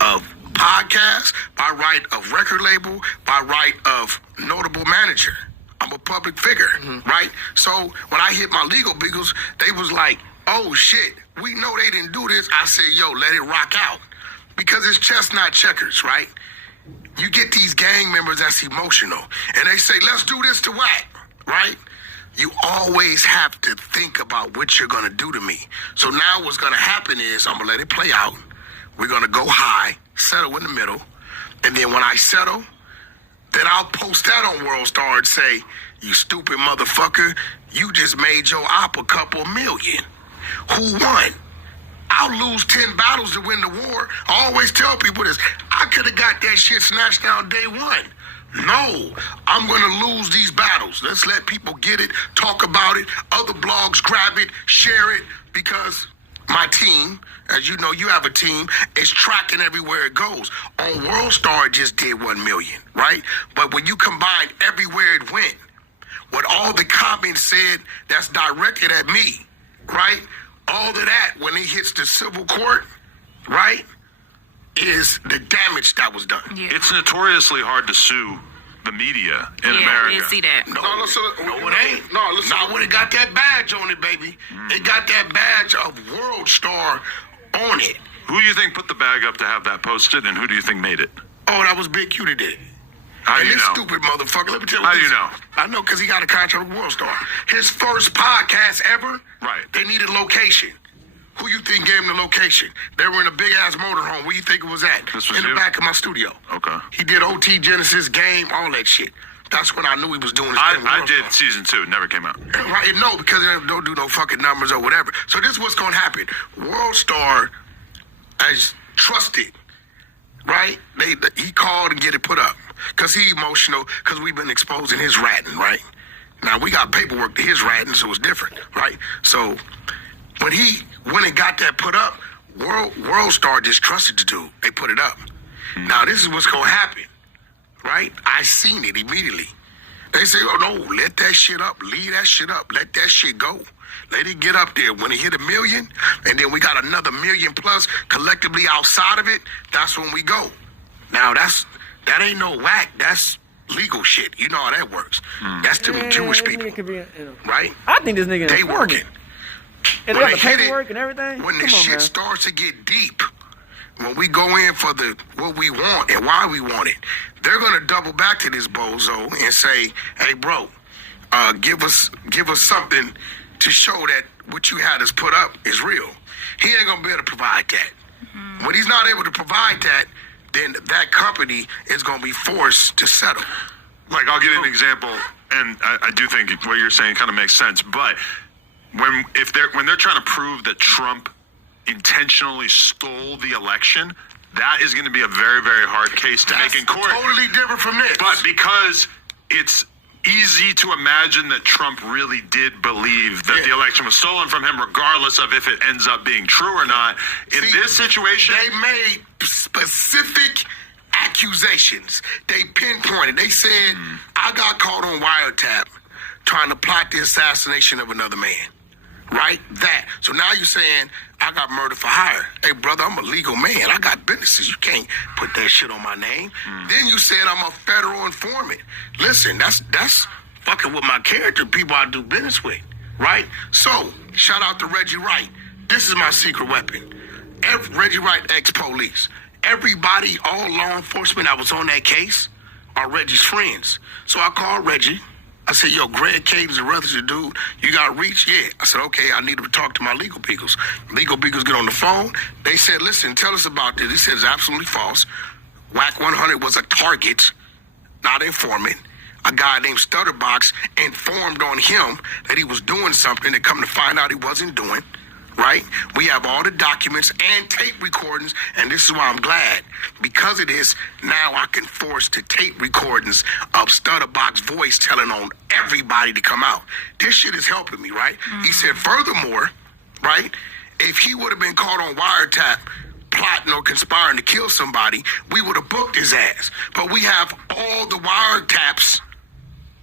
of podcast, by right of record label, by right of notable manager. I'm a public figure, right? So when I hit my legal beagles, they was like, oh shit, we know they didn't do this. I said, yo, let it rock out. Because it's chestnut checkers, right? You get these gang members that's emotional, and they say, let's do this to WACK, right? You always have to think about what you're gonna do to me. So now what's gonna happen is I'm gonna let it play out. We're gonna go high, settle in the middle, and then when I settle, then I'll post that on World Star and say, you stupid motherfucker, you just made your op a couple million. Who won? I'll lose 10 battles to win the war. I always tell people this. I could have got that shit snatched down day one. No, I'm going to lose these battles. Let's let people get it, talk about it. Other blogs grab it, share it, because my team, as you know, you have a team, is tracking everywhere it goes. On World Star, it just did 1 million, right? But when you combine everywhere it went, what all the comments said that's directed at me, right? All of that, when it hits the civil court, right, is the damage that was done. Yeah. It's notoriously hard to sue the media in America. Yeah, I didn't see that. No, it ain't. Not when it got that badge on it, baby. It got that badge of World Star on it. Who do you think put the bag up to have that posted, and who do you think made it? Oh, that was Big Q that did it. How do you this know? stupid motherfucker, let me tell you How this. do you know? I know because he got a contract with World Star. His first podcast ever, right? They needed location. Who you think gave him the location? They were in a big-ass motorhome. Where you think it was at? This was in the you? back of my studio. Okay. He did OT Genesis, Game, all that shit. That's when I knew he was doing his thing with I World did Star. season 2. It never came out. Right? No, because they don't do no fucking numbers or whatever. So this is what's going to happen. World Star is trusted, right? He called and get it put up. Because he emotional, because we've been exposing his ratting, right? Now, we got paperwork to his ratting, so it's different, right? So when he went and got that put up, World Star just trusted the dude. They put it up. Now, this is what's going to happen, right? I seen it immediately. They say, oh, no, let that shit up. Leave that shit up. Let that shit go. Let it get up there. When it hit 1 million, and then we got another 1 million plus collectively outside of it, that's when we go. Now, that ain't no whack. That's legal shit. You know how that works. That's them Jewish people, right? I think this nigga they informant. working. And they got the paperwork and everything. When the Come on, shit man. starts to get deep, when we go in for what we want and why we want it, they're gonna double back to this bozo and say, "Hey, bro, give us something to show that what you had us put up is real." He ain't gonna be able to provide that. When he's not able to provide that, then that company is going to be forced to settle. like, I'll give you an example, and I do think what you're saying kind of makes sense, but when they're trying to prove that Trump intentionally stole the election, that is going to be a very, very hard case to make in court. Totally different from this. But because it's easy to imagine that Trump really did believe that the election was stolen from him, regardless of if it ends up being true or not. In this situation, they made specific accusations. They pinpointed. They said, I got caught on wiretap trying to plot the assassination of another man. Right? That. So now you're saying, I got murder for hire. Hey, brother, I'm a legal man. I got businesses. You can't put that shit on my name. Then you said I'm a federal informant. Listen, that's fucking with my character, people I do business with. Right? So, shout out to Reggie Wright. This is my secret weapon. Reggie Wright, ex-police. Everybody, all law enforcement that was on that case are Reggie's friends. So I called Reggie. I said, yo, Greg Caden's the Rutherford dude. You got reach? Yeah. I said, okay, I need to talk to my legal beagles. Legal beagles get on the phone. They said, listen, tell us about this. He said, it's absolutely false. WACK100 was a target, not an informant. A guy named Stutterbox informed on him that he was doing something that come to find out he wasn't doing. Right? We have all the documents and tape recordings, and this is why I'm glad. Because of this, now I can force the tape recordings of Stutterbox's voice telling on everybody to come out. This shit is helping me, right? He said, furthermore, right, if he would have been caught on wiretap plotting or conspiring to kill somebody, we would have booked his ass. But we have all the wiretaps,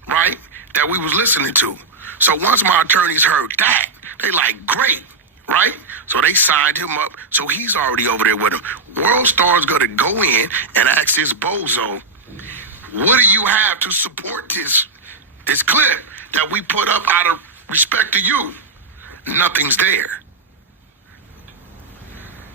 right, that we was listening to. So once my attorneys heard that, they like, great. Right? So they signed him up. So he's already over there with him. World Star's going to go in and ask this bozo, what do you have to support this clip that we put up out of respect to you? Nothing's there.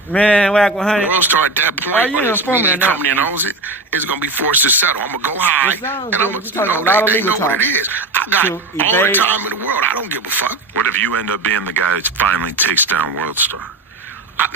Man, WACK100. World Star at that point, Are you this media company that owns it is going to be forced to settle. I'm going to go high, and I'm going to, they know what it is. I got all the time in the world. I don't give a fuck. What if you end up being the guy that finally takes down World Star? I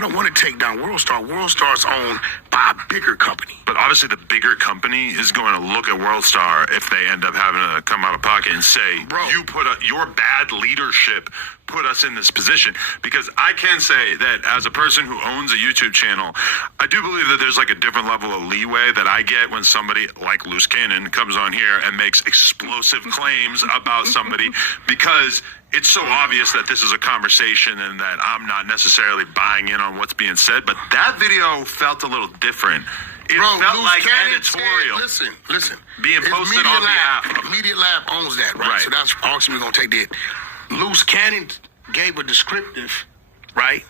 don't want to take down World Star. World Star's owned by a bigger company. But obviously the bigger company is going to look at World Star if they end up having to come out of pocket and say, bro, you put your bad leadership put us in this position. Because I can say that as a person who owns a YouTube channel, I do believe that there's like a different level of leeway that I get when somebody like Loose Cannon comes on here and makes explosive claims about somebody, because it's so obvious that this is a conversation and that I'm not necessarily buying in on what's being said. But that video felt a little different. It felt like editorial. Said, listen. Being posted on behalf of Media Lab owns that, right? So that's also we're going to take that. Loose Cannon gave a descriptive, right,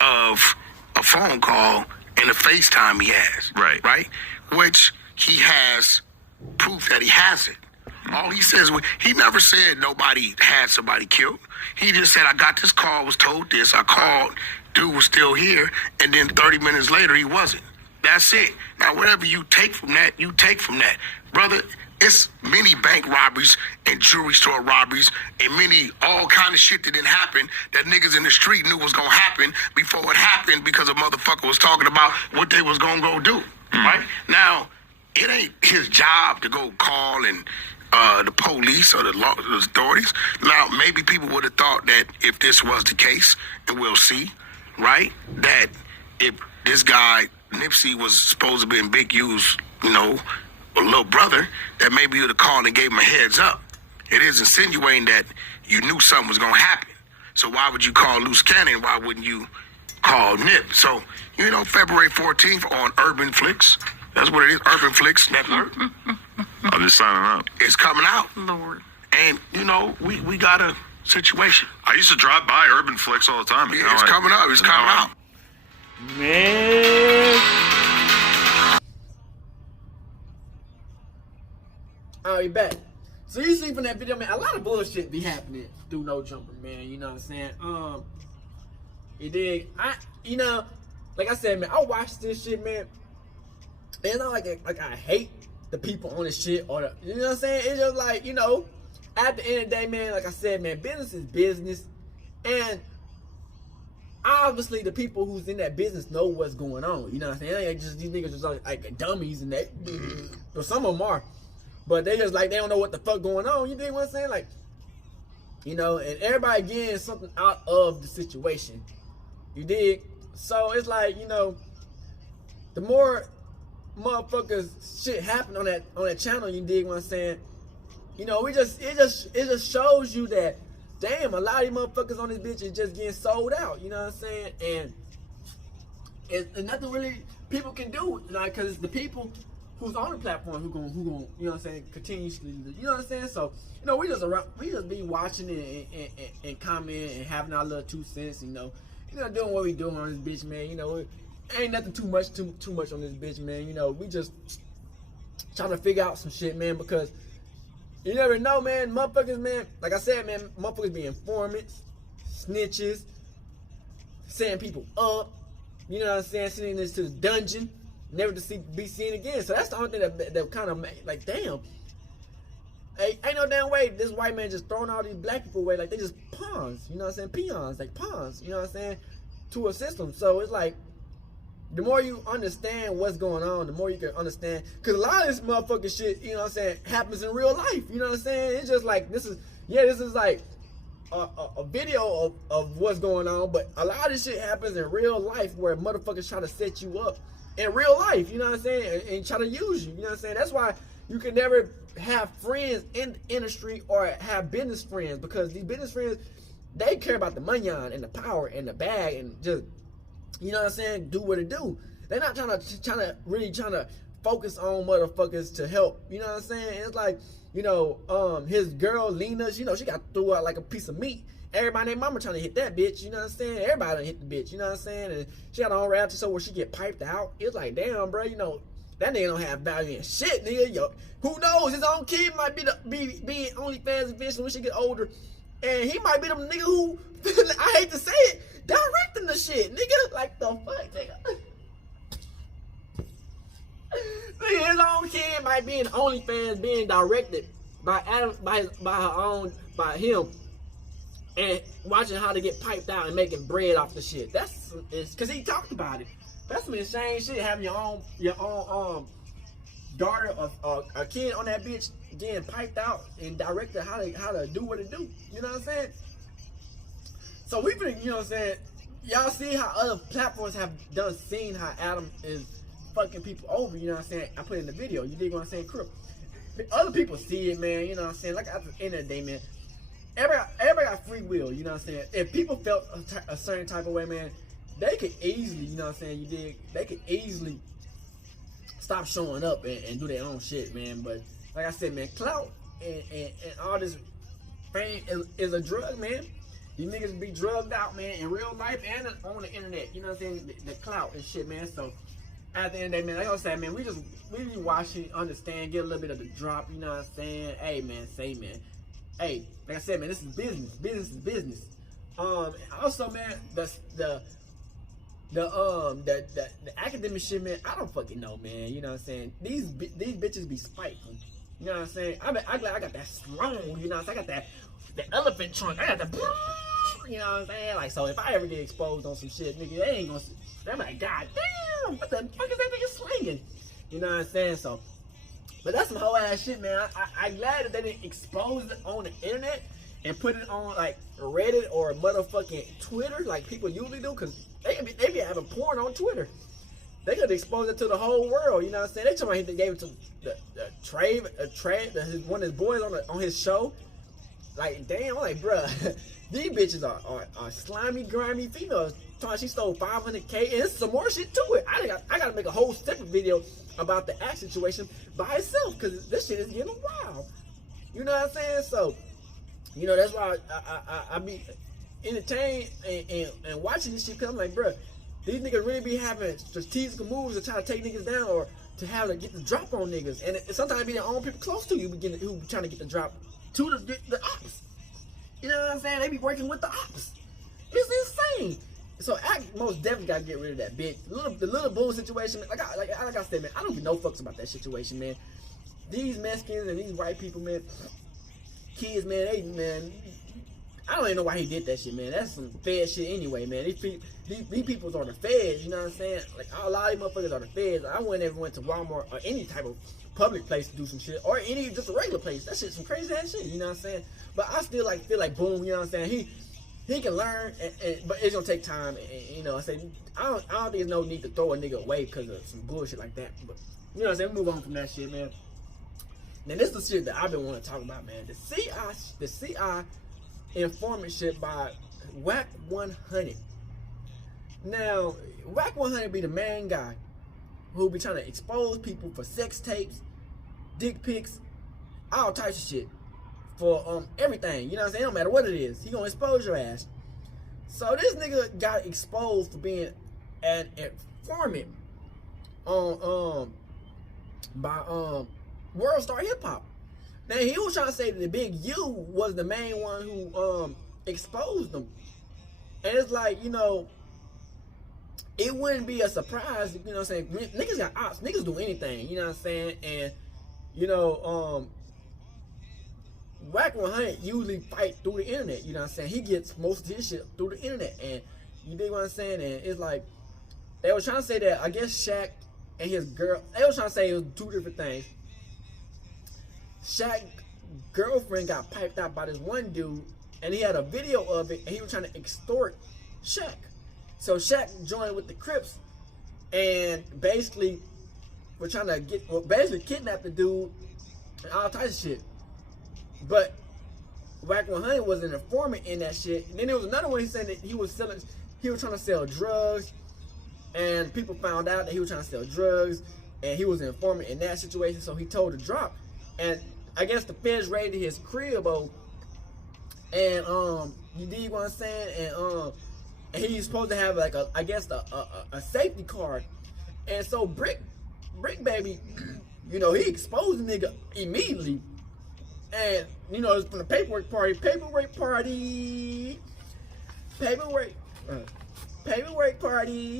of a phone call and a FaceTime he has. Right? Which he has proof that he has it. All he says, he never said nobody had somebody killed. He just said, I got this call, was told this, I called, dude was still here, and then 30 minutes later, he wasn't. That's it. Now, whatever you take from that, you take from that. Brother, it's many bank robberies and jewelry store robberies and many all kind of shit that didn't happen that niggas in the street knew was going to happen before it happened because a motherfucker was talking about what they was going to go do, right? Now, it ain't his job to go call and the police or the authorities. Now, maybe people would have thought that if this was the case, and we'll see, right, that if this guy, Nipsey, was supposed to be in Big U's, a little brother, that maybe you would have called and gave him a heads up. It is insinuating that you knew something was going to happen. So why would you call Loose Cannon? Why wouldn't you call Nip? So, February 14th on Urban Flicks. That's what it is, Urban Flicks Network. I'm just signing up. It's coming out. Lord. And, we got a situation. I used to drive by Urban Flicks all the time. Yeah, it's coming up. It's coming out. Man. All right, back. So you see from that video, man, a lot of bullshit be happening through No Jumper, man. You know what I'm saying? It did. Like I said, man, I watched this shit, man. And I I hate the people on this shit or you know what I'm saying? It's just like, at the end of the day, man, like I said, man, business is business. And obviously the people who's in that business know what's going on. You know what I'm saying? It ain't just these niggas just like dummies and that. But some of them are. but they just like, they don't know what the fuck going on. You dig what I'm saying? Like, you know, and everybody getting something out of the situation. You dig? So it's like, you know, the more motherfuckers shit happen on that channel, you dig what I'm saying? You know, it just shows you that, damn, a lot of these motherfuckers on this bitch is just getting sold out. You know what I'm saying? And it's nothing really people can do, like, cause it's the people who's on the platform who gon' you know what I'm saying, continuously, you know what I'm saying? So, you know, we just be watching it and commenting and having our little 2 cents, you know, doing what we doing on this bitch, man. You know, ain't nothing too much on this bitch, man. You know, we just trying to figure out some shit, man, because you never know, man. Motherfuckers, man, like I said, man, motherfuckers be informants, snitches, setting people up, you know what I'm saying, sending this to the dungeon, never to be seen again. So that's the only thing that kind of made, like, damn. Hey, ain't no damn way this white man just throwing all these black people away like they just pawns, you know what I'm saying? Peons, like pawns, you know what I'm saying? To a system. So it's like, the more you understand what's going on, the more you can understand. Because a lot of this motherfucking shit, you know what I'm saying, happens in real life, you know what I'm saying? It's just like, this is like a video of what's going on, but a lot of this shit happens in real life where motherfuckers try to set you up in real life, you know what I'm saying, and try to use you, you know what I'm saying? That's why you can never have friends in the industry or have business friends, because these business friends, they care about the money and the power and the bag and just, you know what I'm saying, do what it do. They're not trying to focus on motherfuckers to help, you know what I'm saying? It's like, you know, his girl Lena, you know, she got threw out like a piece of meat. Everybody and their mama trying to hit that bitch, you know what I'm saying? Everybody done hit the bitch, you know what I'm saying? And she got her own reality show where she get piped out. It's like, damn, bro, you know, that nigga don't have value in shit, nigga. Yo, who knows? His own kid might be being OnlyFans eventually when she get older, and he might be the nigga who, I hate to say it, directing the shit, nigga. Like the fuck, nigga. Nigga, his own kid might be in OnlyFans being directed by him, and watching how to get piped out and making bread off the shit. It's because he talked about it. That's some insane shit. Having your own daughter or a kid on that bitch getting piped out and directed how to do what it do. You know what I'm saying? So we been, you know what I'm saying, y'all see how other platforms have seen how Adam is fucking people over, you know what I'm saying? I put it in the video, you dig what I'm saying? Crip. Other people see it, man, you know what I'm saying? Like at the end of the day, man, everybody got free will, you know what I'm saying? If people felt a certain type of way, man, they could easily, you know what I'm saying, you dig? They could easily stop showing up and do their own shit, man. But like I said, man, clout and all this fame is a drug, man. These niggas be drugged out, man, in real life and on the internet. You know what I'm saying? The clout and shit, man. So at the end of the day, man, like I said, man, we be watching, understand, get a little bit of the drop. You know what I'm saying? Hey, man, hey, like I said, man, this is business. Business is business. Also, man, the academic shit, man, I don't fucking know, man. You know what I'm saying? These bitches be spiteful. You know what I'm saying? I got that strong, you know what I'm saying? I got the elephant trunk. I got the, you know what I'm saying? Like, so if I ever get exposed on some shit, nigga, they ain't gonna, they're like, God damn, what the fuck is that nigga slinging? You know what I'm saying? So, but that's some whole ass shit, man. I'm glad that they didn't expose it on the internet and put it on like Reddit or motherfucking Twitter like people usually do, because they be having porn on Twitter. They could expose it to the whole world, you know what I'm saying? They told me they gave it to one of his boys on his show. Like, damn, I'm like, bruh, these bitches are slimy, grimy females. She stole $500K, and there's some more shit to it. I gotta make a whole separate video about the act situation by itself, because this shit is getting wild. You know what I'm saying? So, you know, that's why I be entertained and watching this shit, because I'm like, bruh, these niggas really be having strategic moves to try to take niggas down or to get the drop on niggas. And sometimes it be their own people close to you who be trying to get the drop to the ops. You know what I'm saying? They be working with the ops. It's insane. So I most definitely gotta get rid of that bitch. The little boom situation, like I said, man, I don't give no fucks about that situation, man. These Mexicans and these white people, man, kids, man, I don't even know why he did that shit, man. That's some Fed shit anyway, man. These people are the Feds, you know what I'm saying? Like, a lot of these motherfuckers are the Feds. I wouldn't ever went to Walmart or any type of public place to do some shit, or any just a regular place. That shit's some crazy ass shit, you know what I'm saying? But I still like feel like Boom, you know what I'm saying? He can learn, but it's gonna take time. And, you know, I don't think there's no need to throw a nigga away because of some bullshit like that. But you know what I'm saying? Move on from that shit, man. Now this is the shit that I've been wanting to talk about, man. The CI informant shit by WACK100. Now, WACK100 be the main guy who be trying to expose people for sex tapes, dick pics, all types of shit. For everything, you know what I'm saying? No matter what it is, he gonna expose your ass. So this nigga got exposed for being an informant on by World Star Hip Hop. Now he was trying to say that the Big U was the main one who exposed them. And it's like, you know, it wouldn't be a surprise, you know what I'm saying? Niggas got ops, niggas do anything, you know what I'm saying? And you know, WACK100 usually fight through the internet, you know what I'm saying? He gets most of his shit through the internet, and you dig what I'm saying? And it's like, they were trying to say that, I guess Shaq and his girl, they were trying to say it was two different things. Shaq's girlfriend got piped out by this one dude, and he had a video of it, and he was trying to extort Shaq. So Shaq joined with the Crips, and basically, we're trying to basically kidnap the dude, and all types of shit. But WACK100 was an informant in that shit. And then there was another one he said that he was trying to sell drugs, and people found out that he was trying to sell drugs, and he was an informant in that situation, so he told to drop. And I guess the feds raided his crib, and you dig what I'm saying? And he's supposed to have like a safety card. And so Brick Baby, you know, he exposed the nigga immediately. And, you know, it's from the paperwork party. Paperwork party.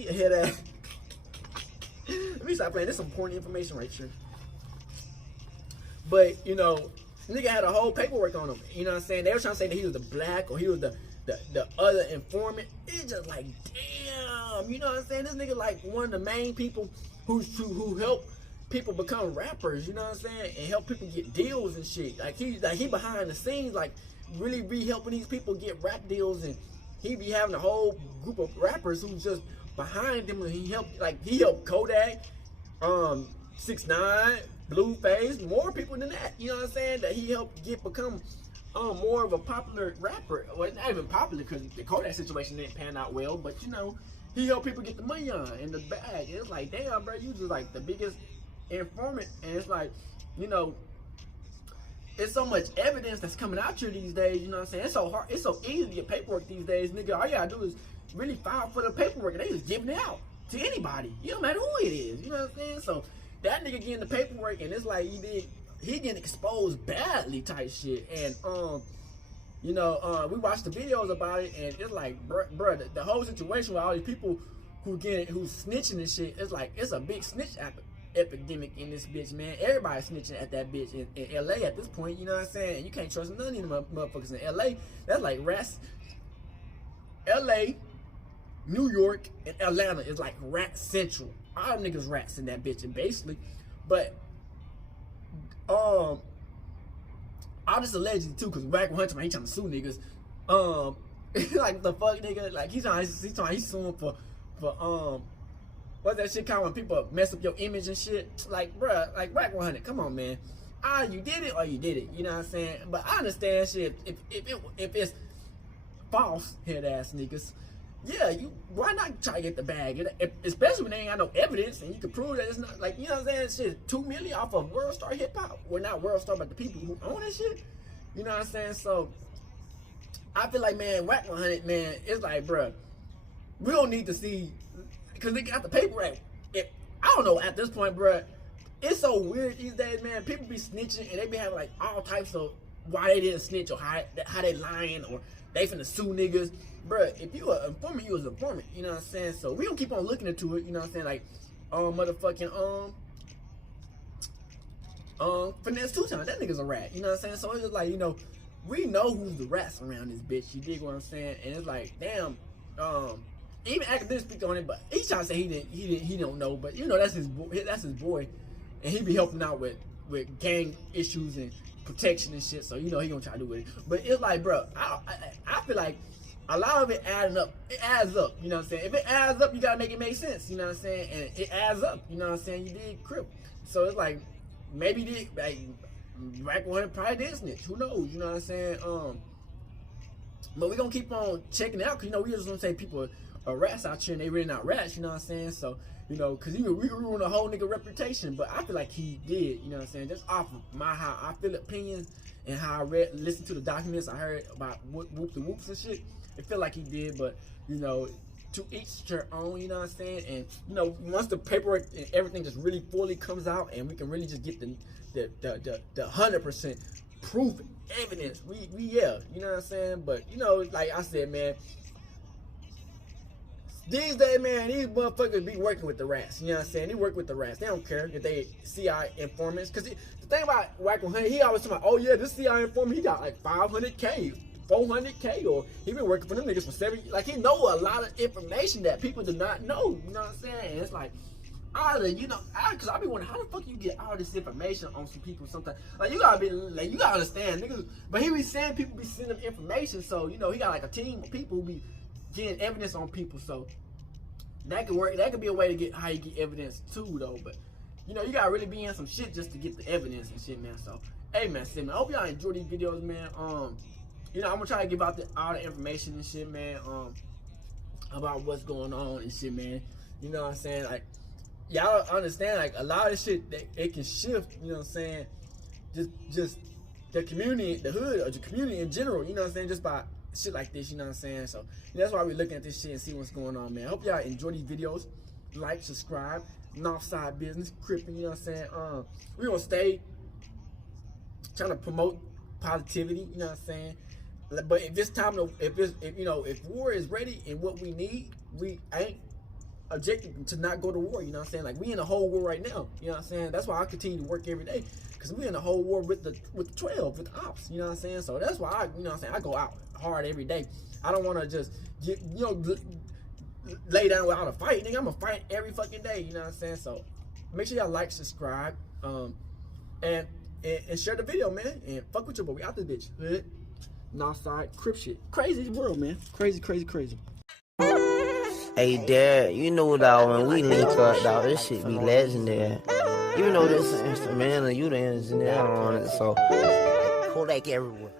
Hear that? Let me stop playing. This is some important information right here. But, you know, nigga had a whole paperwork on him. You know what I'm saying? They were trying to say that he was the black or he was the other informant. It's just like, damn. You know what I'm saying? This nigga like one of the main people who helped people become rappers, you know what I'm saying, and help people get deals and shit. Like he behind the scenes, like really be helping these people get rap deals, and he be having a whole group of rappers who's just behind him. And he helped Kodak, 6ix9ine, Blueface, more people than that. You know what I'm saying? That he helped become more of a popular rapper. Well, not even popular because the Kodak situation didn't pan out well, but you know, he helped people get the money on in the bag. It's like, damn, bro, you just like the biggest informant. And it's like, you know, it's so much evidence that's coming out here these days, you know what I'm saying? It's so hard, it's so easy to get paperwork these days, nigga. All you gotta do is really file for the paperwork, and they just giving it out to anybody. You don't matter who it is, you know what I'm saying? So that nigga getting the paperwork, and it's like he getting exposed badly type shit. And you know, we watched the videos about it, and it's like, bruh, the whole situation with all these people who's snitching and shit, it's like, it's a big snitch epidemic in this bitch, man. Everybody's snitching at that bitch in LA at this point, you know what I'm saying? And you can't trust none of them motherfuckers in LA. That's like rats. LA, New York, and Atlanta is like rat central. All niggas rats in that bitch, and basically, but I'll just allegedly too, cause WACK100, man, he trying to sue niggas. Like the fuck, nigga, like he's suing for what's that shit called when people mess up your image and shit? Like, bruh, like WACK100, come on, man. You did it or you did it, you know what I'm saying? But I understand shit if it's false head ass niggas. Yeah, why not try to get the bag? Especially when they ain't got no evidence and you can prove that it's not, like, you know what I'm saying? Shit, $2 million off of World Star Hip Hop. Well, not World Star, but the people who own that shit. You know what I'm saying? So I feel like, man, WACK100, man, it's like, bruh, we don't need to see, because they got the paperwork. I don't know, at this point, bruh, it's so weird these days, man. People be snitching and they be having like all types of why they didn't snitch or how they lying or they finna sue niggas. Bruh, if you an informant, you was an informant, you know what I'm saying? So we don't keep on looking into it, you know what I'm saying? Like, motherfucking, Finesse 2 Times, that nigga's a rat, you know what I'm saying? So it's just like, you know, we know who's the rats around this bitch, you dig what I'm saying? And it's like, damn, even Academic speak on it, but he's trying to say he don't know, but you know, that's his boy. and he be helping out with gang issues and protection and shit. So you know he gonna try to do it. But it's like, bro, I feel like a lot of it adding up. It adds up. You know what I'm saying? If it adds up, you gotta make it make sense. You know what I'm saying? And it adds up. You know what I'm saying? You did Crip. So it's like maybe like WACK100 probably did snitch. Who knows? You know what I'm saying? But we gonna keep on checking it out, cause you know we just gonna say people are rats out here and they really not rats. You know what I'm saying? So you know, cause we ruined a whole nigga reputation. But I feel like he did. You know what I'm saying? Just off of how I feel opinions and how I listened to the documents I heard about whoop the whoops and shit. It felt like he did, but you know, to each their own. You know what I'm saying? And you know, once the paperwork and everything just really fully comes out, and we can really just get the 100% proof evidence, we yeah, you know what I'm saying? But you know, like I said, man, these days, man, these motherfuckers be working with the rats. You know what I'm saying? They work with the rats. They don't care if they CI informants. Cause the thing about WACK100, he always talking about, oh yeah, this CI informant, he got like 500K, 400K, or he been working for them niggas for 7 years. Like he know a lot of information that people do not know. You know what I'm saying? And it's like, you know, cause I be wondering how the fuck you get all this information on some people sometimes. Like you gotta be, like you gotta understand, niggas. But he be saying people be sending him information, so you know he got like a team of people who be getting evidence on people. So that could work. That could be a way to get how you get evidence too, though. But you know you gotta really be in some shit just to get the evidence and shit, man. So hey, man, I hope y'all enjoy these videos, man. You know I'm gonna try to give out all the information and shit, man. About what's going on and shit, man. You know what I'm saying? Like, y'all understand, like, a lot of shit that it can shift, you know what I'm saying? Just the community, the hood, or the community in general, you know what I'm saying? Just by shit like this, you know what I'm saying? So, that's why we're looking at this shit and see what's going on, man. I hope y'all enjoy these videos. Like, subscribe, Northside Business, Crippin', you know what I'm saying? We're gonna stay trying to promote positivity, you know what I'm saying? But if it's time to, if war is ready and what we need, we ain't objective to not go to war, you know what I'm saying? Like we in a whole war right now, you know what I'm saying? That's why I continue to work every day, because we in a whole war with the 12, with the ops, you know what I'm saying? So that's why I, you know what I'm saying, I go out hard every day. I don't want to just get, you know, lay down without a fight. Nigga, I'm gonna fight every fucking day, you know what I'm saying? So make sure y'all like, subscribe, and share the video, man, and fuck with your boy. We out this bitch. Hood, Northside, Crip shit. Crazy world, man. Crazy. Hey, Dad, you know, dog, when we link up, dog, this shit be legendary. Even though this is instrumental, you the engineer on it, so Kodak everywhere.